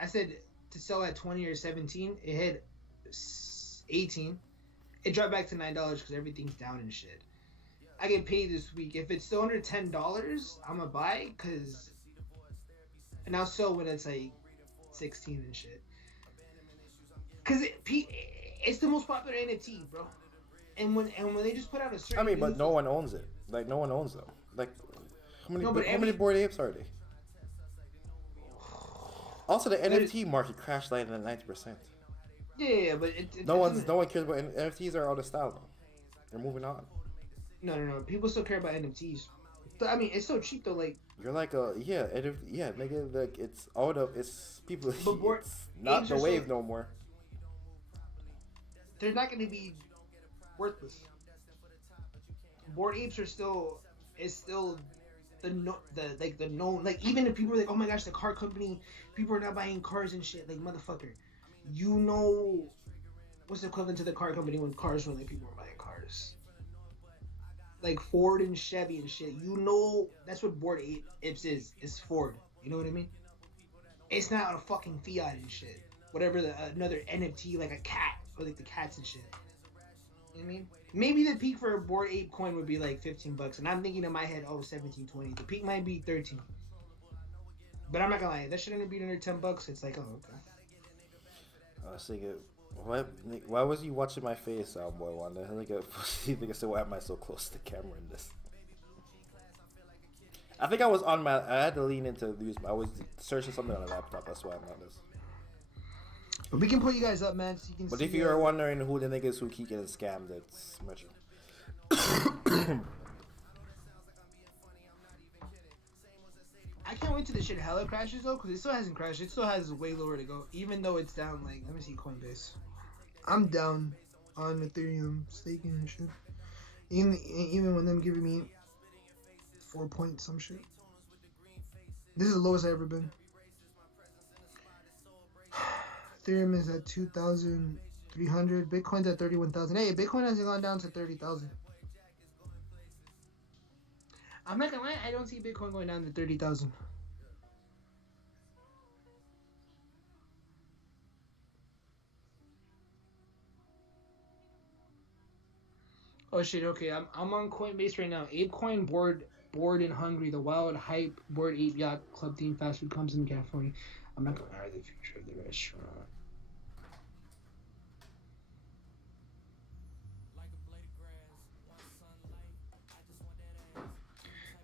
I said to sell at 20 or 17. It hit 18. It dropped back to $9 because everything's down and shit. I get paid this week. If it's still under $10, I'm gonna buy and I'll sell when it's like 16 and shit. Cause it's the most popular NFT, bro. And when they just put out a certain. I mean, but no one owns it. Like no one owns them. Like how many Bored Apes are they? Also, the NFT market crashed like 90%. Yeah, but no one cares about NFTs. Are out of style though. They're moving on. No. People still care about NFTs. But, I mean, it's so cheap though. Like you're like nigga. Like it's people. But it's not the wave no more. They're not going to be worthless. Bored Apes are still the known, like even if people are like, oh my gosh, the car company, people are not buying cars and shit, like motherfucker, you know what's the equivalent to the car company when cars were like people were buying cars, like Ford and Chevy and shit. You know that's what Bored Apes is. It's Ford. You know what I mean? It's not a fucking Fiat and shit. Whatever another NFT like a cat. Or like the cats and shit. You know what I mean? Maybe the peak for a Bored Ape coin would be like $15. And I'm thinking in my head, 17, 20. The peak might be 13. But I'm not gonna lie, that shit ended up being under $10. It's like, oh, okay. I was thinking, why was you watching my face, boy? Wanda? I think I said, why am I so close to the camera in this? I think I was I had to lean into use. I was searching something on a laptop. That's why I'm on this. But we can put you guys up, man, so you can but see. If you are wondering who the niggas who keep getting scammed, it's Metro. I can't wait till this shit hella crashes though, because it still hasn't crashed. It still has way lower to go, even though it's down. Like, let me see Coinbase. I'm down on Ethereum staking and shit. Even when them giving me 4 points some shit. This is the lowest I've ever been. Ethereum is at 2,300. Bitcoin's at 31,000. Hey, Bitcoin hasn't gone down to 30,000. I'm not gonna lie, I don't see Bitcoin going down to 30,000. Oh shit, okay, I'm on Coinbase right now. ApeCoin bored in Hungary. The wild hype Bored Ape Yacht Club theme fast food comes in California. I'm not gonna lie, the future of the restaurant.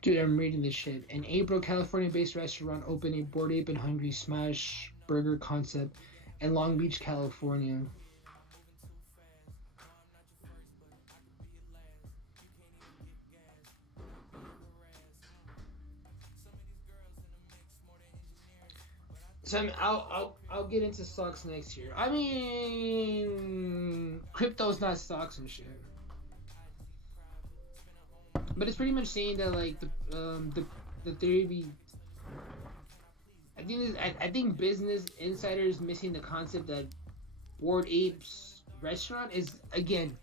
Dude, I'm reading this shit. In April, California-based restaurant opened a Bored Ape and Hungry Smash Burger concept in Long Beach, California. So I'll get into stocks next year. I mean, crypto's not stocks and shit, but it's pretty much saying that like the theory be. I think Business Insider is missing the concept that Bored Ape's restaurant is again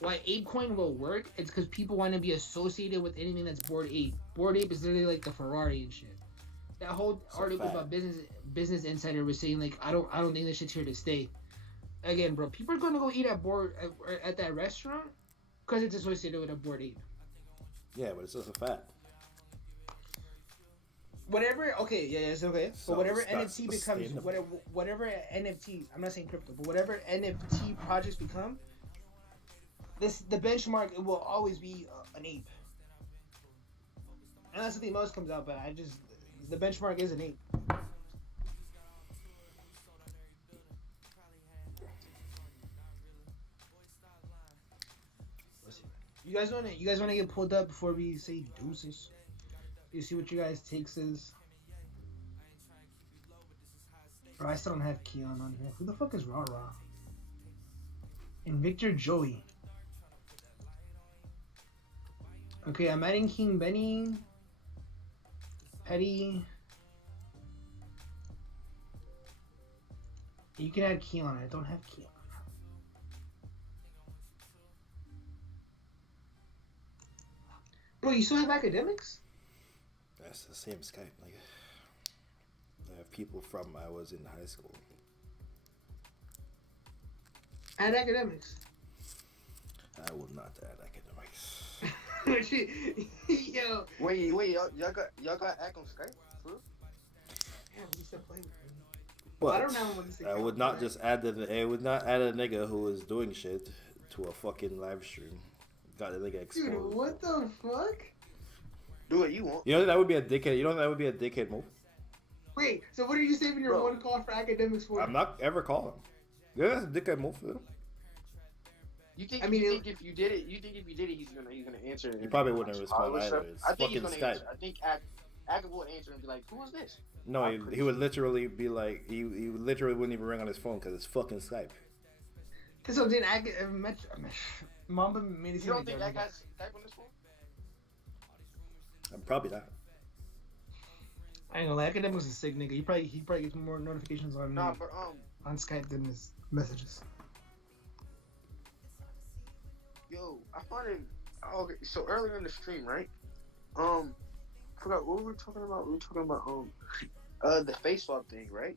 why ApeCoin will work. It's because people want to be associated with anything that's Bored Ape. Bored Ape is literally like the Ferrari and shit. That whole article about Business Insider was saying like I don't think this shit's here to stay. Again, bro, people are gonna go eat at that restaurant because it's associated with a Bored Ape. Yeah, but it's just a fact. Whatever, okay, yeah, it's okay. So But whatever it's not NFT becomes, sustainable. whatever NFT, I'm not saying crypto, but whatever NFT projects become, the benchmark it will always be an ape. Unless something else comes out, but the benchmark is an ape. You guys wanna get pulled up before we say deuces? You see what you guys takes is. Bro, I still don't have Keon on here. Who the fuck is Raw Raw? And Victor Joey. Okay, I'm adding King Benny. Petty. You can add Keon. I don't have Keon. Bro, you still have academics? That's the same Skype. Like, I have people from I was in high school. Add academics. I will not add academics. Yo. Wait, y'all got act on Skype? For real? Damn, we still playing. But I don't know when to I would not just add I would not add a nigga who was doing shit to a fucking live stream. Got the nigga exposed. Dude, what the fuck? Do what you want. You know that would be a dickhead. You know that would be a dickhead move. Wait, so what are you saving your Bro. one call for academics for? I'm not ever calling. Yeah, that's a dickhead move for him. You think? I mean, you think if you did it, he's gonna answer. He probably wouldn't respond either. It's I think he's fucking gonna Skype. answer. I think Ack would answer and be like, "Who is this?" No, he would literally be like, he literally wouldn't even ring on his phone because it's fucking Skype. Because I'm saying, Mamba made it You seem don't like think that. that guy's Skype on this phone? I'm probably not. I ain't gonna lie, academics is a sick nigga. He probably gets more notifications on Nah, but on Skype than his messages. yo, I find it. Okay, so earlier in the stream, right? Forgot what we were talking about. We were talking about the face swap thing, right?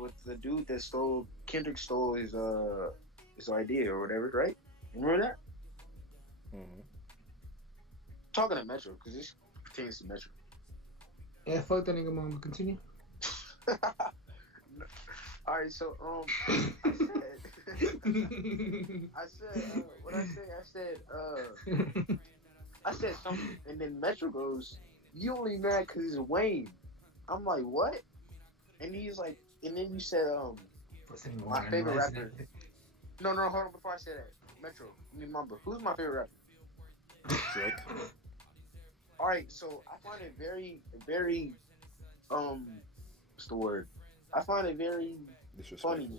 With the dude that Kendrick stole his idea or whatever, right? Remember that? Mm-hmm. Talking to Metro, because this pertains to Metro. Yeah, fuck that nigga, Mamba. Continue. Alright, so I said something, and then Metro goes, "You only mad because it's Wayne." I'm like, what? And he's like, and then you said, my favorite rapper. No, hold on. Before I say that, Metro, remember, who's my favorite rapper? Drake. All right, so I find it very, very, what's the word? I find it very funny.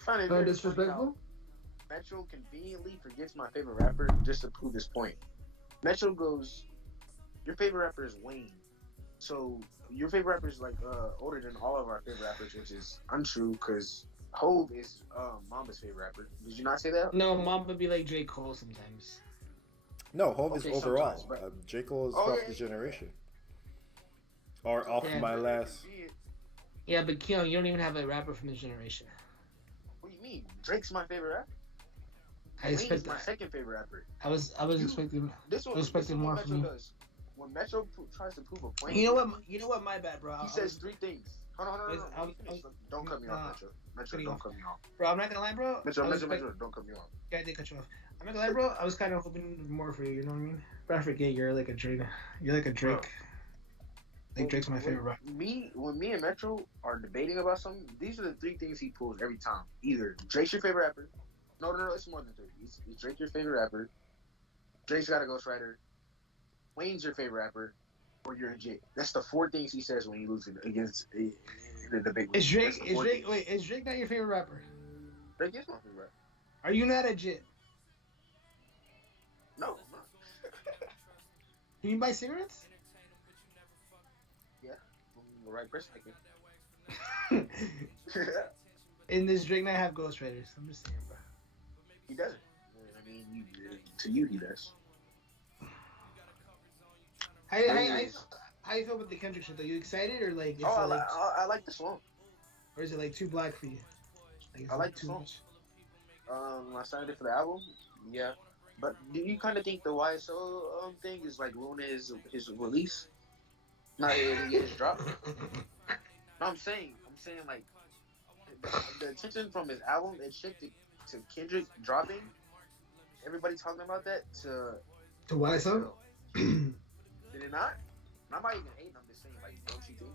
I find it very disrespectful? funny how Metro conveniently forgets my favorite rapper just to prove his point. Metro goes, "Your favorite rapper is Wayne, so your favorite rapper is like older than all of our favorite rappers," which is untrue because Hove is Mamba's favorite rapper. Did you not say that? No, Mamba be like J. Cole sometimes. No, Hove is Okay, overall. sometimes, but- J. Cole is Oh, off yeah, this yeah. generation. Or off Yeah. my last. Yeah, but Keon, you don't even have a rapper from this generation. What do you mean? Drake's my favorite rapper. I Wayne's expect my that. second favorite rapper. I was expecting. This one, I expected more Metro from you. does. When Metro tries to prove a point, You know what? My bad, bro. he says three things. Hold on. I'll- Don't cut me off, Nah. Metro. Metro, Cutting don't off. cut me off. Bro, I'm not gonna lie, bro. Metro, I was don't cut me off. Yeah, I did cut you off. I'm not gonna lie, bro. I was kind of hoping more for you. You know what I mean? But I forget you're like a Drake. You're like a Drake. Like Drake's my favorite rapper. When me and Metro are debating about something, these are the three things he pulls every time. Either Drake's your favorite rapper. No, it's more than three. Is Drake your favorite rapper? Drake's got a ghostwriter. Wayne's your favorite rapper. or you're a jit. That's the 4 things he says when he loses against in the debate. Is Drake? That's the Is 4 Drake? things. Wait, is Drake not your favorite rapper? Drake is my favorite. Are you not a jit? No, I'm not. Can you buy cigarettes? Yeah, I'm the right person. I can. In this Drake not have ghostwriters. I'm just saying, bro. He doesn't. I mean, to you, he does. How you feel about the Kendrick shit though? You excited or like? I like the song. Or is it like too black for you? I like the song. I signed it for the album. Yeah, but do you kind of think the YSL thing is like ruining his release? Not his drop. No, I'm saying like the attention from his album it shifted to Kendrick dropping. Everybody talking about that to YSL. Did it not? And I'm not even hating. I'm just saying, like, don't you think?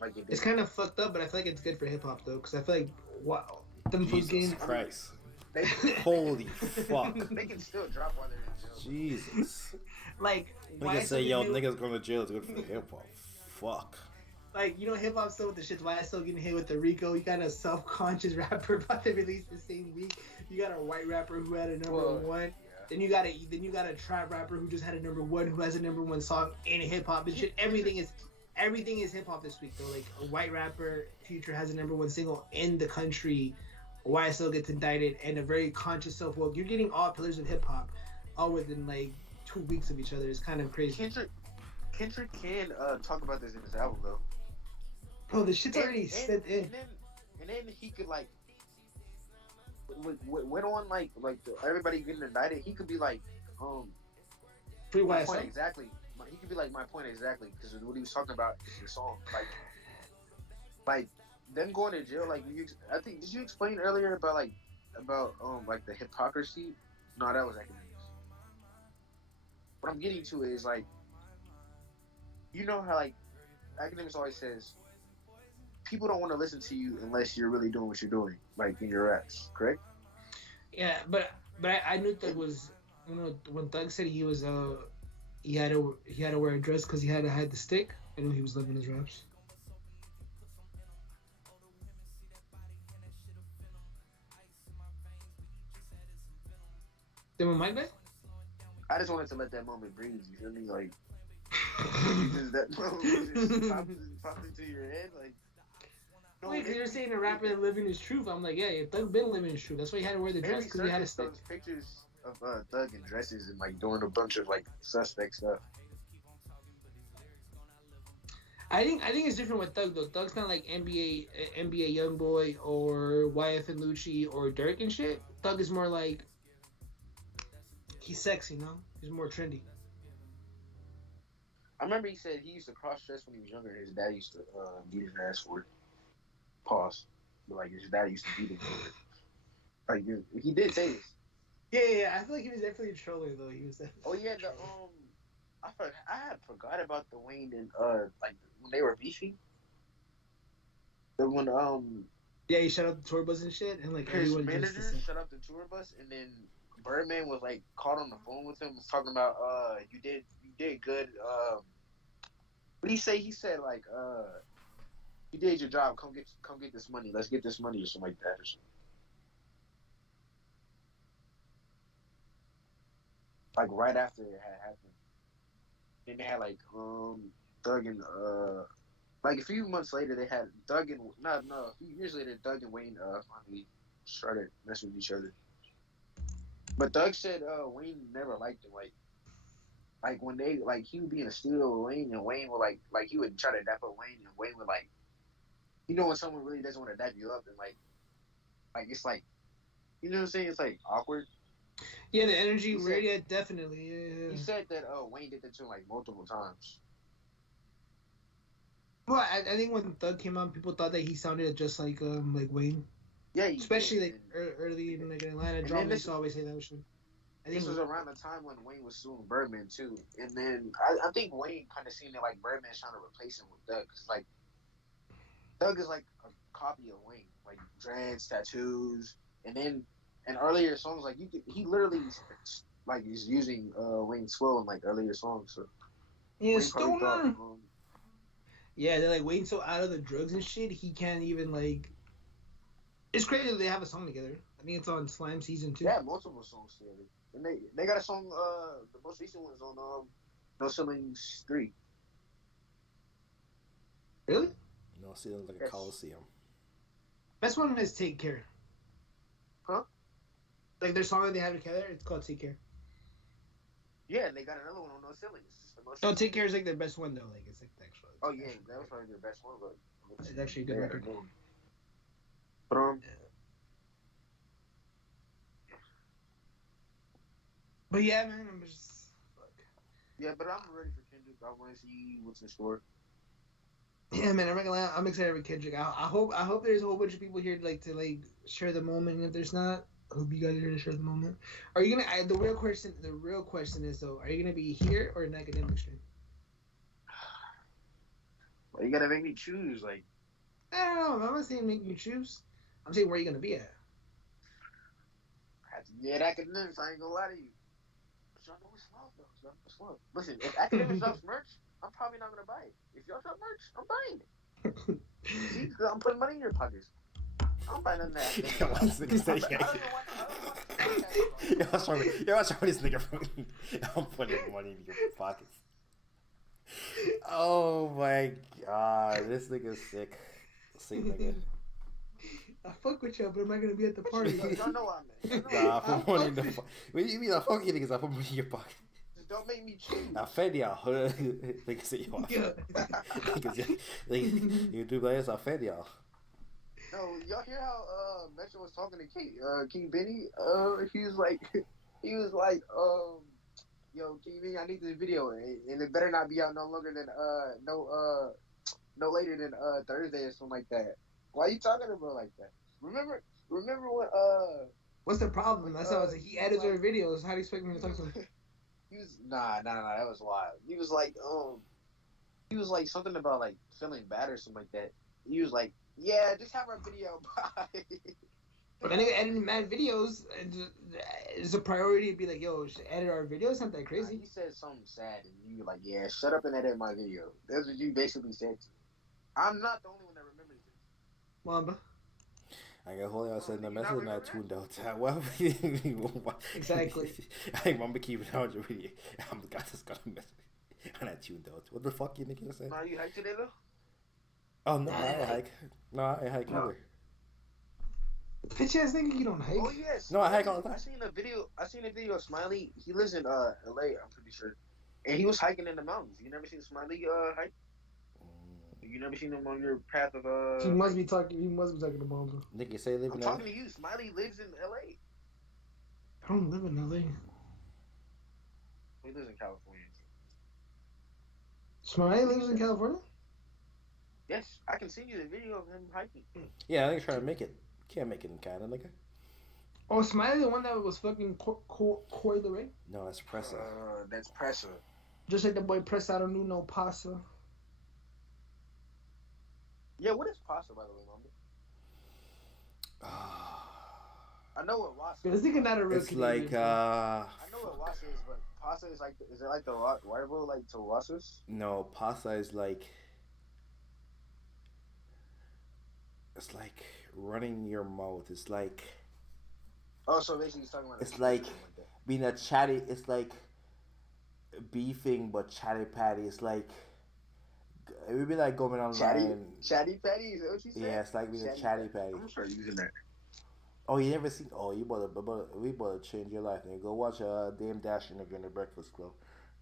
Like, It's kind of fucked up, but I feel like it's good for hip hop though, because I feel like wow, them fools Jesus getting Christ. They, Holy fuck. they can still drop while they're in jail. Jesus. like Niggas say, yo, niggas going to jail is good for hip hop. Fuck. Like, you know, hip hop still with the shit. YSL getting hit with the Rico. You got a self-conscious rapper about to release the same week. You got a white rapper who had a number one. Yeah. Then you got a trap rapper who just had a number one, who has a number one song in hip hop and shit. Everything is hip hop this week though. Like a white rapper, Future has a number one single in the country. YSL gets indicted, and a very conscious self-woke. You're getting all pillars of hip hop, all within like 2 weeks of each other. It's kind of crazy. Kendrick can talk about this in his album though. Bro, the shit's already set in. And then he could like went on like everybody getting indicted. He could be like Free my YSL. point exactly. He could be like my point exactly because what he was talking about in the song like them going to jail. Like I think did you explain earlier about like the hypocrisy? No, that was academics. What I'm getting to is like you know how like academics always says people don't want to listen to you unless you're really doing what you're doing, like in your raps, correct? Yeah, but I knew Thug was, you know, when Thug said he was he had to wear a dress because he had to hide the stick. I knew he was living his raps. Then with Mike back? I just wanted to let that moment breathe. You feel me? Like just that moment just popped into your head, like. No, Wait, because you're saying a rapper that living his truth. I'm like, yeah, Thug been living his truth. That's why he had to wear the dress because he had a stick. Those pictures of Thug in dresses and like doing a bunch of like suspect stuff. I think it's different with Thug though. Thug's not like NBA YoungBoy or YF and Lucci or Dirk and shit. Thug is more like he's sexy, no? He's more trendy. I remember he said he used to cross dress when he was younger. His dad used to beat his ass for it. Pause. But like his dad used to beat him for it. Like he did say this. Yeah. I feel like he was definitely trolling though. He was. Oh yeah, I had forgot about the Wayne and like when they were beefing. The one Yeah, he shut up the tour bus and shit, and like his everyone manager just shut up the tour bus, and then Birdman was like caught on the phone with him, was talking about you did good. What did he say? He said like you did your job. Come get this money. Let's get this money or something like that or something. Like right after it had happened. Then they had like Thug and like a few months later they had Doug and a few years later Doug and Wayne finally started messing with each other. But Doug said Wayne never liked him. Like when they like he would be in a studio with Wayne and Wayne would like he would try to dap up Wayne and Wayne would like, you know when someone really doesn't want to dap you up and like it's like, you know what I'm saying, it's like awkward. Yeah, the energy weird. Yeah, definitely. Yeah. He said that Wayne did that to him like multiple times. Well, I think when Thug came out, people thought that he sounded just like Wayne. Yeah, especially like early in like Atlanta drama. Used to always say that shit. I think this was around the time when Wayne was suing Birdman too, and then I think Wayne kind of seen it like Birdman's trying to replace him with Doug, cause like Doug is like a copy of Wayne, like dreads, tattoos, and then in earlier songs like he literally like is using Wayne's flow in like earlier songs. So Yeah, Wayne probably thought, stoner. Yeah, they're like Wayne's so out of the drugs and shit, he can't even like. It's crazy that they have a song together. I think it's on Slime season 2. they had multiple songs together, and they got a song. The most recent one's on No Ceilings 3. Really? No, see, it was like a Yes. coliseum. Best one is Take Care. Huh? Like their song that they have together, it's called Take Care. Yeah, and they got another one on No Ceilings. No, Take Care is like their best one though. Like it's like the actual. Oh yeah, that was probably their best one, but It's actually a good yeah, record. But But yeah, man, I'm just fuck. yeah, but I'm ready for Kendrick. I want to see what's in store. Yeah, man, I'm not gonna lie, I'm excited for Kendrick. I hope there's a whole bunch of people here to share the moment. And if there's not, I hope you guys are here to share the moment. Are you gonna? The real question is though, are you gonna be here or in academic stream? Well, you gotta make me choose. Like, I don't know. I'm not saying make you choose. I'm saying where you gonna be at. I have to get academics. I ain't gonna lie to you. But y'all know it's love, though. Y'all know it's love. Listen, if academics drops merch, I'm probably not gonna buy it. If y'all drop merch, I'm buying it. See, 'cause I'm putting money in your pockets. I'm buying none of that. Yo, what's the nigga say? Yo, what's wrong with this nigga from me? I'm putting money in your pockets. Oh my god, this nigga's sick. Sick nigga. I fuck with y'all, but I'm not gonna be at the party. Y'all know what I meant. Nah, I put money in the pocket. What do you mean I fuck you niggas? I put money in your pocket. Just don't make me choose. I fed y'all. Niggas say yo. Yeah. Niggas, you do like this, I fed y'all. No, y'all hear how Metro was talking to King Benny? He was like, yo, King Benny, I need this video, and it better not be out no longer than no later than Thursday or something like that. Why you talking about like that? Remember when What's the problem? That's how I was like, he edits our videos. How do you expect me to talk to him? he was nah, that was wild. He was like something about like feeling bad or something like that. He was like, yeah, just have our video. Bye. But I think editing mad videos is a priority to be like, yo, should edit our videos. It's not that crazy. He said something sad, and you were like, yeah, shut up and edit my video. That's what you basically said to me. I'm not the only one that remembers this. Mamba. I got hold on, I said the You message not not remember tuned out. Well, Exactly. I think Mamba keeping out your video. I'm got this gonna mess. I'm not tuned out. What the fuck you nigga said? Nah, you hiked today though? Oh no, I ain't hike. No, I ain't hike No. either. Bitch ass nigga, you don't hike. Oh yes. No, I hike all the time. I seen a video of Smiley. He lives in LA, I'm pretty sure. And he was hiking in the mountains. You never seen Smiley hike? You never seen him on your path of He must be talking to Mamba. Nigga say live I'm in LA. talking to you. Smiley lives in LA. I don't live in LA. He lives in California. Smiley lives in California? Yes, I can send you the video of him hiking. Yeah, I think trying to make it. Can't make it in Canada, nigga. Oh, Smiley, the one that was fucking Coy the Ray? No, that's Pressa. That's pressure. Just like the boy Press out of No Pasa. Yeah, what is pasta, by the way, Mamba? I know what wasa This nigga not a real It's Canadian, like bro. I know what wasa is, but pasta is like, is it like the white boy like to wasas? no, pasta is like. It's like running your mouth. It's like Oh, so basically he's talking about. It's like being a chatty. It's like beefing, but chatty patty. It's like it would be like going online. Chatty patty, is that what you said? Yeah, it's like being a chatty patty. I'm gonna start using that. Oh, you never seen? Oh, we better change your life, nigga. Go watch Dame Dash nigga in the Breakfast Club.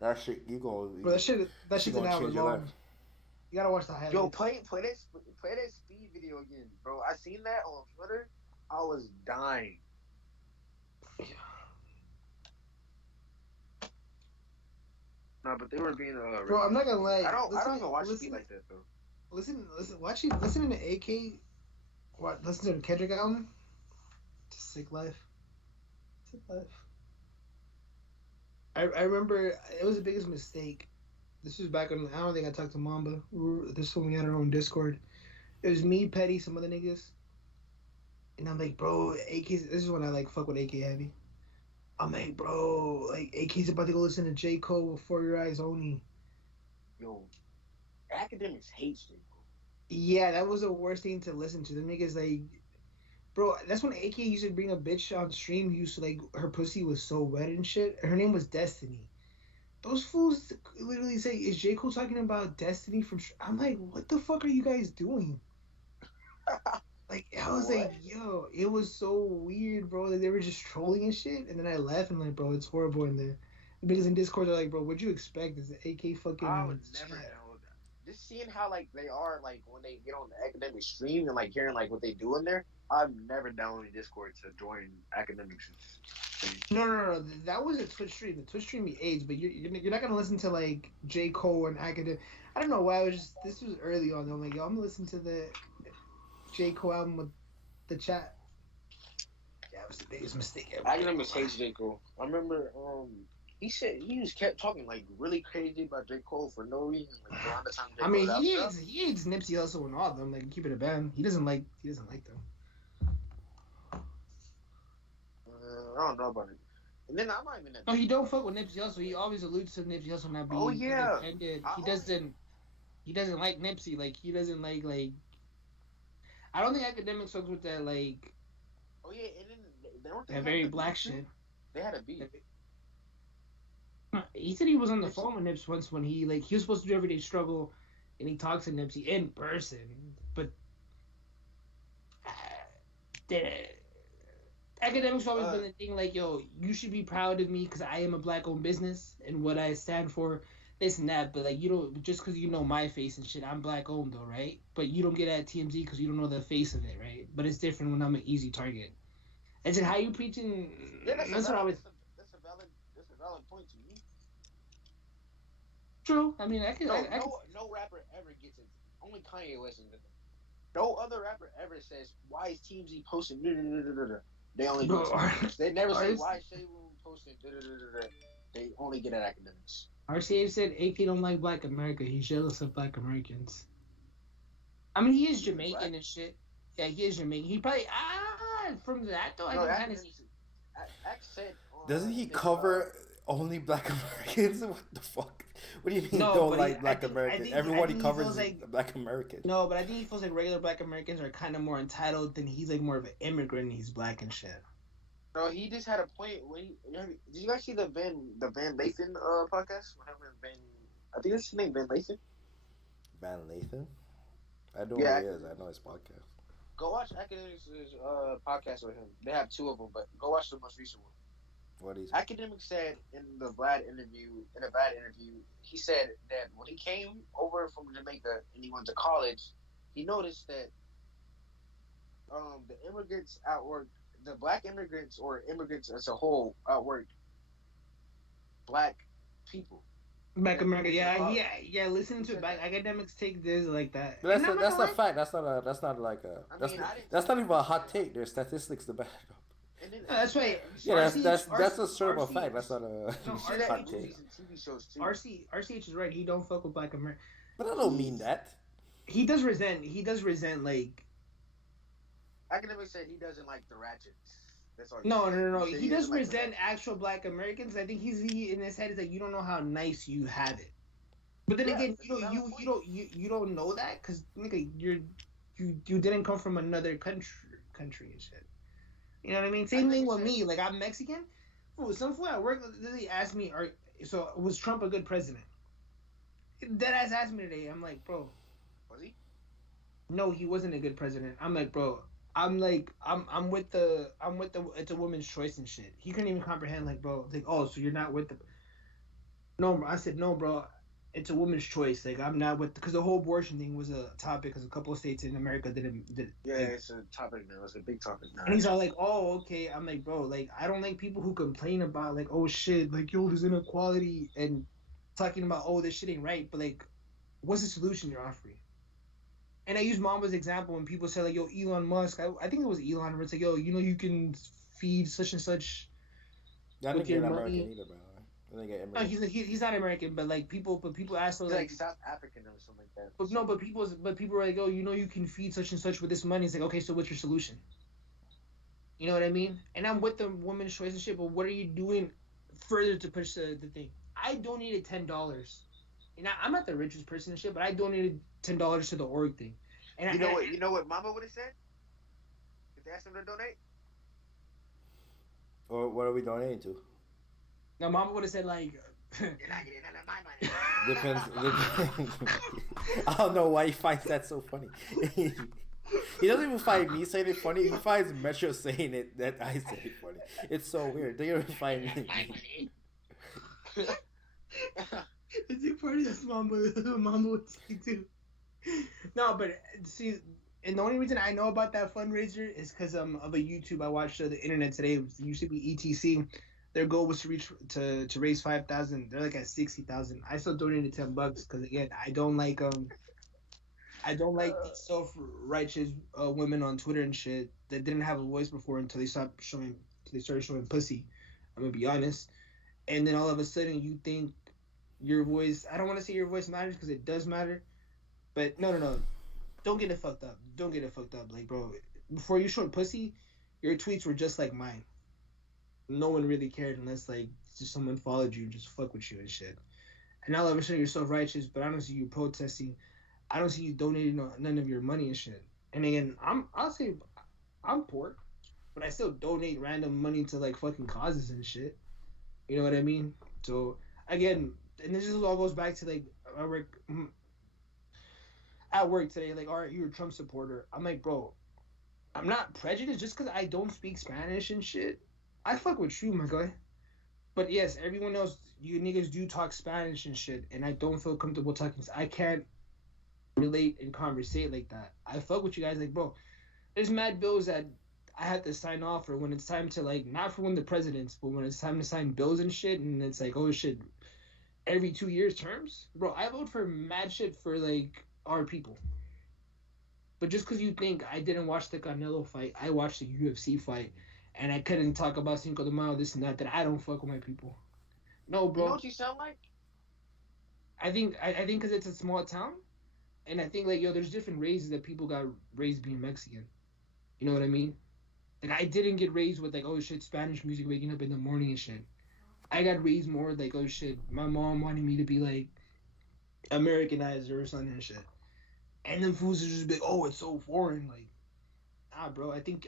That shit, you gonna. Bro, that shit's an gonna hour change your long. life. You gotta watch the highlights. Yo, play that speed video again, bro. I seen that on Twitter. I was dying. No, but they were being Bro, I'm not gonna lie. I don't even watch listen, speed like that though. Listen, listening to AK. Listen to the Kendrick album. It's a sick life. Sick life. I remember it was the biggest mistake. This was back when I don't think I talked to Mamba. This is when we had our own Discord. It was me, Petty, some other niggas. And I'm like, bro, AK. This is when I like fuck with AK heavy. I'm like, bro, like AK's about to go listen to J. Cole with For Your Eyes Only. yo, academics hate J. Cole. Yeah, that was the worst thing to listen to. The niggas like, bro. That's when AK used to bring a bitch on stream. Who used to like her pussy was so wet and shit. Her name was Destiny. Those fools literally say, "Is J Cole talking about Destiny from?" I'm like, what the fuck are you guys doing? Like, I was What? like, yo, it was so weird, bro. Like, they were just trolling and shit. And then I left and like, bro, it's horrible. And the niggas in Discord are like, bro, what'd you expect? Is the AK fucking? I would never download that. Just seeing how like they are like when they get on the academic stream and like hearing like what they do in there. I've never downloaded Discord to join academics. No. That was a Twitch stream. The Twitch stream be AIDS, but you're not gonna listen to like J Cole and academic. I don't know why. I was just this was early on. I'm like, yo, I'm gonna listen to the J Cole album with the chat. Yeah, it was the biggest mistake ever. Academics hates J. Cole. I remember he said he just kept talking like really crazy about J. Cole for no reason. Like around the time J. I Cole mean, was out stuff. he hates Nipsey Hussle and all of them. Like, keep it a band. He doesn't like them. I don't know about it. And then I'm not even that. No, he don't fuck with Nipsey Hussle. He always alludes to Nipsey Hussle not being independent. He doesn't like Nipsey. Like, he doesn't like. I don't think academics fucks with that. Like, Oh yeah, and then they don't think that very black shit. They had a beat. He said he was on the phone with Nips once when he was supposed to do Everyday Struggle, and he talks to Nipsey in person. But the academics always been the thing like, yo, you should be proud of me because I am a black-owned business and what I stand for, this and that. But like, you don't just because you know my face and shit, I'm black-owned though, right? But you don't get at TMZ because you don't know the face of it, right? But it's different when I'm an easy target. It's like how you preaching. Yeah, that's what I was. That's a valid point to me. True. I mean, I can. No rapper ever gets it. Only Kanye West is it. No other rapper ever says, "Why is TMZ posting?" They only do it. They never say, "Why is Shea Room posting?" They only get at academics. RCA said AK don't like Black America. He's jealous of Black Americans. I mean, he is Jamaican and shit. Yeah, he is Jamaican. He probably from that though. I can kind of see. Doesn't he cover only Black Americans? What the fuck? What do you mean No, don't but like Black Americans? Everyone he covers is like, Black Americans. No, but I think he feels like regular Black Americans are kind of more entitled than he's like more of an immigrant. And he's black and shit. No, he just had a point when did you guys see the Van Lathan podcast? I think that's his name, Van Lathan. Van Lathan? I know who he is. I know his podcast. Go watch Academics' podcast with him. They have two of them, but go watch the most recent one. What is Academics said in a Vlad interview, he said that when he came over from Jamaica and he went to college, he noticed that the immigrants outworked the black immigrants or immigrants as a whole outworked black people. Black America, yeah. Listen to it. Black academics take this like that. But that's a fact. That's not like a. That's not even a hot take. There's statistics to back it up. That's right. Yeah, that's a sort of a fact. That's not a hot take. RCH is right. He don't fuck with Black America. But I don't mean that. He does resent like. Academics said he doesn't like the ratchets. That's all. No. He does resent actual Black Americans. I think he in his head is like, you don't know how nice you have it. But then again, you don't know that because nigga, you didn't come from another country and shit. You know what I mean? Same thing with me. Like, I'm Mexican. Some fool at work literally asked me, so was Trump a good president? Deadass asked me today. I'm like, bro. Was he? No, he wasn't a good president. I'm like, bro. I'm with the it's a woman's choice and shit. He couldn't even comprehend, like, bro. Like, oh, so you're not with the. No, bro. I said, no, bro. It's a woman's choice. Like, I'm not with, because the whole abortion thing was a topic because a couple of states in America didn't. Yeah, it's a topic now. It's a big topic now. And he's all like, oh, okay. I'm like, bro, like, I don't like people who complain about, like, oh, shit, like, yo, there's inequality and talking about, oh, this shit ain't right. But, like, what's the solution you're offering? And I use Mama's example when people say, like, yo, Elon Musk. I think it was Elon, where it's like, yo, you can feed such and such. I think he's American either, bro. No, he's not American, but like people ask those like South African or something like that. But no, but people are like, oh, you can feed such and such with this money. It's like, okay, so what's your solution? You know what I mean? And I'm with the woman's choice and shit, but what are you doing further to push the thing? I donated $10 And I'm not the richest person and shit, but I donated $10 to the org thing. And You know what? You know what Mama would have said if they asked him to donate. Or what are we donating to? No, Mama would have said like. You're not getting none of my money. Depends. I don't know why he finds that so funny. He doesn't even find me saying it funny. He finds Metro saying it that I say it funny. It's so weird. They don't even find me. It's a party that's Mama would say too. No, but see, and the only reason I know about that fundraiser is because of a YouTube I watched the internet today. It used to be ETC. Their goal was to reach to raise 5,000. They're like at 60,000. I still donated $10 because again, I don't like these self-righteous women on Twitter and shit that didn't have a voice before until they started showing pussy. I'm gonna be honest. And then all of a sudden you think your voice. I don't want to say your voice matters because it does matter, but no. Don't get it fucked up. Don't get it fucked up. Like, bro, before you showed pussy, your tweets were just like mine. No one really cared unless like just someone followed you and just fuck with you and shit. And all of a sudden you're self-righteous, but I don't see you protesting. I don't see you donating none of your money and shit. And again, I'll say I'm poor, but I still donate random money to like fucking causes and shit. You know what I mean? So again, and this all goes back to like at work today. Like, all right, you're a Trump supporter. I'm like, bro, I'm not prejudiced just because I don't speak Spanish and shit. I fuck with you, my guy. But yes, everyone else, you niggas do talk Spanish and shit, and I don't feel comfortable talking. I can't relate and conversate like that. I fuck with you guys, like, bro, there's mad bills that I have to sign off for when it's time to, like, not for when the presidents, but when it's time to sign bills and shit, and it's like, oh shit, every 2 years terms? Bro, I vote for mad shit for, like, our people. But just because you think I didn't watch the Canelo fight, I watched the UFC fight, and I couldn't talk about Cinco de Mayo, this and that I don't fuck with my people. No, bro. You know what you sound like? I think because it's a small town, and I think, like, yo, there's different races that people got raised being Mexican. You know what I mean? Like, I didn't get raised with, like, oh, shit, Spanish music waking up in the morning and shit. I got raised more, like, oh, shit, my mom wanted me to be, like, Americanized or something and shit. And then fools are just like, oh, it's so foreign. Like, nah, bro, I think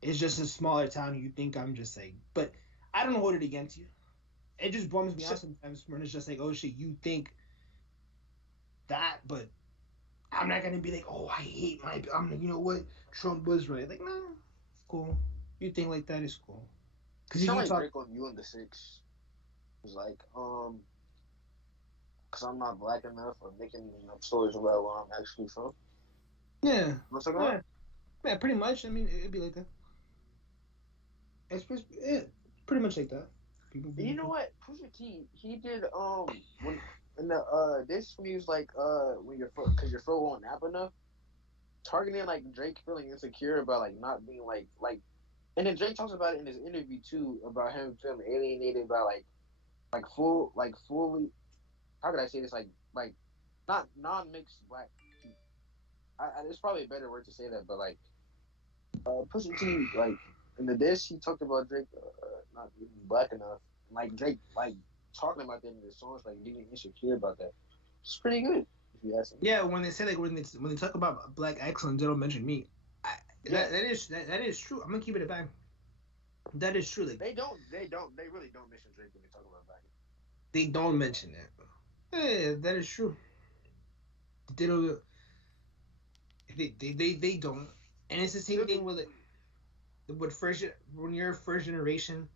it's just a smaller town. You think I'm just like, but I don't hold it against you. It just bums me out sometimes when it's just like, oh shit, you think that, but I'm not gonna be like, oh, I hate you know what, Trump was right. Like, nah, cool. You think like that is cool. Cause you sound like Drake on You and the Six. It was like, cause I'm not black enough or making up stories about where I'm actually from. Yeah. What's that about? Yeah, pretty much. I mean, it'd be like that. Yeah, pretty much like that. You know what? Pusha T, he did when in the this when he was like when your cause your phone won't nap enough, targeting like Drake feeling insecure about like not being like, and then Drake talks about it in his interview too about him feeling alienated by fully, how could I say this, like not non-mixed black people. It's probably a better word to say that, but like Pusha T, like in the diss he talked about Drake not being black enough, and like Drake like talking about that in his songs, like being insecure about that. It's pretty good if you ask me. Yeah, when they say like when they talk about black excellence, they don't mention me. That is true. I'm gonna keep it a bang. That is true. Like, they really don't mention Drake when they talk about black. They don't mention that. Yeah, that is true. They don't. They don't. And it's the same thing with it. When you're first generation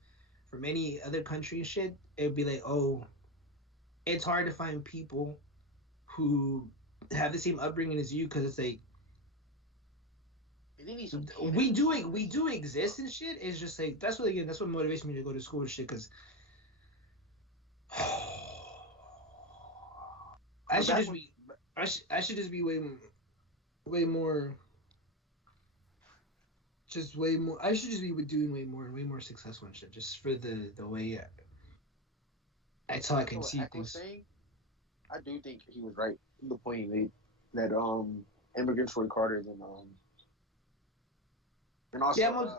from any other country and shit, it'd be like, oh, it's hard to find people who have the same upbringing as you, because it's like we do exist and shit. It's just like that's what motivates me to go to school and shit, because I should just be way more. Just way more. I should just be doing way more successful and shit. Just for the way I talk and see things. Saying, I do think he was right. The point he made that immigrants work harder than and also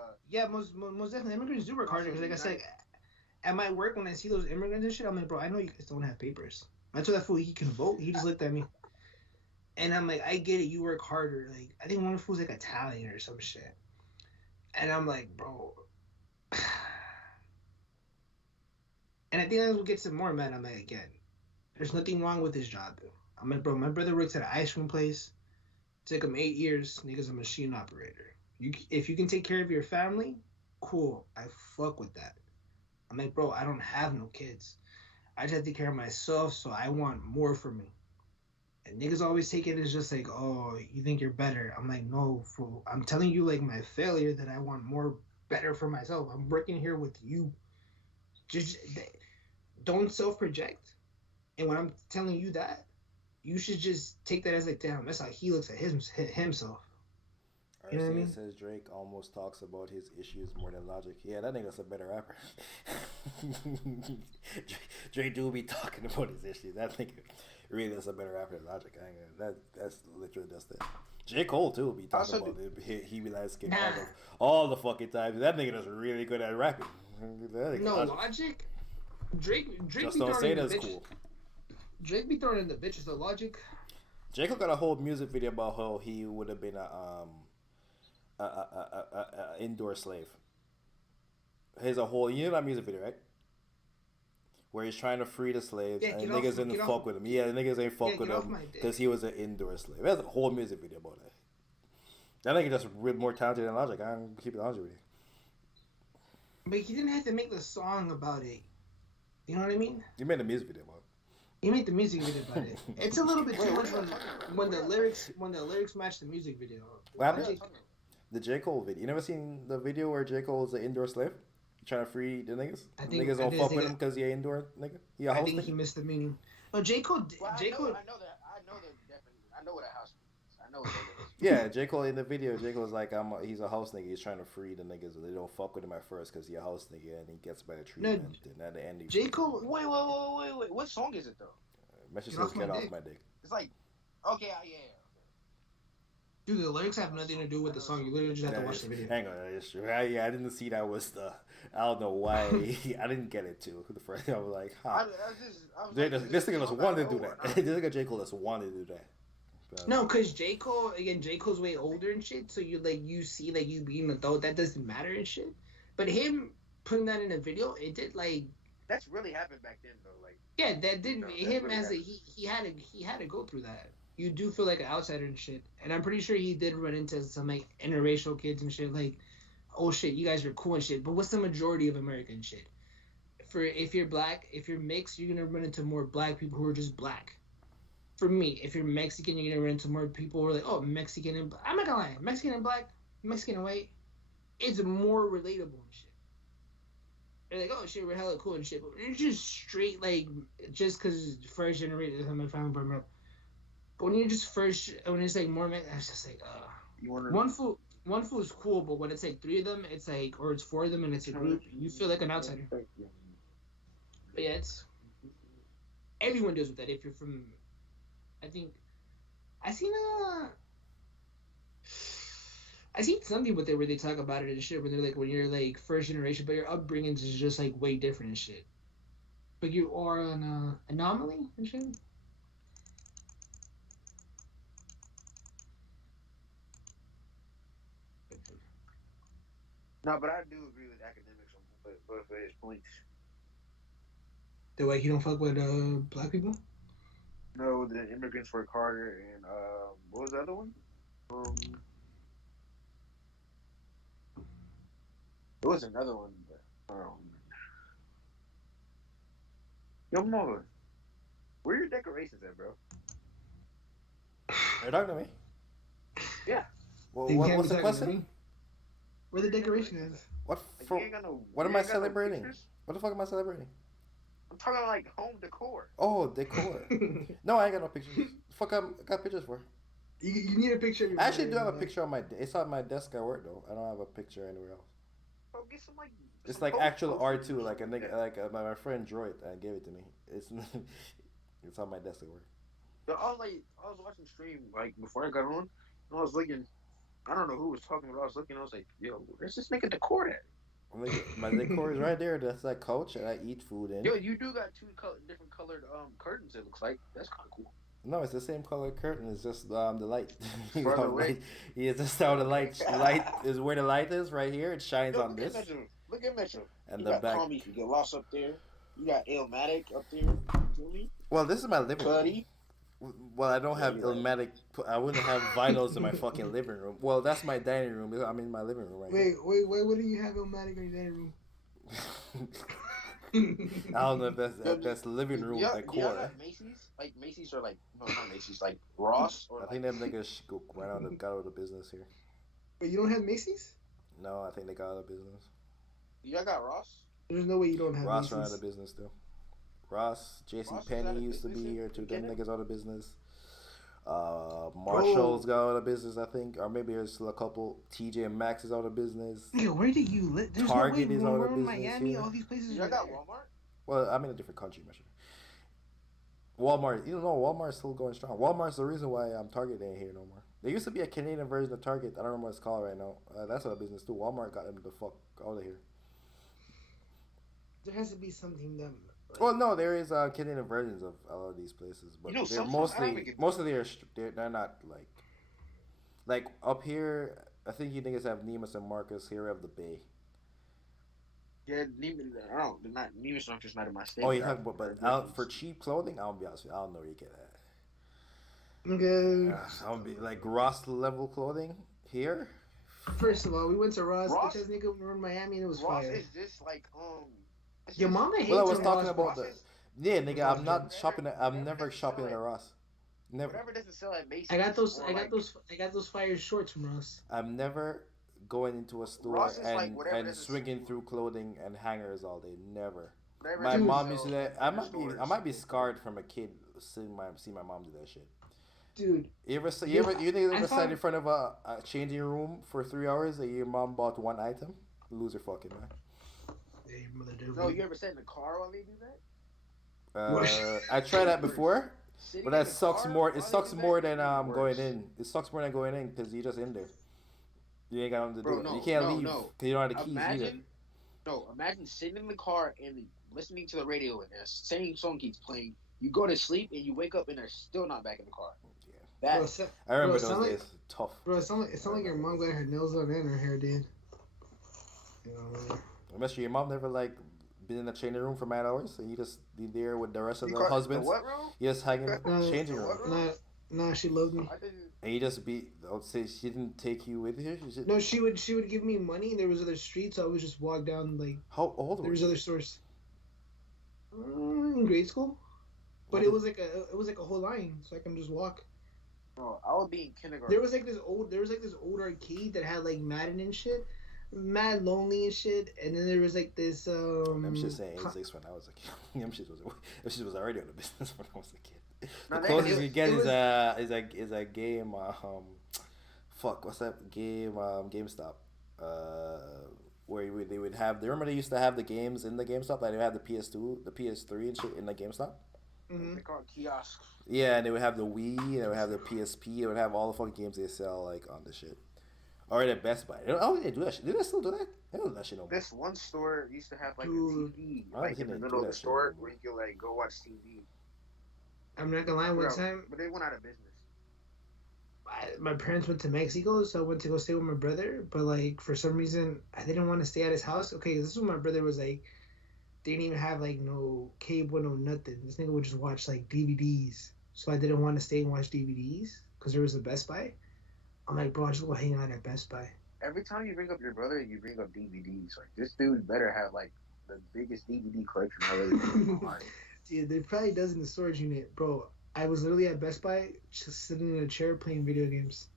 most definitely immigrants do work harder, because like I said, at my work when I see those immigrants and shit, I'm like, bro, I know you guys don't have papers. I told that fool he can vote. He just looked at me. And I'm like, I get it. You work harder. Like, I think one of the fool's like Italian or some shit. And I'm like, bro. And I think that's what gets him more mad. I'm like, again, there's nothing wrong with his job, though. I'm like, bro, my brother works at an ice cream place. Took him 8 years. Nigga's a machine operator. If you can take care of your family, cool. I fuck with that. I'm like, bro, I don't have no kids. I just have to take care of myself, so I want more for me. And niggas always take it as just like, oh, you think you're better. I'm like, no, fool. I'm telling you, like, my failure that I want more better for myself. I'm working here with you. Just don't self-project. And when I'm telling you that, you should just take that as like, damn, that's how he looks at himself. You know what I mean? Says Drake almost talks about his issues more than Logic. Yeah, that nigga's a better rapper. Drake do be talking about his issues. That nigga really is a better rapper than Logic. That's literally just it. J. Cole too be talking about it. He be like skipping all the fucking time. That nigga is really good at rapping. No, Logic. Drake just be don't say throwing that's in the bitches. cool. Drake be throwing in the bitches. The Logic. J. Cole got a whole music video about how he would have been a indoor slave. Here's a whole, you know that music video, right? Where he's trying to free the slaves, and niggas didn't fuck with him. Yeah, the niggas ain't fuck with him because he was an indoor slave. There's a whole music video about that. That nigga just more talented than Logic. I'm keeping it honest with you. But he didn't have to make the song about it. You know what I mean? You made a music video about it. He made the music video about it. It's a little bit too much when the lyrics match the music video. What happened? The J. Cole video. You never seen the video where J. Cole is an indoor slave? Trying to free the niggas? Niggas don't fuck with him because he an indoor nigga? I think he missed the meaning. No, J. Cole... I know what a house is. I know what that is. Yeah, J. Cole in the video, J. Cole's like, he's a house nigga. He's trying to free the niggas. They don't fuck with him at first because he's a house nigga and he gets better treatment. And at the end, J. Cole... Wait. What song is it, though? Message says, get off my dick. It's like, okay, yeah. Dude, the lyrics have nothing to do with the song. You literally just have to watch the video. Hang on, it's true. I didn't see that was the... I don't know why. I didn't get it, too. The first I was like, this nigga just wanted to do that. This nigga J. Cole just wanted to do that. But, no, because J. Cole's way older and shit, so you see, like, you being an adult, that doesn't matter and shit. But him putting that in a video, it did, like... That's really happened back then, though. Like, yeah, that didn't... him really as he had to go through that. You do feel like an outsider and shit. And I'm pretty sure he did run into some, like, interracial kids and shit. Like, oh, shit, you guys are cool and shit. But what's the majority of American shit? If you're black, if you're mixed, you're going to run into more black people who are just black. For me, if you're Mexican, you're going to run into more people who are like, oh, Mexican and... I'm not going to lie. Mexican and black, Mexican and white, it's more relatable and shit. They're like, oh, shit, we're hella cool and shit. But it's just straight, like, just because first generation, I'm my family brought me up. But when you're just when it's like more, it's just like, one fool is cool, but when it's like 3 of them, it's like, or it's 4 of them and it's a group, you feel like an outsider. But yeah, it's, everyone deals with that if you're from, I think, I seen something with it where they talk about it and shit, where they're like, when you're like first generation, but your upbringing is just like way different and shit. But you are an anomaly and shit. No, but I do agree with academics for his points. The way he don't fuck with black people? No, the immigrants work harder, and what was the other one? There was another one. Yo, Mama, where are your decorations at, bro? Are you talking to me? Yeah. Well, what's the question? Where the decoration is? What am I celebrating? What the fuck am I celebrating? I'm talking about like home decor. Oh, decor. No, I ain't got no pictures. Fuck, I got pictures for. You need a picture of your... I actually do have a picture on it's on my desk at work though. I don't have a picture anywhere else. Bro, get some like... It's like actual art too. Like a nigga, my friend drew it and gave it to me. It's it's on my desk at work. I was watching stream like before I got on, and I was looking. I don't know who was talking, but I was looking. I was like, "Yo, where's this nigga decor at?" My decor is right there. That's that couch, and I eat food in. Yo, you do got two different colored curtains. It looks like that's kind of cool. No, it's the same color curtain. It's just the light. Farther away. Light. Yeah, it's just how the light is where the light is right here. It shines Yo, on this. Look at Metro. And you the got back. Tommy, you get lost up there. You got Illmatic up there. You feel me? Well, this is my living room. Cuddy. Well, I don't have Yeah, you're right. Illmatic. I wouldn't have vinyls in my fucking living room. Well, that's my dining room. I'm in my living room right Wait, what do you have Illmatic in your dining room? I don't know if that's living room Do y'all decor. got Macy's? Like Macy's or like no, not Macy's. Like Ross or I think them niggas got out of business here. But you don't have Macy's? No, I think they got out of business. Y'all got Ross? There's no way you don't have Ross ran out Macy's. of business too. Ross, JC Ross is Penney out of used to be business here in too. the Them beginning? niggas out of business. Marshall's got out of business, I think, or maybe there's still a couple. TJ Maxx is out of business. Nigga, where do you live? There's Target no way is out of we're in business Miami. here. All these places. Y'all are got there. Walmart? Well, I'm in a different country, Michigan. Walmart, you know, Walmart's still going strong. Walmart's the reason why Target ain't here no more. There used to be a Canadian version of Target. I don't remember what it's called right now. That's out of business too. Walmart got them the fuck out of here. There has to be something that. Well, no, there is Canadian versions of a lot of these places, but You know, they're sometimes I don't think mostly they're not like up here. I think you niggas have Nemus and Marcus. Here we have the Bay. Yeah, Neiman, I don't. They're not. Neiman's not just not in my state. Oh, you have, but out for cheap clothing, I'll be honest with you, I don't know where you get that. Okay. I'll be like Ross level clothing here. First of all, we went to Ross. Ross- Bitch ass nigga, we were in Miami and it was Ross fire. is just like it's Your just- mama hates Well, I was on talking Ross. about the. Ross is- Yeah, nigga, I'm not Whatever- shopping. I'm never whatever shopping at sell a Ross. Never. Whatever doesn't sell at Macy's. I got those. or, I got like, those. I got those fire shorts from Ross. I'm never going into a store Ross is like whatever and doesn't swinging sell. through clothing and hangers all day. Never. whatever My doesn't mom sell used to do that. at I the might be stores. scarred from a kid seeing my mom do that shit. Dude, You ever Yeah, you niggas I ever found- sat in front of a changing room for 3 hours and your mom bought one item? Loser fucking man. yeah, your mother did. No, you ever sat in the car while they do that? I tried that before, Sitting but in that the sucks car more. while It they sucks do more that? than Even going worse. in. It sucks more than going in because you just in there. You ain't got nothing to Bro, do. no, You can't no, leave no. because you don't have the keys either. Imagine sitting in the car and listening to the radio and the same song keeps playing. You go to sleep and you wake up and they're still not back in the car. Bro, That's I remember Bro, those sound days. Tough. it sound like your mom got her nails done and her hair did. You know, Unless your mom never like been in the changing room for mad hours, and you just be there with the rest of You the call it husbands. The what room? You just hanging in the changing The room, what nah, she loved me. I didn't. and you just be. I would say she didn't take you with her. She just, No, she would give me money. And there was other streets. So I would just walk down like How old there were was you? other stores. In grade school, but it was like a whole line, so I can just walk. Bro, I would be in kindergarten. There was like this old arcade that had like Madden and shit, mad lonely and shit, and then there was like this I'm just saying, '86 when I was a kid. Them shit was already on the business when I was a kid. No, The they- closest it- you get it is a game. Fuck, what's that game? GameStop. Where they would have. Remember they used to have the games in the GameStop. Like they would have the PS2, the PS3, and shit in the GameStop. Mhm. They call it kiosks. Yeah, and they would have the Wii, and they would have the PSP, they would have all the fucking games they sell like on the shit. Or at Best Buy. Oh, they do that shit. Do they still do that? They don't do that shit no more. This one store used to have like Dude. a TV, I like think in the they middle do of the that shit store anymore. where you could like go watch TV. I'm not gonna lie. One time, But they went out of business. my parents went to Mexico, so I went to go stay with my brother. But like for some reason, I didn't want to stay at his house. Okay, this is when my brother was like, they didn't even have like no cable, no nothing. This nigga would just watch like DVDs. So I didn't want to stay and watch DVDs because there was a Best Buy. I'm like, bro, I just go hang out at Best Buy. Every time you bring up your brother, you bring up DVDs. Like this dude better have like the biggest DVD collection I've ever seen in my life. Yeah, there probably does in the storage unit, bro. I was literally at Best Buy, just sitting in a chair playing video games.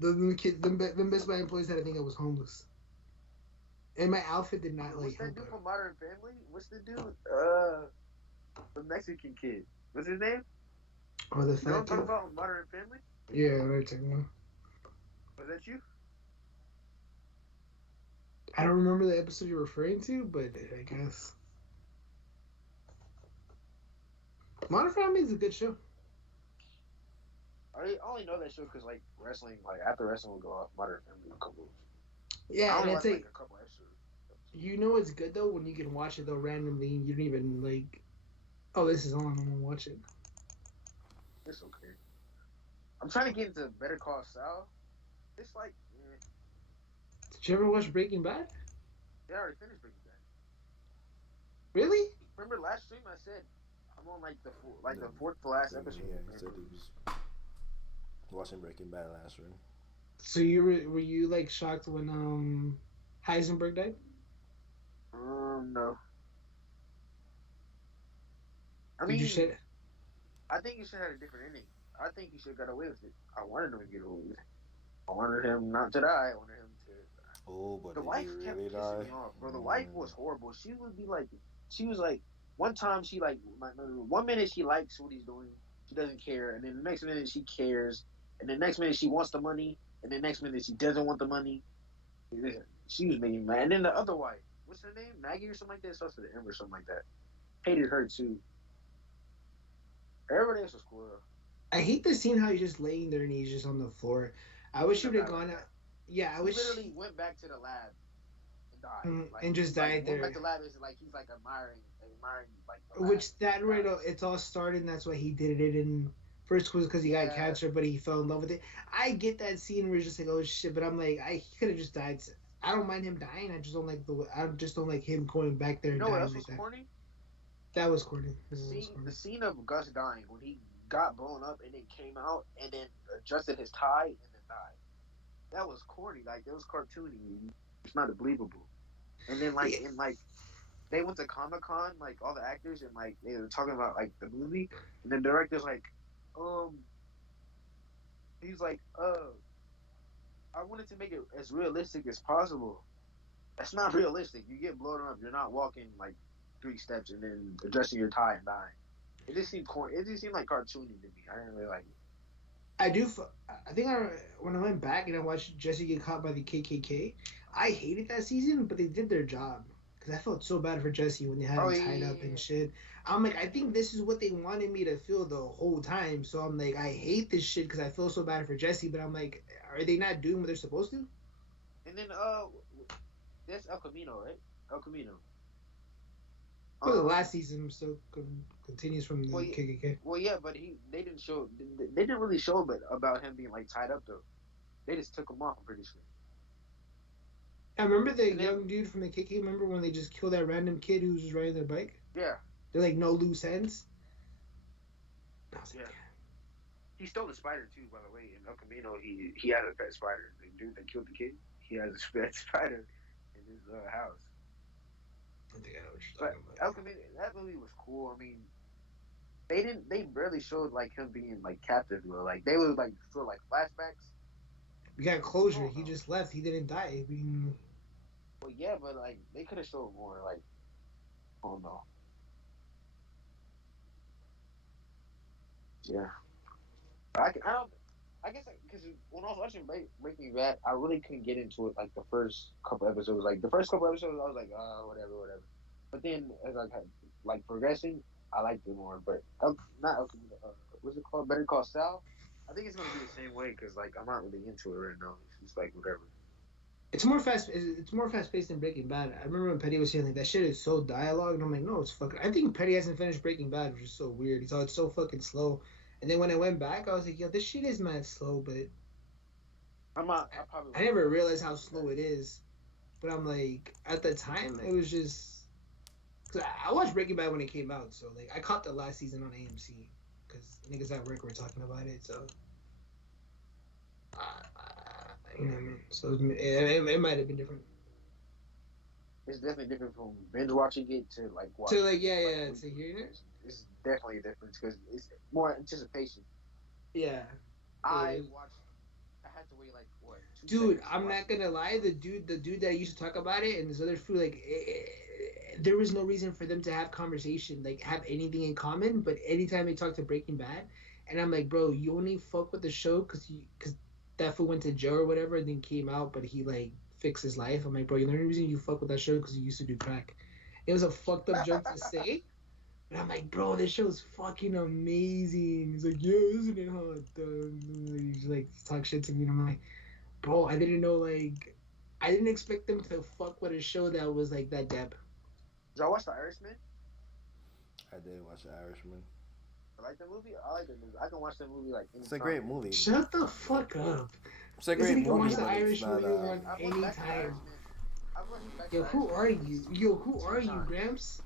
Them Best Buy employees had to think I was homeless, and my outfit did not What's like that help dude it. from Modern Family? What's the dude? The Mexican kid. What's his name? Oh, the You know what fat I'm talking kid. about? Modern Family? Yeah, right. Techno. Was that you? I don't remember the episode you're referring to, but I guess Modern Family is a good show. I I only know that show because like wrestling, like after wrestling would go off, Modern Family would come over. I Yeah, and only it's watched like like a couple episodes. you know it's good though when you can watch it though randomly and you don't even like. Oh, this is on. I'm gonna watch it. It's okay. I'm trying to get into Better Call Saul. It's like, Did you ever watch Breaking Bad? they already finished Breaking Bad. Really? Remember last stream I said I'm on like the fourth to last episode. Yeah, he said he was watching Breaking Bad last room. So were you like shocked when Heisenberg died? No. I Did mean, you shed? I think he should have had a different ending. I think he should have got away with it. I wanted him to get away with it. I wanted him not to die. I wanted him to. Oh, but The did wife he kept really pissing die? me off, bro. The wife was horrible. She was like, one time she like, 1 minute she likes what he's doing, she doesn't care, and then the next minute she cares, and the next minute she wants the money, and the next minute she doesn't want the money. She was making me mad. And then the other wife, what's her name? Maggie or something like that. Starts with an M or something like that. Hated her too. Everybody else was cool though. I hate the scene how he's just laying there and he's just on the floor. I wish he would have gone out. Yeah, I He wish. literally went back to the lab and died. And just died there. Went back to the lab is like he's like admiring like the Which lab. that right, it's all started, and that's why he did it. And first was because he got Yeah. cancer, but he fell in love with it. I get that scene where he's just like, oh shit, but I'm like, he could have just died. I don't mind him dying. I just don't like him going back there You and know what dying else like was that. corny? That was corny. The scene of Gus dying when he got blown up and then came out and then adjusted his tie and then died. That was corny. Like it was cartoony. It's not believable. And then they went to Comic-Con, like all the actors, and like they were talking about like the movie, and the director's like, he's like, I wanted to make it as realistic as possible. That's not realistic. You get blown up, you're not walking like 3 steps and then adjusting your tie and dying. It just seemed corny. It just seemed like cartoony to me. I didn't really like it. I do. I think when I went back and I watched Jesse get caught by the KKK, I hated that season, but they did their job. Because I felt so bad for Jesse when they had him tied up and shit. I'm like, I think this is what they wanted me to feel the whole time. So I'm like, I hate this shit because I feel so bad for Jesse. But I'm like, are they not doing what they're supposed to? And then that's El Camino, right? El Camino. Well, the last season still continues from the KKK. Well, yeah, but they didn't really show about him being like tied up though. They just took him off. I'm pretty sure. I remember the young dude from the KKK. Remember when they just killed that random kid who was just riding their bike? Yeah. They're like no loose ends. I was like, Yeah. He stole the spider too, by the way. In El Camino, he had a pet spider. The dude that killed the kid, he has a pet spider in his house. I think I know what you're But talking about. El Camino, that movie was cool. I mean, they barely showed like him being like captive though. Like they would like show like flashbacks. We got closure. He just left. He didn't die. I mean, Well, yeah, but like they could have showed more. Like, I don't know. Yeah, I guess because when I was watching Breaking Bad, I really couldn't get into it like the first couple episodes. Like the first couple episodes, I was like, whatever. But then as I had like progressing, I liked it more. But what's it called? Better Call Saul. I think it's gonna be the same way because like I'm not really into it right now. It's just like whatever. it's more fast. It's more fast paced than Breaking Bad. I remember when Petty was saying like that shit is so dialogue, and I'm like, no, it's fucking. I think Petty hasn't finished Breaking Bad, which is so weird. He thought it's so fucking slow. And then when I went back, I was like, yo, this shit is mad slow, but I never realized how slow it is. But I'm like, at the time, it was just because I watched Breaking Bad when it came out, so like I caught the last season on AMC because niggas at work were talking about it, so you know what I mean. So it might have been different. It's definitely different from binge watching it to like watching. To like to hearing it. It's definitely a difference because it's more anticipation. Yeah. I had to wait like what? Dude, I'm not gonna lie. The dude that used to talk about it and this other food, like, there was no reason for them to have conversation, like have anything in common. But anytime they talk to Breaking Bad, and I'm like, bro, you only fuck with the show because that fool went to jail or whatever, and then came out, but he like fixed his life. I'm like, bro, the only reason you fuck with that show because you used to do crack. It was a fucked up joke to say. And I'm like, bro, this show's fucking amazing. He's like, yeah, isn't it hot? He's like, talk shit to me, and I'm like, bro, I didn't know, like, I didn't expect them to fuck with a show that was like that depth. Did y'all watch The Irishman? I did watch The Irishman. I like the movie. I like the movie. I can watch the movie like It's a great movie. Shut the fuck up. It's a This great nigga movie, watched the but Irish it's not. movie one I went anytime. back to The Irishman. I went back to Yo, The who are Irishman. you? Yo, who are you, Gramps?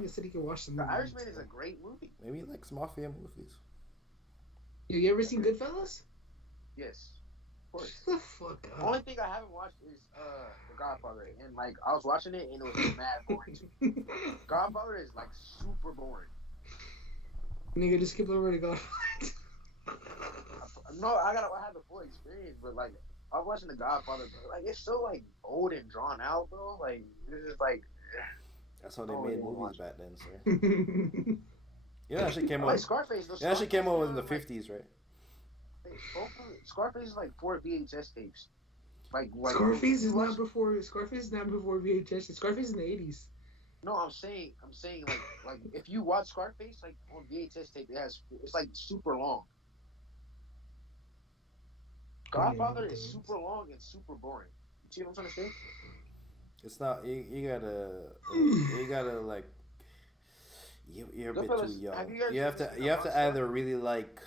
He said he could watch the The movie. Irishman is a great movie. Maybe he likes mafia movies. Yo, you ever seen Goodfellas? Yes, of course. Shut the fuck The only up. thing I haven't watched is The Godfather, and like I was watching it and it was mad boring to me. Godfather is like super boring. Nigga, just skip over to God. No, I had the full experience, but like I was watching The Godfather, bro. Like it's so like old and drawn out, bro. Like this is like That's how they Oh, made yeah, movies watch back then, sir. You know, actually came like out. Scarface. Though, It actually came out in the Scarface, 50s, right? Scarface is like 4 VHS tapes. Like Scarface is not before VHS. Scarface is in the 80s. No, I'm saying like if you watch Scarface like on VHS tape, it's like super long. Godfather is super long and super boring. You see what I'm trying to say? It's not. You gotta like. You're a bit too Goodfellas, young. have you guys You have to. seen You have to Monster? either really like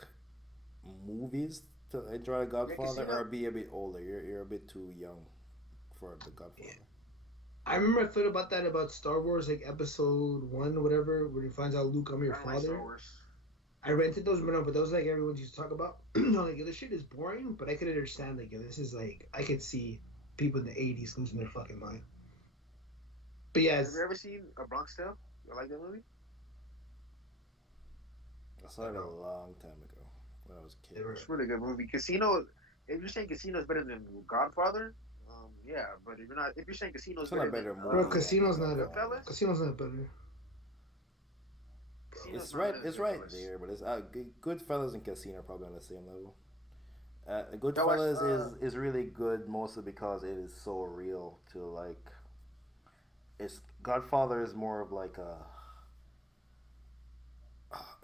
movies to enjoy The Godfather, Casino? or be a bit older. You're a bit too young for The Godfather. I remember I thought about that about Star Wars, like episode 1 or whatever, where he finds out Luke, I'm your I don't like Star father. Wars. I rented those, but those like everyone used to talk about. No, like, this shit is boring, but I could understand, like, this is like, I could see people in the 80s losing their fucking mind. But yeah, Have you ever seen A Bronx Tale? You like that movie? I saw it a long time ago when I was a kid. It's a really good movie. Casino. If you're saying Casino is better than Godfather, yeah. But if you're saying Casino is It's not a better better than movie. bro, Casino's not Goodfellas? Casino's not better. Casino's It's not right. as It's good right as- there, but it's Goodfellas and Casino are probably on the same level. That was, Goodfellas is really good mostly because it is so real to like. It's Godfather is more of like a.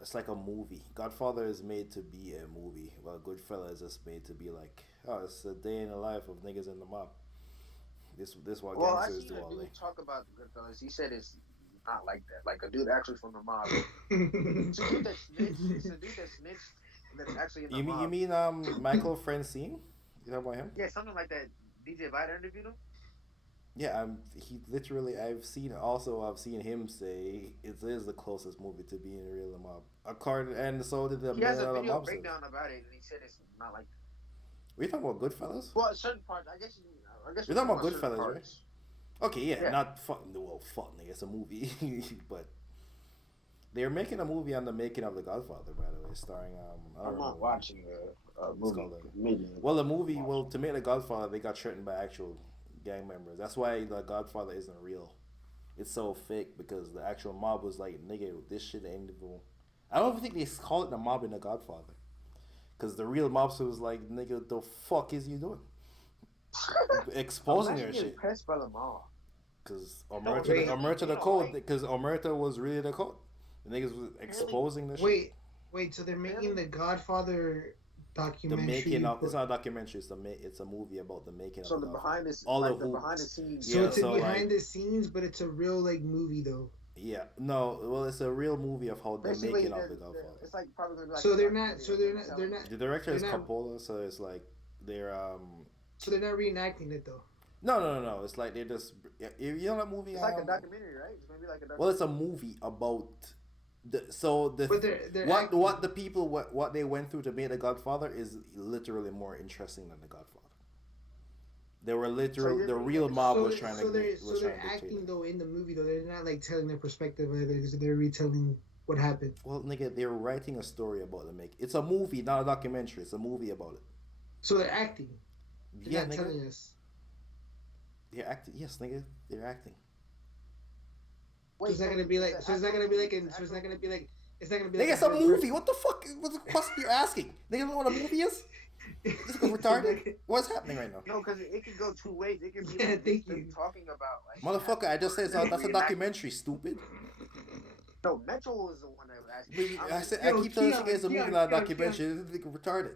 It's like a movie. Godfather is made to be a movie, while Goodfellas is made to be like, oh, it's a day in the life of niggas in the mob. This what Well, I gangsters seen do a all day. dude talk about Goodfellas. He said it's not like that. Like a dude actually from the mob. It's a dude that snitched. It's a dude that snitched. That's actually in the mob. You mean Michael Francine? You talking about him? Yeah, something like that. DJ Vita interviewed him. Yeah, he literally. I've seen him say it is the closest movie to being a real mob. And so did the He has a other video mobsters. breakdown about it, and he said it's not like that. We talking about Goodfellas? Well, certain parts. I guess. You're talking about certain Goodfellas, right? parts. Okay, yeah, Yeah. not fuck. Well, fuck, nigga, it's a movie, but they're making a movie on the making of The Godfather, by the way, starring I don't I'm not remember. watching the movie. called, Maybe. Well, the movie, to make The Godfather, they got threatened by actual gang members. That's why The Godfather isn't real. It's so fake because the actual mob was like, nigga, this shit ain't even. I don't even think they call it the mob in The Godfather, because the real mobster was like, nigga, the fuck is you doing? Exposing their shit. Pressed by Lamar. Because wait. Omerta the code. Because Omerta was really the code. The niggas was exposing the shit. Wait, so they're making the Godfather The documentary? making of. It's not a documentary. It's a movie about the making So of the the behind Godfather. this, All like the the hoops. behind the scenes. So Yeah, it's so, a behind like- the scenes, but it's a real like movie though. Yeah. No. Well, it's a real movie of how the Basically, making of the they're- Godfather. it's like probably gonna be like. So a they're documentary not. So of they're them not. They're selling- not. The director is they're not- Coppola, so it's like they're So they're not reenacting it though. No. It's like they just. You know that movie? It's like a documentary, right? It's gonna be like a documentary. Well, it's a movie about the But they're what acting. what the people what they went through to make The Godfather is literally more interesting than The Godfather. They were literal. you're- The real mob so was trying to. they're was trying to acting dictate it. though in the movie though. They're not like telling their perspective. They're retelling what happened. Well, nigga, they're writing a story about the make. It's a movie, not a documentary. It's a movie about it. So they're acting. They're Yeah, not nigga. telling us. They're acting. Yes, nigga, they're acting. So it's not gonna be like. So it's not gonna be like. So it's not gonna be like. It's not gonna be like. Nigga, it's a movie. What the fuck? What's the question you're asking? Nigga, don't know what a movie is? This go retarded. What's happening right now? No, because it could go two ways. It could be Yeah, like thank them you. talking about like. Motherfucker, I just said that's a Reenactment. documentary, stupid. No, Metro was the one that was asking. I keep telling you guys a movie not a documentary. This is retarded.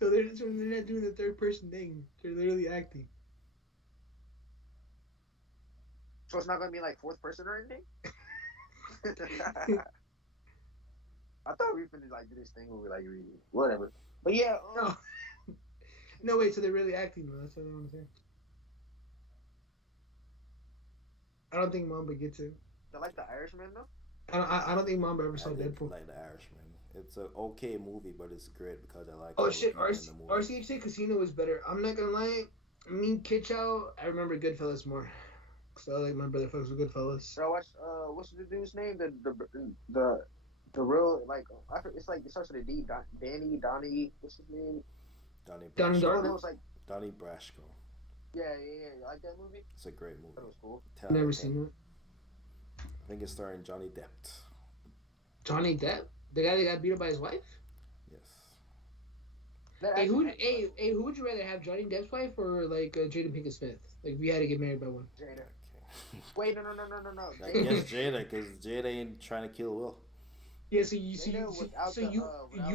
So they're not doing the third person thing. They're literally acting. So it's not gonna be like fourth person or anything. I thought we were finna like do this thing where we like read it. Whatever. But yeah. No, wait. So they're really acting though. That's what I'm saying. I don't think Mamba gets it. They like the Irishman though. I don't think Mamba ever saw I didn't Deadpool. like The Irishman. It's an okay movie, but it's great because I like. Oh shit! everything in the movie. RCHA Casino was better. I'm not gonna lie. I mean, Kitchow. I remember Goodfellas more. So I like my brother folks with Goodfellas. Bro, what's the dude's name? The real like it's like it starts with a D. Donnie. What's his name? Donnie Donnie Brasco. Darko? It was like Donnie Brasco. yeah. You like that movie? It's a great movie. That was cool. Never seen it. I think it's starring Johnny Depp. Johnny Depp, the guy that got beat up by his wife. Yes. Hey, who would you rather have, Johnny Depp's wife or like Jada Pinkett Smith? Like, if you had to get married by one. Jada. Okay. Wait, no. I guess Jada, because Jada ain't trying to kill Will. Yeah, so you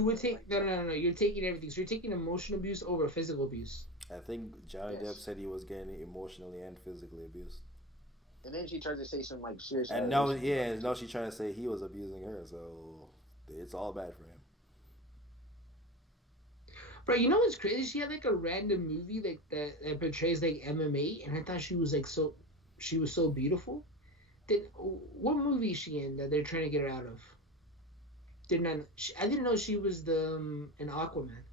would take no. You're taking everything. So you're taking emotional abuse over physical abuse. I think Johnny Yes. Depp said he was getting emotionally and physically abused. And then she tried to say some like serious. And now she's trying to say he was abusing her, so it's all bad for him. Bro, you know what's crazy? She had like a random movie like that portrays like MMA, and I thought she was so beautiful. Then what movie is she in that they're trying to get her out of? I didn't know she was an Aquaman.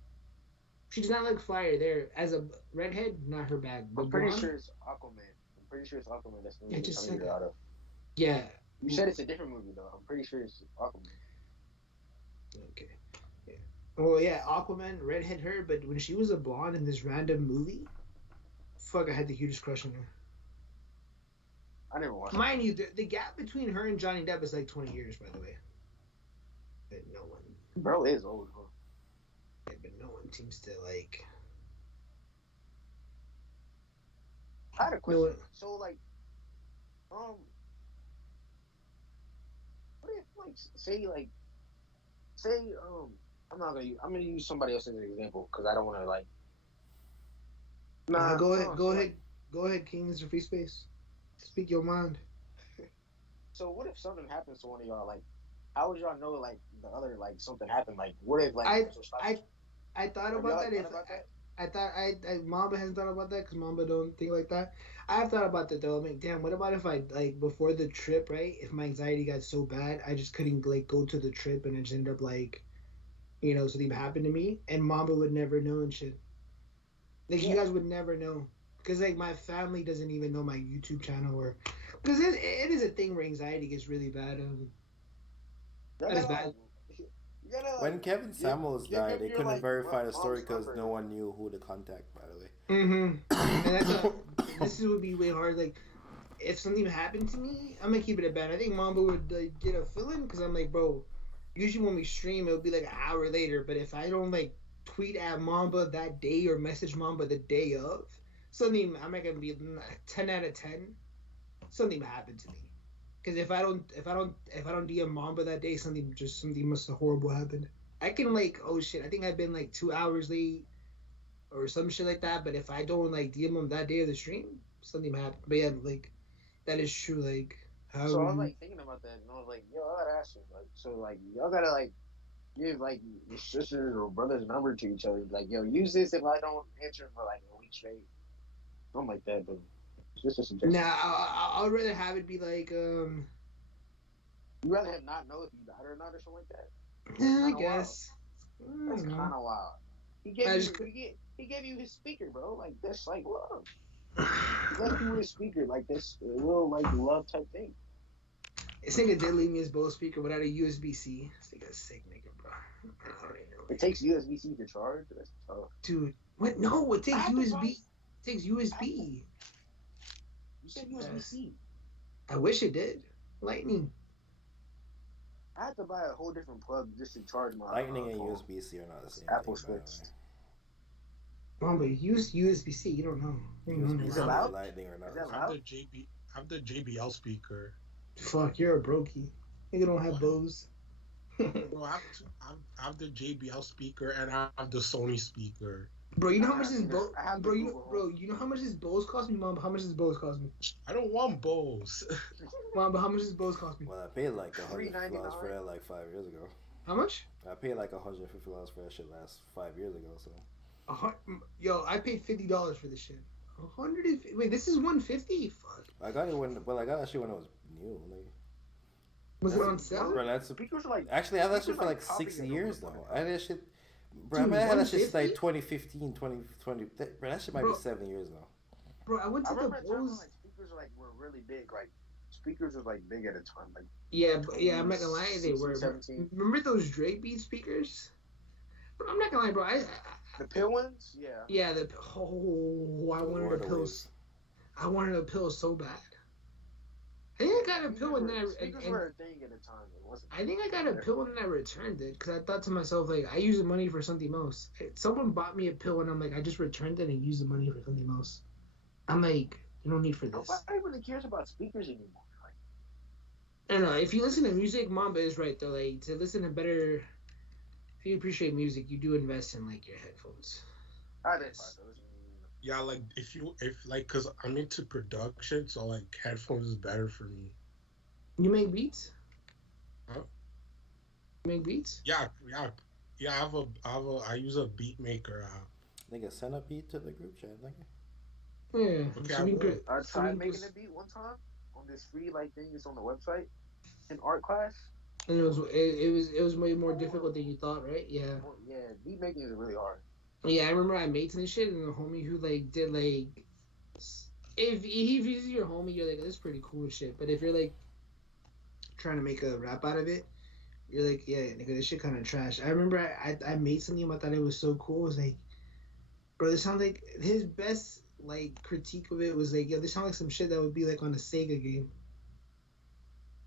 She does not look flyer there as a redhead. Not her bag. I'm pretty sure it's Aquaman. That's the movie just I'm said get out of. Yeah. You said it's a different movie though. I'm pretty sure it's Aquaman. Okay. Yeah. Well, yeah, Aquaman, redhead her, but when she was a blonde in this random movie, fuck, I had the hugest crush on her. I never watched. Mind you, the gap between her and Johnny Depp is like 20 years, by the way. But no one. Bro is old, huh? But no one seems to like. I had a question. No, So like, what if I'm gonna use somebody else as an example because I don't want to like. Go ahead, King. This is your free space. Speak your mind. So what if something happens to one of y'all? Like, how would y'all know like the other like something happened? Like, what if like I thought about that. I thought Mamba hasn't thought about that because Mamba don't think like that. I've thought about that though. I'm like, damn, what about if I like before the trip, right? If my anxiety got so bad, I just couldn't like go to the trip and it just ended up like, something happened to me and Mamba would never know and shit. Like you guys would never know because like my family doesn't even know my YouTube channel or because it is a thing where anxiety gets really bad. That is bad. When Kevin Samuels died, they couldn't verify the story because no one knew who to contact, by the way. And this would be way hard. Like, if something happened to me, I'm going to keep it a bad. I think Mamba would get a feeling because I'm like, bro, usually when we stream, it'll be like an hour later. But if I don't, like, tweet at Mamba that day or message Mamba the day of, something, I'm not going to be 10 out of 10. Something happened to me. Because if I don't DM Mamba that day, something must have horrible happened. I can like, oh shit, I think I've been like 2 hours late or some shit like that. But if I don't like DM him that day of the stream, something happened. But yeah, like that is true. Like how. So I was like thinking about that, and I was like, yo, I gotta ask you, like, so like y'all gotta like give like your sisters or brother's number to each other, like, yo, use this if I don't answer for like a week straight, something like that, but. Just a suggestion. Nah, I'd rather have it be like You rather have not know if you died or not or something like that. Yeah, I guess. That's kind of wild. He gave you his speaker, bro. Like that's like love. He left you with his speaker, like this real like love type thing. This nigga did leave me his Bose speaker without a USB-C. This nigga's sick, nigga, bro. It takes USB-C to charge. That's tough. Dude, what? No, it takes USB. It takes USB. You said USB-C. I wish it did. Lightning. I had to buy a whole different plug just to charge my Lightning and phone. USB-C are not the same. Apple thing, switched. Oh, but use USB-C. You don't know. Is it loud? Lightning or not? Is that I have loud? the JBL speaker. Fuck, you're a brokey. Nigga don't have Bose. Bro, I have the JBL speaker and I have the Sony speaker. Bro, you know how much this Bose? I have the Bro, Google you know how much this Bose cost me, Mom? How much does Bose cost me? I don't want Bose. Mom, but how much does Bose cost me? Well, I paid like $150 $3.99. for that like 5 years ago. How much? I paid like $150 for that shit last 5 years ago. So Yo, I paid $50 for this shit. 150. Wait, this is 150. Fuck. I got it I got that shit when it was new. Like, Was it on sale? bro, that's Speakers are like actually I had that shit speakers for like copying 6 it years over though. the I had that shit. Bro, Dude, I had that shit since 150? like 2015, 2020. Bro, that shit might Bro. be 7 years now. Bro, I went I to the remember a time when Bose. like speakers were really big. Like speakers was like big at a time. Like Yeah, I'm not gonna lie, they were. 17. Remember those Drake Beat speakers? Bro, I'm not gonna lie, bro. the pill ones, yeah. Yeah, I wanted Lord a of pill. Waves. I wanted a pill so bad. I think I got a pill and then Speakers were a thing at a time. It wasn't. I think I got a pill and then I returned it because I thought to myself like I use the money for something else. Someone bought me a pill and I'm like I just returned it and used the money for something else. I'm like no need for this. Nobody really cares about speakers anymore. Like, I don't know. If you listen to music, Mamba is right though. Like to listen to better, if you appreciate music, you do invest in like your headphones. I did buy those. Yeah, like cause I'm into production, so like headphones is better for me. You make beats? Huh? You make beats? Yeah. I use a beat maker app. Nigga, send a beat to the group chat, nigga. Yeah. Okay, So I we will. could- I so tried we making could- a beat one time on this free like thing that's on the website in art class. And it was way more difficult than you thought, right? Yeah. Well, yeah, beat making is really hard. Yeah, I remember I made some shit, and the homie who like did like, if he's your homie, you're like, this is pretty cool shit. But if you're like trying to make a rap out of it, you're like, yeah, nigga, this shit kind of trash. I remember I made something, I thought it was so cool. It was like, bro, this sounds like his best like critique of it was like, yo, this sounds like some shit that would be like on a Sega game.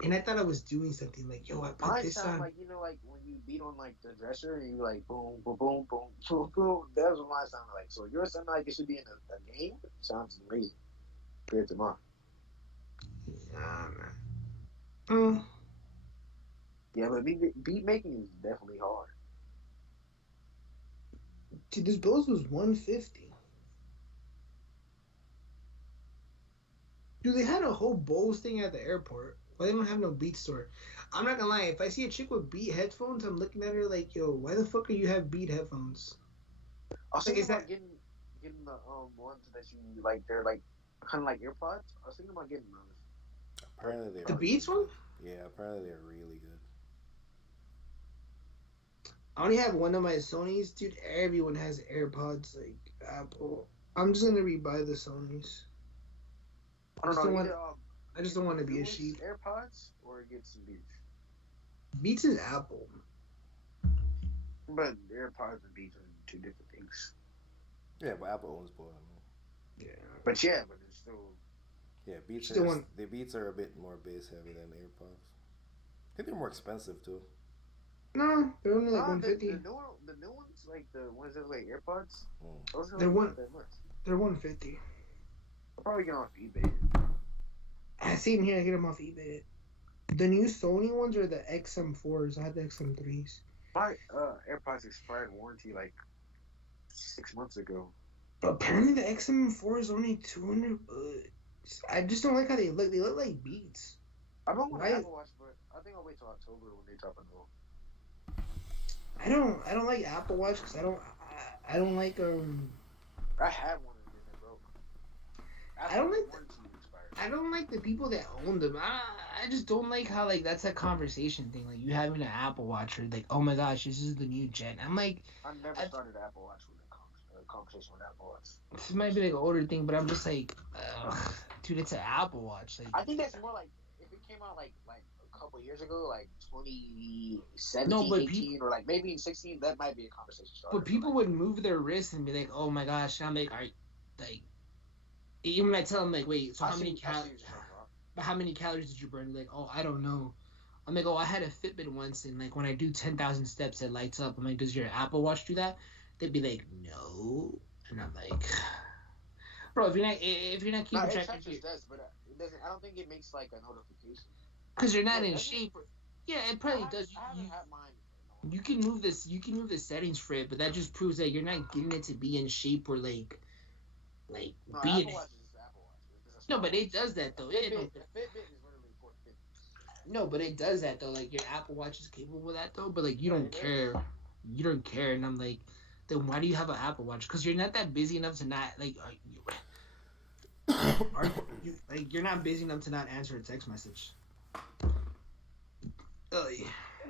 And I thought I was doing something like, yo, I put Mine this sound on. like like when you beat on like the dresser and you like boom, boom, boom, boom, boom, boom. That's what mine sounded like. So yours sound like it should be in a game. Sounds amazing compared to mine. Nah, man. Yeah, but beat making is definitely hard. Dude, this Bose was $150. Dude, they had a whole Bose thing at the airport. Why they don't have no Beat store? I'm not gonna lie. If I see a chick with Beat headphones, I'm looking at her like, yo, why the fuck are you have Beat headphones? I was Like, thinking is about that- getting the ones that you like. They're like kind of like AirPods. I was thinking about getting those. Apparently they're The really Beats good. one? Yeah, apparently they're really good. I only have one of my Sonys, dude. Everyone has AirPods, like Apple. I'm just gonna rebuy the Sonys. I don't Just know. don't Either, I just don't want to be a use sheep. AirPods or get some Beats. Beats is Apple. But AirPods and Beats are two different things. Yeah, but Apple owns both. Yeah. But it's still. Yeah, Beats Still are want- the Beats are a bit more bass heavy than AirPods. I think they're more expensive too. No, they're only like Nah, $150. the new ones, like the ones that are like AirPods, those are They're like one- not that much. They're $150. I'll probably get off eBay. I see them here. I get them off eBay. The new Sony ones are the XM4s. I had the XM3s. My AirPods expired warranty like 6 months ago. But apparently the XM4 is only $200. I just don't like how they look. They look like Beats. I don't want Right. an Apple Watch, but I think I'll wait till October when they drop a new one. I don't like Apple Watch because I don't like I had one and then it broke. I don't like warranty expired. I don't like the people that own them. I just don't like how like that's a conversation thing. Like you having an Apple Watch or like, oh my gosh, this is the new gen. I'm like, I never started an Apple Watch with a conversation with Apple Watch. this might be like an older thing, but I'm just like, ugh, dude, it's an Apple Watch. Like I think that's more like if it came out like a couple years ago, like 2017, No, but 18, or like maybe in 16, that might be a conversation starter. but people would move their wrists and be like, oh my gosh, and I'm like, like even when I tell them like, wait, so I how many see what you're calories? talking about. But how many calories did you burn? Like, oh, I don't know. I'm like, oh, I had a Fitbit once, and like when I do 10,000 steps, it lights up. I'm like, does your Apple Watch do that? They'd be like, no, and I'm like, bro, if you're not No, keeping it track of touches your, does, but it doesn't. I don't think it makes like a notification. because you're not Yeah, in does it? shape. Yeah, it probably does. I haven't had mine. You can move this. You can move the settings for it, but that just proves that you're not getting it to be in shape or like No, be in. Apple Watch is Apple Watch. It's a No, but it smartwatch. does that though. Fitbit is literally for fitness. No, but it does that though. Like your Apple Watch is capable of that though. But like you don't care. You don't care, and I'm like, then why do you have an Apple Watch? Because you're not that busy enough to not like. Like you're not busy enough to not answer a text message. Oh yeah.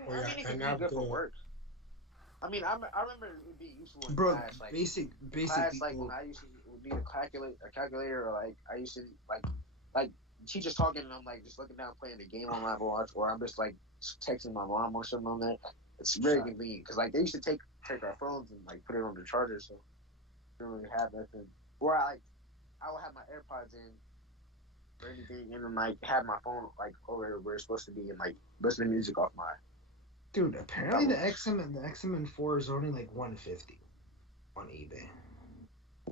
Oh, I yeah, mean, it and can be good for the- work. I mean, I remember it being useful in Bro, class. Like, basic class, like people. when I used to need a calculator, or like I used to like teachers talking, and I'm like just looking down playing the game on my Apple Watch, or I'm just like texting my mom or something on that. It's very convenient because like they used to take our phones and like put it on the charger, so we don't really have nothing. Or I would have my AirPods in or anything, and then like have my phone like over where it's supposed to be, and like listen to music off my. Dude, apparently the XM4 is only like 150 on eBay.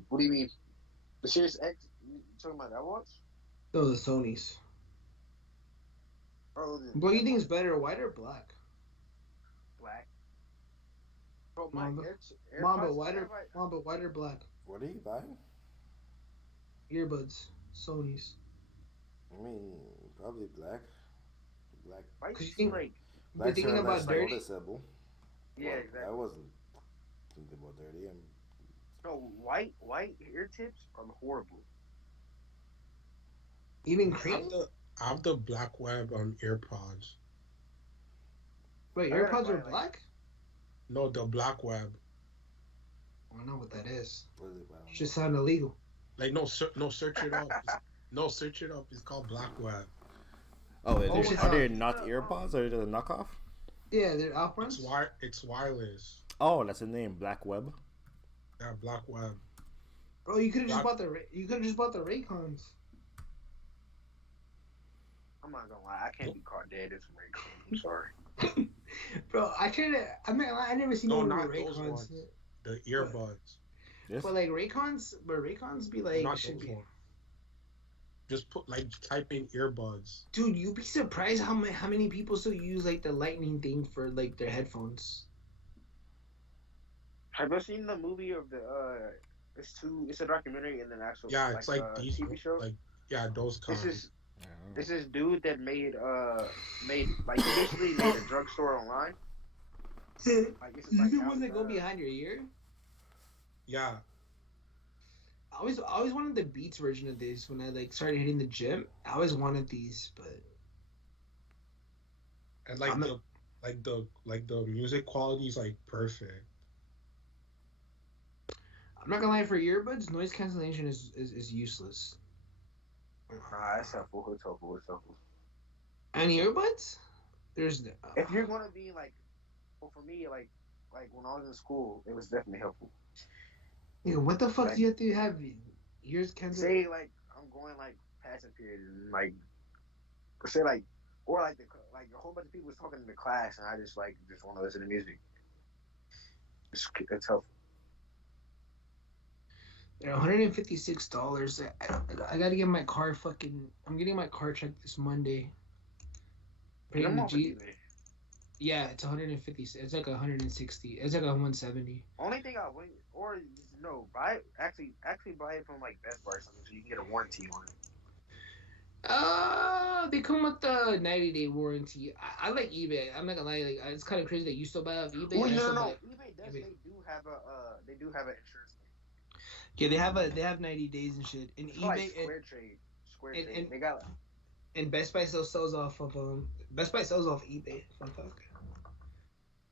What do you mean? The Series X? You talking about that watch? No, the Sony's. Oh, What do you think is better, white or black? black. Bro, my Mamba, AirPods Mamba, white or have, like, Mamba, white or black? What are you buying? Earbuds, Sony's. I mean, probably black. Black. why you 'Cause you think- like? You're thinking are about less dirty. noticeable. Yeah, Well, exactly. I wasn't thinking about dirty. No, white ear tips are horrible. Even I cream? have the black web on AirPods. Wait, I gotta AirPods buy, are like- black? No, the black web. I don't know what that is. What is it? I don't It just sound illegal. Like search it up. Search it up. It's called black web. Oh, Oh, shit, are they sound- not earpods or are they a knockoff? Yeah, they're Alphorns. It's wireless. Oh, that's the name, Black Web. Yeah, black web. Bro, you could have just Black- bought the Raycons. I'm not gonna lie, I can't be caught dead in some Raycons. I'm sorry. Bro, I never seen No, no not Raycons. those ones. The earbuds. Yes. But like Raycons be like Not should those be. ones. Just type in earbuds. Dude, you'd be surprised how many people still use like the lightning thing for like their headphones. Have you seen the movie of the? It's a documentary and an actual. Yeah, it's like these TV show. like those kinds. This is dude that made like he basically made a drugstore online. Like it's You like the ones that go behind your ear? Yeah. I always wanted the Beats version of this when I like started hitting the gym. I always wanted these, but And like I'm the music quality is like perfect. I'm not gonna lie, for earbuds, noise cancellation is useless. Nah, it's helpful. It's helpful. And earbuds? There's If you're gonna be like, well, for me, like when I was in school, it was definitely helpful. Nigga, what the fuck Like- do you have to have ears cancelled? Say like I'm going like passing period and like, or say like, or like a whole bunch of people was talking in the class and I just want to listen to music. It's helpful. They're $156. I gotta get my car I'm getting my car checked this Monday. Paying the G. Yeah, it's 150. It's like 160. It's like 170. Only thing I wouldn't, or no, actually buy it from like Best Buy or something so you can get a warranty on it. They come with the 90-day warranty. I like eBay. I'm not gonna lie. Like, it's kind of crazy that you still buy off eBay. Well, and I still no. buy- eBay does. They do have an insurance thing. Yeah, they have 90 days and shit. And It's eBay like Square Trade. and- They got and Best Buy still sells off of Best Buy sells off eBay. Fun fact.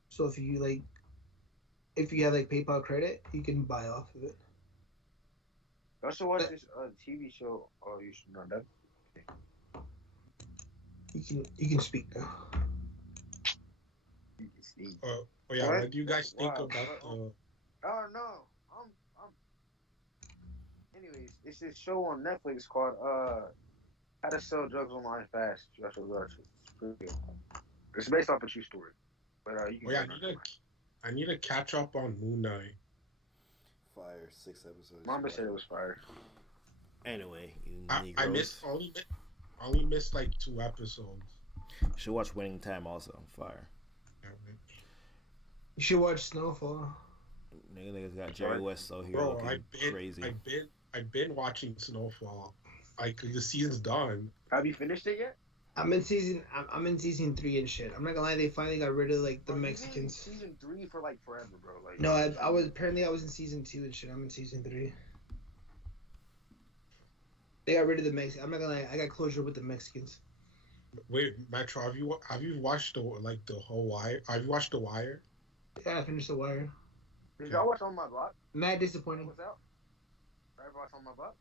So if you have like PayPal credit, you can buy off of it. I also watched this TV show. Oh, you should know that. You can speak now. You can see. Oh yeah. What? What do you guys think Wow. about the? Oh no. Anyways, it's this show on Netflix called How to Sell Drugs Online Fast. You should watch it. It's pretty good. It's based off a true story. But you can. Oh yeah, I need to catch up on Moon Knight. Fire, 6 episodes. Mama said it was fire. Anyway, you I Negroes. only missed like 2 episodes. You should watch Winning Time also. Fire. You should watch Snowfall. Niggas got Jerry West out here Bro, looking crazy. I've been watching Snowfall. Like the season's done. Have you finished it yet? I'm in season 3 and shit. I'm not gonna lie, they finally got rid of like the Bro, Mexicans. Season 3 for like forever, bro. Like No, I was in season 2 and shit. I'm in season 3. They got rid of the Mexicans. I'm not gonna lie, I got closure with the Mexicans. Wait, Metro, have you watched the whole Wire? Have you watched The Wire? Yeah, I finished The Wire. Did y'all watch On My Block? Mad disappointing. What's out? Right, watch On My Block?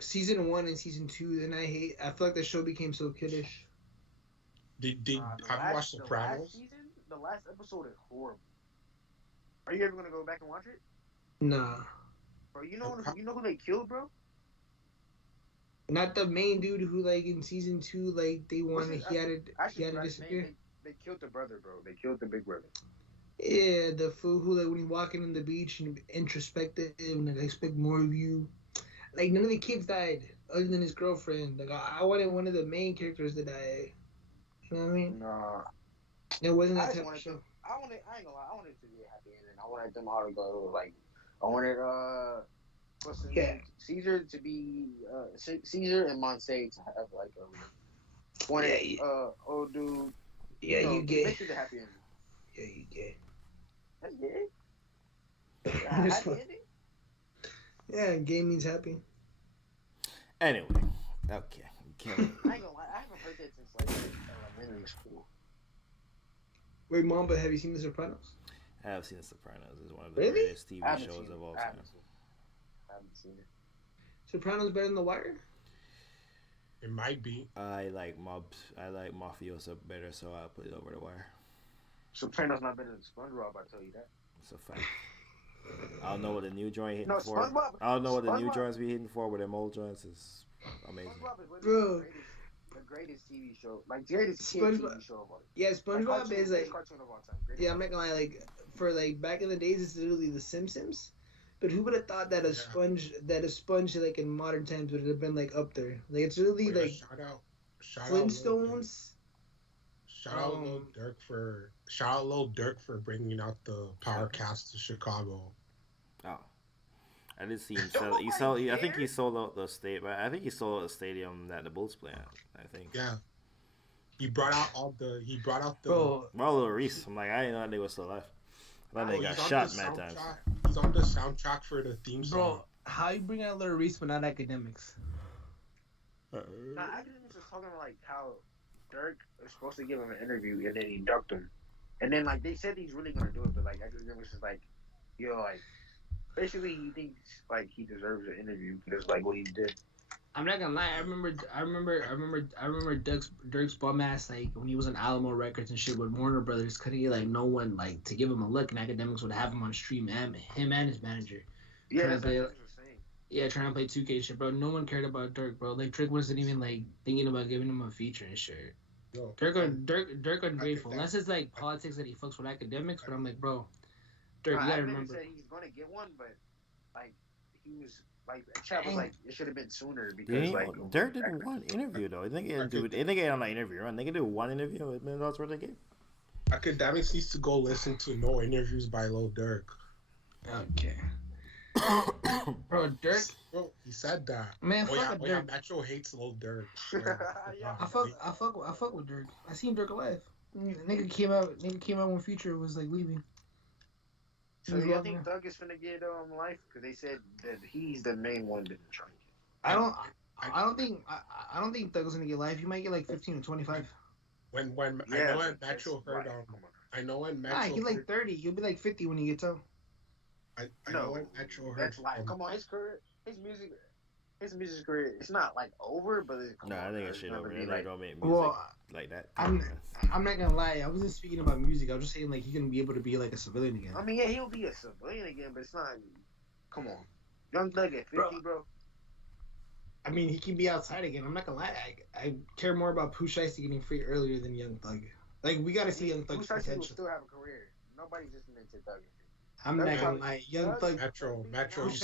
Season 1 and season 2, then I feel like the show became so kiddish. Have you watched Sopranos? The last episode is horrible. Are you ever gonna go back and watch it? Nah. Bro, you know who they killed, bro? Not the main dude who, like, in season 2, like, they wanted, he had to disappear. They killed the brother, bro. They killed the big brother. Yeah, the fool who, like, when he walking on the beach and introspective and like, I expect more of you. Like, none of the kids died other than his girlfriend. Like, I wanted one of the main characters to die. You know what I mean? Nah. It wasn't that type of show. I ain't gonna lie, I wanted it to be a happy ending. I wanted them all to go, like, I wanted, what's his name? Caesar to be, Caesar and Monse to have, like, old dude. Yeah, you get. Make it a happy ending. Yeah, you get. That's gay? Happy ending? Yeah, gay means happy. Anyway, okay. I ain't gonna lie, I haven't heard that since, like, elementary school. Wait, Mom, but have you seen The Sopranos? I have seen The Sopranos. It's one of the greatest TV shows of all time. I haven't seen it. Sopranos better than The Wire? It might be. I like Mafioso better, so I'll put it over The Wire. Sopranos not better than SpongeBob, I tell you that. It's a fact. I don't know what the new joint hitting No, for. SpongeBob. I don't know what the new joints be hitting for, but them old joints is amazing. SpongeBob is Bro. the greatest TV show. Like, the greatest kid SpongeBob. TV show of all time. Yeah, SpongeBob is like. Cartoon of all time. Yeah, I'm not gonna lie. Like, for like back in the days, it's literally The Simpsons. But who would have thought that a sponge like in modern times would have been like up there? Like, it's really like shout Flintstones. Shout out Lil Durk for bringing out the Power Cast to Chicago. Oh, I did see him sell. I think he sold out the state. I think he sold out the stadium that the Bulls play at. I think. Yeah. He brought out the. Bro, Lil Reese. I'm like, I didn't know they were still alive. I thought they got shot mad times. He's on the soundtrack for the theme song. bro, how you bring out Lil Reese but not academics? Nah, academics was talking about like how Dirk was supposed to give him an interview and then he ducked him, and then like they said he's really gonna do it, but like academics is like, yo, like basically he thinks like he deserves an interview because like what he did. I'm not gonna lie. I remember Dirk's bum ass like when he was on Alamo Records and shit with Warner Brothers. Couldn't get like no one like to give him a look, and academics would have him on stream and him and his manager. Yeah, that's what I was saying. Yeah, trying to play 2K shit, bro. No one cared about Dirk, bro. Like Dirk wasn't even like thinking about giving him a feature and shit. Yo, Dirk ungrateful. Unless it's like politics that he fucks with academics, but I'm like, bro, Dirk, you gotta remember. Said he's gonna get one, but like he was. Like, Chad was like, it should have been sooner because, Dirk did one interview, though. They didn't get on that interview, right? They can do one interview, and that's what they get. Academics needs to go listen to no interviews by Lil Durk. Okay. Bro, Dirk. Bro, he said that. Man, fuck Dirk. Yeah, Metro hates Lil Durk. Yeah. I fuck with Dirk. I seen Dirk alive. Nigga came out when Future was like leaving. So you think Thug is finna get life? Because they said that he's the main one to try. I don't think Thug's gonna get life. He might get like 15 or 25. I know when Metro heard I know when Metro. Nah, he's like 30. He'll be like 50 when he gets out. I know when Metro heard. That's like, come on, his career, his music career, it's not like over, but I think it's shit over. They're not gonna make music like that. I'm not gonna lie. I wasn't speaking about music. I was just saying like he's gonna be able to be like a civilian again. I mean, yeah, he'll be a civilian again, but it's not. Come on, Young Thug at 50, bro. I mean, he can be outside again. I'm not gonna lie. I care more about Pushin getting free earlier than Young Thug. Like we gotta see Young Thug's potential. Will still have a career. Nobody's just into Thug. I'm not gonna lie. Young Thug. Metro, you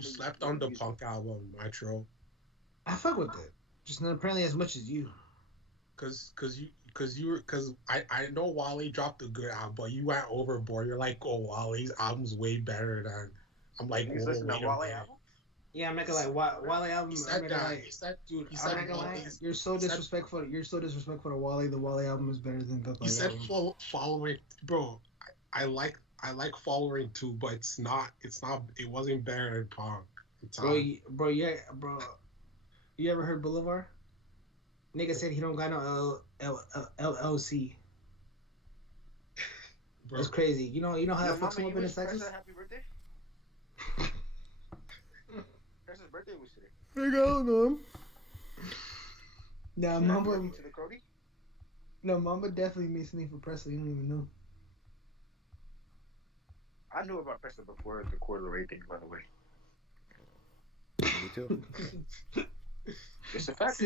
slept on the Punk album, Metro. I fuck with it. Just not apparently as much as you. Cause I know Wale dropped a good album, but you went overboard. You're like, oh, Wale's album's way better than. I'm like, Niggas whoa, listen to wait a Wale minute. album? Yeah, I'm not gonna lie. Wale album. He I'm said not gonna that. lie. He said, Dude, he I'm said not gonna lie. Wale's. You're so he said- disrespectful. You're so disrespectful to Wale. The Wale album is better than the He said album. following, bro. I like following too, but it's not. It wasn't better than Punk. Bro. You ever heard Boulevard? Nigga said he don't got no LLC. Bro, That's crazy. You know how that fucks him Mama, up you in wish his taxes? Pressa happy birthday? Pressa's birthday was today. I don't know. Nah, Happy Mamba. birthday to the Cody? No, Mamba definitely made something for Presley. You don't even know. I knew about Pressa before the quarter rate thing, by the way. Me too. It's a fact.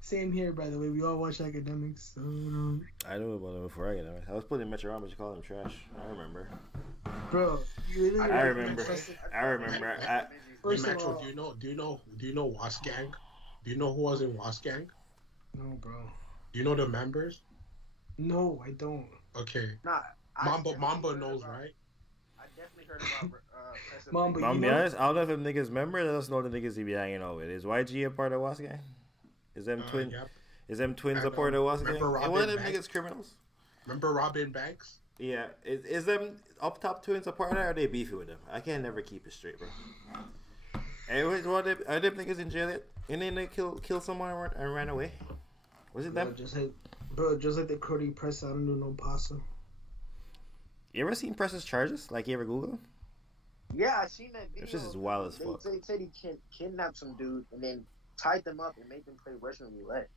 Same here, by the way. We all watch academics, so I knew about it before I got it. I was putting Metro on, but you call him trash. I remember. bro. You literally I remember. I remember. First of Metro, all, do you know Wasp Gang? Do you know who was in Wasp Gang? no, bro. Do you know the members? No, I don't. Okay. Nah, Mamba knows, right? I definitely heard about Pressa. Mamba, I'll you be know, honest, I don't know if them niggas remember. Let us know the niggas he be hanging out with. Is YG a part of Wasp Gang? Is them twins? Yep. Is them twins a And, part of Wasp Gang? remember And one of them Robin niggas criminals? Remember Robin Banks? Yeah. Is them up top twins a part of that, or are they beefy with them? I can't never keep it straight, bro. Anyways, are them niggas in jail yet? And then they kill someone and ran away? Was it them? just like the Cody Press, I don't do no pasta. You ever seen Press's charges? Like, you ever Google them? Yeah, I seen that video. It's just as wild as fuck. They said he kidnapped some dude and then tied them up and made them play Russian roulette.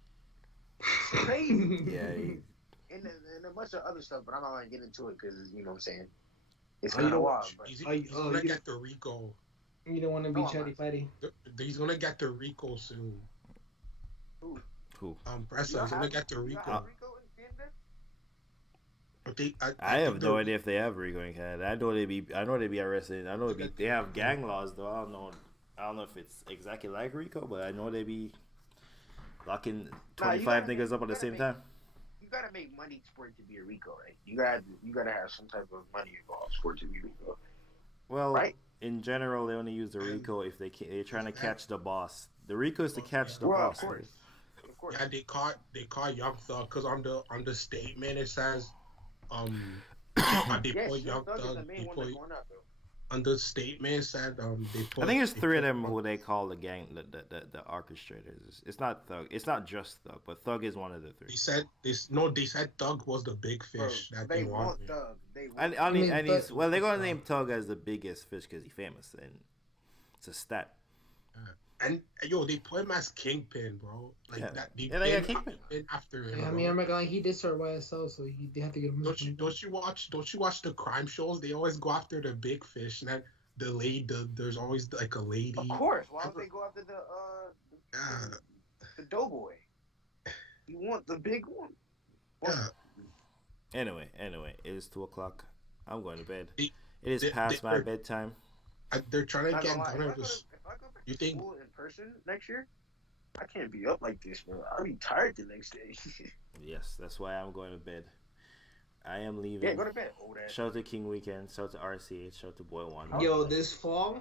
It's crazy. Yeah. And a bunch of other stuff, but I'm not gonna get into it because you know what I'm saying. It's Oh, kind you of know wild. But He's gonna get the Rico. You don't want to be No, I'm chatty not. fatty. He's gonna get the Rico soon. Who? Pressa y'all is gonna have- get the y'all Rico. have Rico in Canada? But I have think no the- idea if they have Rico in Canada. I know they be arrested. I know they have gang laws though. I don't know if it's exactly like Rico, but I know they be locking 25 gotta niggas up at the same time. You gotta make money for it to be a Rico, right? You gotta have some type of money involved for it to be Rico. Well, Right. in general, they only use the Rico if they're trying to catch the boss. The Rico is to catch the Well, boss. of course. Of course. Yeah, they caught Young Thug because on the statement it says they Yes, put Young Young Thug is the Thug. main one that's going out though. On the statement it said they put. I think there's they three of put- them who they call the gang, the orchestrators. It's not Thug. It's not just Thug, but Thug is one of the three. They said Thug was the big Bro, fish that they they want wanted. Thug. They want And I mean, he's but- they're gonna name Tug as the biggest fish because he's famous, and it's a stat. And they put him as Kingpin, bro. Like Yeah. that. Yeah, they got Kingpin. After him. Yeah, I bro. mean, I'm not gonna lie, he did start YSL, so they have to get him. Don't you watch the crime shows? They always go after the big fish, and then there's always like a lady. Of course. Why would they go after Yeah, the doughboy? You want the big one. yeah. Anyway, it is 2:00. I'm going to bed. They- It is they- past my they're- bedtime. They're trying to Not get gonna lie, Gunna if I go back You to think- school in person next year, I can't be up like this, man. I'll be tired the next day. Yes, that's why I'm going to bed. I am leaving. Yeah, go to bed, old ass. Shout out to King Weekend. Shout out to RCH. Shout out to Boy One. Yo, this fall,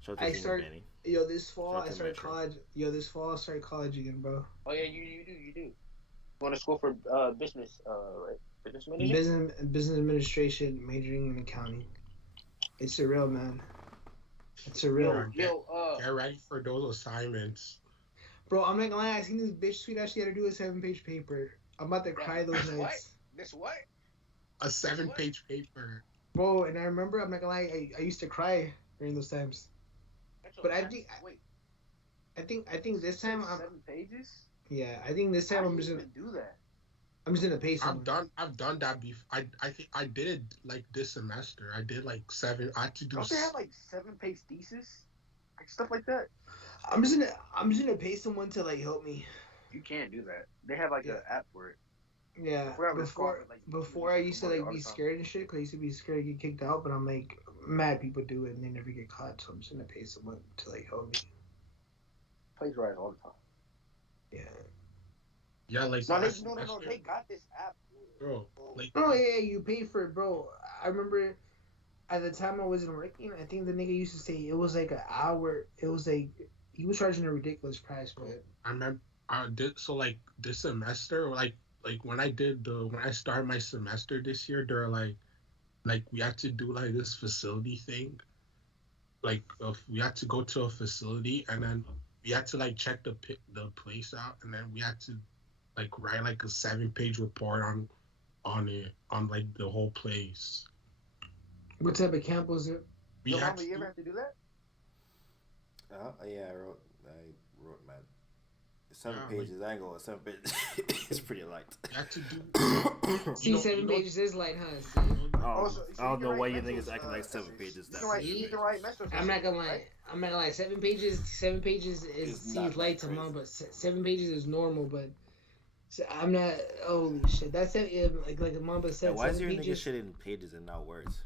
Shout out to I King start- Benny. this fall Shout out I to started Metro. college. This fall I started college again, bro. Oh yeah, you do. Going to school for business, right? Business manager. Business administration, majoring in accounting. It's surreal, man. It's surreal. Yo, Get ready for those assignments. Bro, I'm not gonna lie, I seen this bitch tweet out she had to do a 7-page paper. I'm about to cry those What? nights. This what? A 7-page paper. Bro, and I remember, I'm not gonna lie, I used to cry during those times. That's your But I last- think- wait, I think this time I'm 7 pages. I think this time How I'm do just you gonna even do that? pay someone. I've done that before. I think I did it like this semester. I did like 7. I had to do. Don't they have like 7-page thesis, like stuff like that? I'm just gonna pay someone to like help me. You can't do that. They have like an app for it. Yeah. Before I was Before called, like, before I used to like all be the time. scared and shit, cause I used to be scared to get kicked out. But I'm like, mad people do it and they never get caught. So I'm just gonna pay someone to like help me. Plagiarize all the time. Yeah. Yeah, like No, last no. semester, They got this app. bro. Like, Oh yeah, you pay for it, bro. I remember at the time I wasn't working. I think the nigga used to say it was like an hour. It was like he was charging a ridiculous price for it. I remember I did so like this semester, like when I started my semester this year, they're like we had to do like this facility thing. Like we had to go to a facility and then we had to like check the place out, and then we had to like write like a 7-page report on it, on like the whole place. What type of camp was it? We Yo, had Mama, to you ever have to do that? Yeah, I wrote, man. 7 Yeah, pages. I ain't going 7 pages. It's pretty light. we had to do. See, 7 pages is light, huh? See? I don't know why you think it's acting like 7 pages. You can write, you can write messages. I'm not gonna lie. I'm not gonna lie. 7 pages. 7 pages It's seems not light to crazy. mom, but 7 pages is normal. But I'm not. Holy shit! That's it. Like Mamba said. Yeah, why is 7 your nigga pages. shit in pages and not words?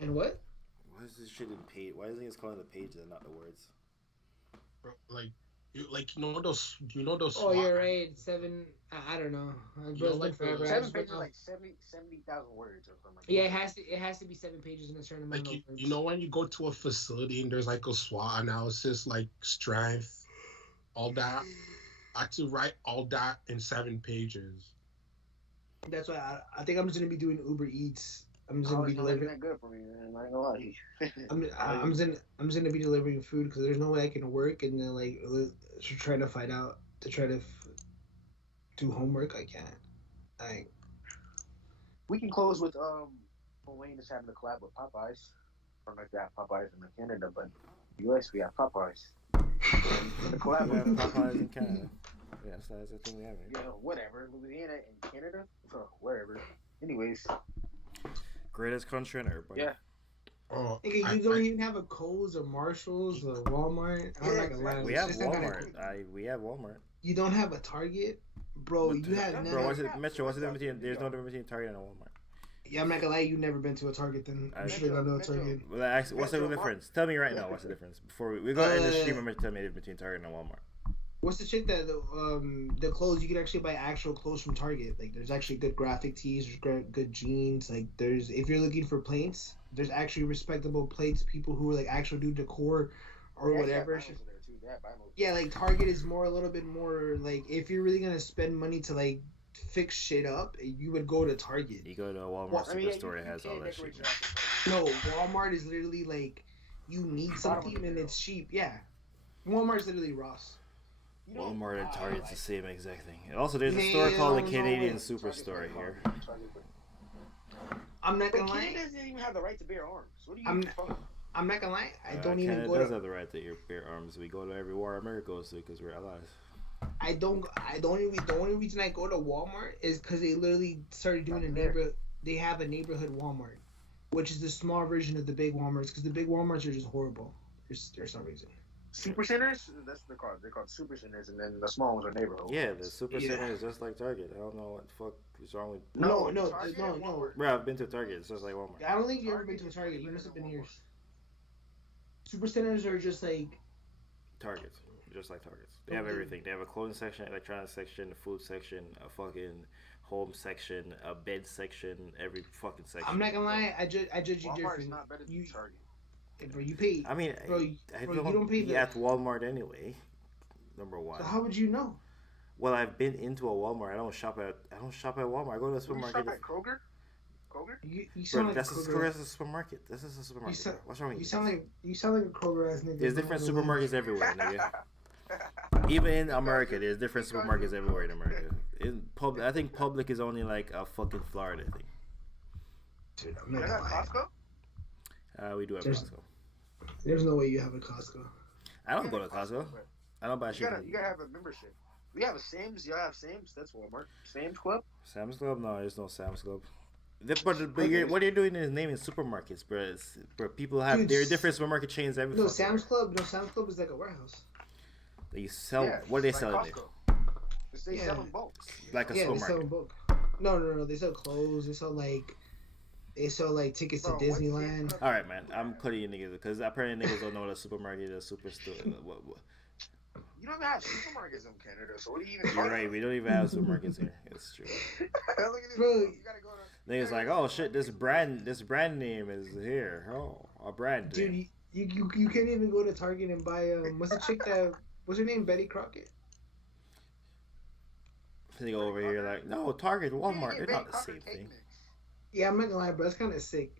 And what? Why is this shit in page? Why is niggas calling the pages and not the words? Bro, like you know those Oh, SWAT you're right. 7. I don't know. It's You know, been like the forever. I 7 just pages, don't know. like 70,000 words or something. Like Yeah, that. it has to be 7 pages in a certain amount like of words. you know when you go to a facility and there's like a SWOT analysis, like strength, all that. I had to write all that in 7 pages. That's why I think I'm just gonna be doing Uber Eats. I'm just Oh, gonna be it's not looking delivering. that good for me, man. I ain't gonna lie. I'm just gonna be delivering food because there's no way I can work and then like try to find out to try to do homework. I can't. We can close with Wayne is having a collab with Popeyes. Or like that, Popeyes in Canada, but US we have Popeyes. And the collab We have with Popeyes in Canada. Yeah, that's the thing we have here. whatever, Louisiana and Canada, wherever. Anyways, Greatest country on earth, buddy. yeah. Oh, Nigga, you don't even have a Kohl's or Marshalls or Walmart. I'm not gonna lie. We It's have just not gonna- Walmart. We have Walmart. You don't have a Target, bro. You have Bro, never. Bro, what's the Metro? What's the difference between? There's no difference between Target and a Walmart. Yeah, I'm not gonna lie. You never been to a Target, then I- you should have know a Target. Well, actually, what's the Metro difference? Tell me right now. What's the difference? Before we go in the stream, I'm gonna tell me the difference between Target and Walmart. What's the shit that the clothes you can actually buy actual clothes from Target? Like there's actually good graphic tees, there's good jeans. Like there's if you're looking for plates, there's actually respectable plates. People who are like actual do decor or whatever. Yeah, like Target is more a little bit more like if you're really gonna spend money to like fix shit up, you would go to Target. You go to a Walmart superstore, it has all that shit. No, Walmart is literally like you need something and it's cheap. Yeah, Walmart's literally Ross. Walmart and Target's the same exact thing. And also, there's a store called the Canadian Superstore here. I'm not But gonna lie. Canada doesn't even have the right to bear arms. What are you I'm- talking about? I'm not gonna lie. I don't Canada even go does to. have the right to bear arms. We go to every war America goes to because we're allies. I don't. The only reason I go to Walmart is because they literally started doing a neighborhood. They have a neighborhood Walmart, which is the small version of the big Walmarts. Because the big Walmarts are just horrible. There's some reason. Super centers? That's what they're called. They're called super centers, and then the small ones are neighborhood. Yeah, the super Yeah. center is just like Target. I don't know what the fuck is wrong with. No. Target and Walmart. Bro, I've been to Target. It's just like Walmart. I don't think you've ever been to a Target. You must have been here. Super centers are just like. Targets, just like Targets. They have everything. They have a clothing section, electronics section, a food section, a fucking home section, a bed section, every fucking section. I'm not gonna lie. I judge you Walmart is different. not better than You, Target. bro, you pay. I mean, Bro, I bro, don't, you don't pay be the- at Walmart anyway. Number one. So how would you know? Well, I've been into a Walmart. I don't shop at Walmart. I go to the You supermarket. shop at Kroger? Kroger? You Bro, sound like that's a a Kroger. that's a supermarket. This is a supermarket. sound- bro. What's wrong with You sound like a Kroger ass nigga. There's different supermarkets everywhere, nigga. Even in America, there's different supermarkets everywhere in America. I think Public is only like a fucking Florida thing. Dude, I'm You not got gonna lie. Costco? We do have There's- Costco. There's no way you have a Costco. I don't go to Costco. I don't buy You shit. gotta have a membership. We have a Sam's. Y'all have Sam's. That's Walmart. Sam's Club. Sam's Club? No, there's no Sam's Club. But what you're doing is naming supermarkets, bro. Bro, people have Dude, there are different supermarket chains every. No, fucking Sam's where. Club. No, Sam's Club is like a warehouse. They sell. Yeah, What are they like selling there? Costco. They Yeah. sell in bulk. Like a Yeah, they sell supermarket. in bulk. No. They sell clothes. They sell like tickets Bro, to what's Disneyland. the- All right, man. I'm cutting you niggas because apparently niggas don't know what a supermarket is, a superstore. You don't even have supermarkets in Canada, so what are you even You're talking right. about? We don't even have supermarkets here. It's true. Look at this. Bro. You gotta go to. Niggas like, oh shit, this brand name is here. Oh, a brand Dude, name. you can't even go to Target and buy what's the chick that what's her name? Betty Crockett? They go over here like, no, Target, Walmart, they're not the same thing. Yeah, I'm not gonna lie, bro. It's kind of sick.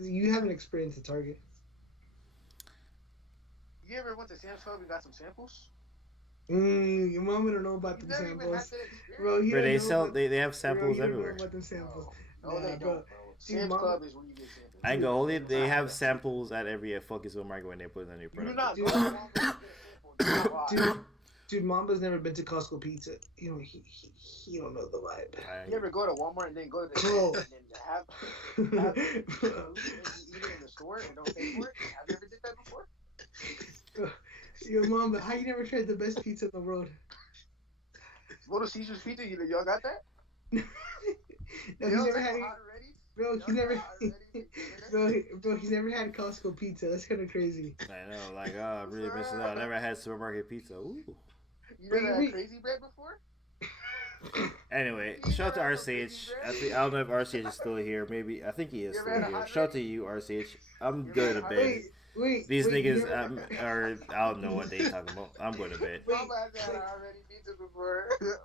You haven't experienced the Target. You ever went to Sam's Club and got some samples? Your mama don't know about You them never even had samples, that experience. bro. You But don't they know sell, about- they have bro, samples you don't everywhere. know about them samples. No, Nah, they bro. don't, bro. Sam's Mama- Club is where you get samples. I ain't gonna hold it. They have samples at every fucking supermarket when they put it on your You do product. not Dude. go to Walmart and get a sample. You know why? Dude, Mamba's never been to Costco Pizza. You know, he don't know the vibe. You ever go to Walmart and then go to the Bro. and then have food and you eat it in the store and don't pay for it? Have you ever did that before? Yo, Mamba, how you never tried the best pizza in the world? Little Caesar's Pizza, y'all got that? No, he's Y'all never got had hot already? bro. He's Y'all never, got hot already? bro. He's never had Costco Pizza. That's kind of crazy. I know, like, oh, I'm really missing out. I never had supermarket pizza. Ooh. You never had crazy bread before? Anyway, shout out to RCH. I don't know if RCH is still here. Maybe I think he is You ever still had a here. hot Shout out to you, RCH. I'm You going ever to had a bed. Wait, These wait, niggas you never- are I don't know what they talking about. I'm going to bed. Wait, Mama has had already pizza before.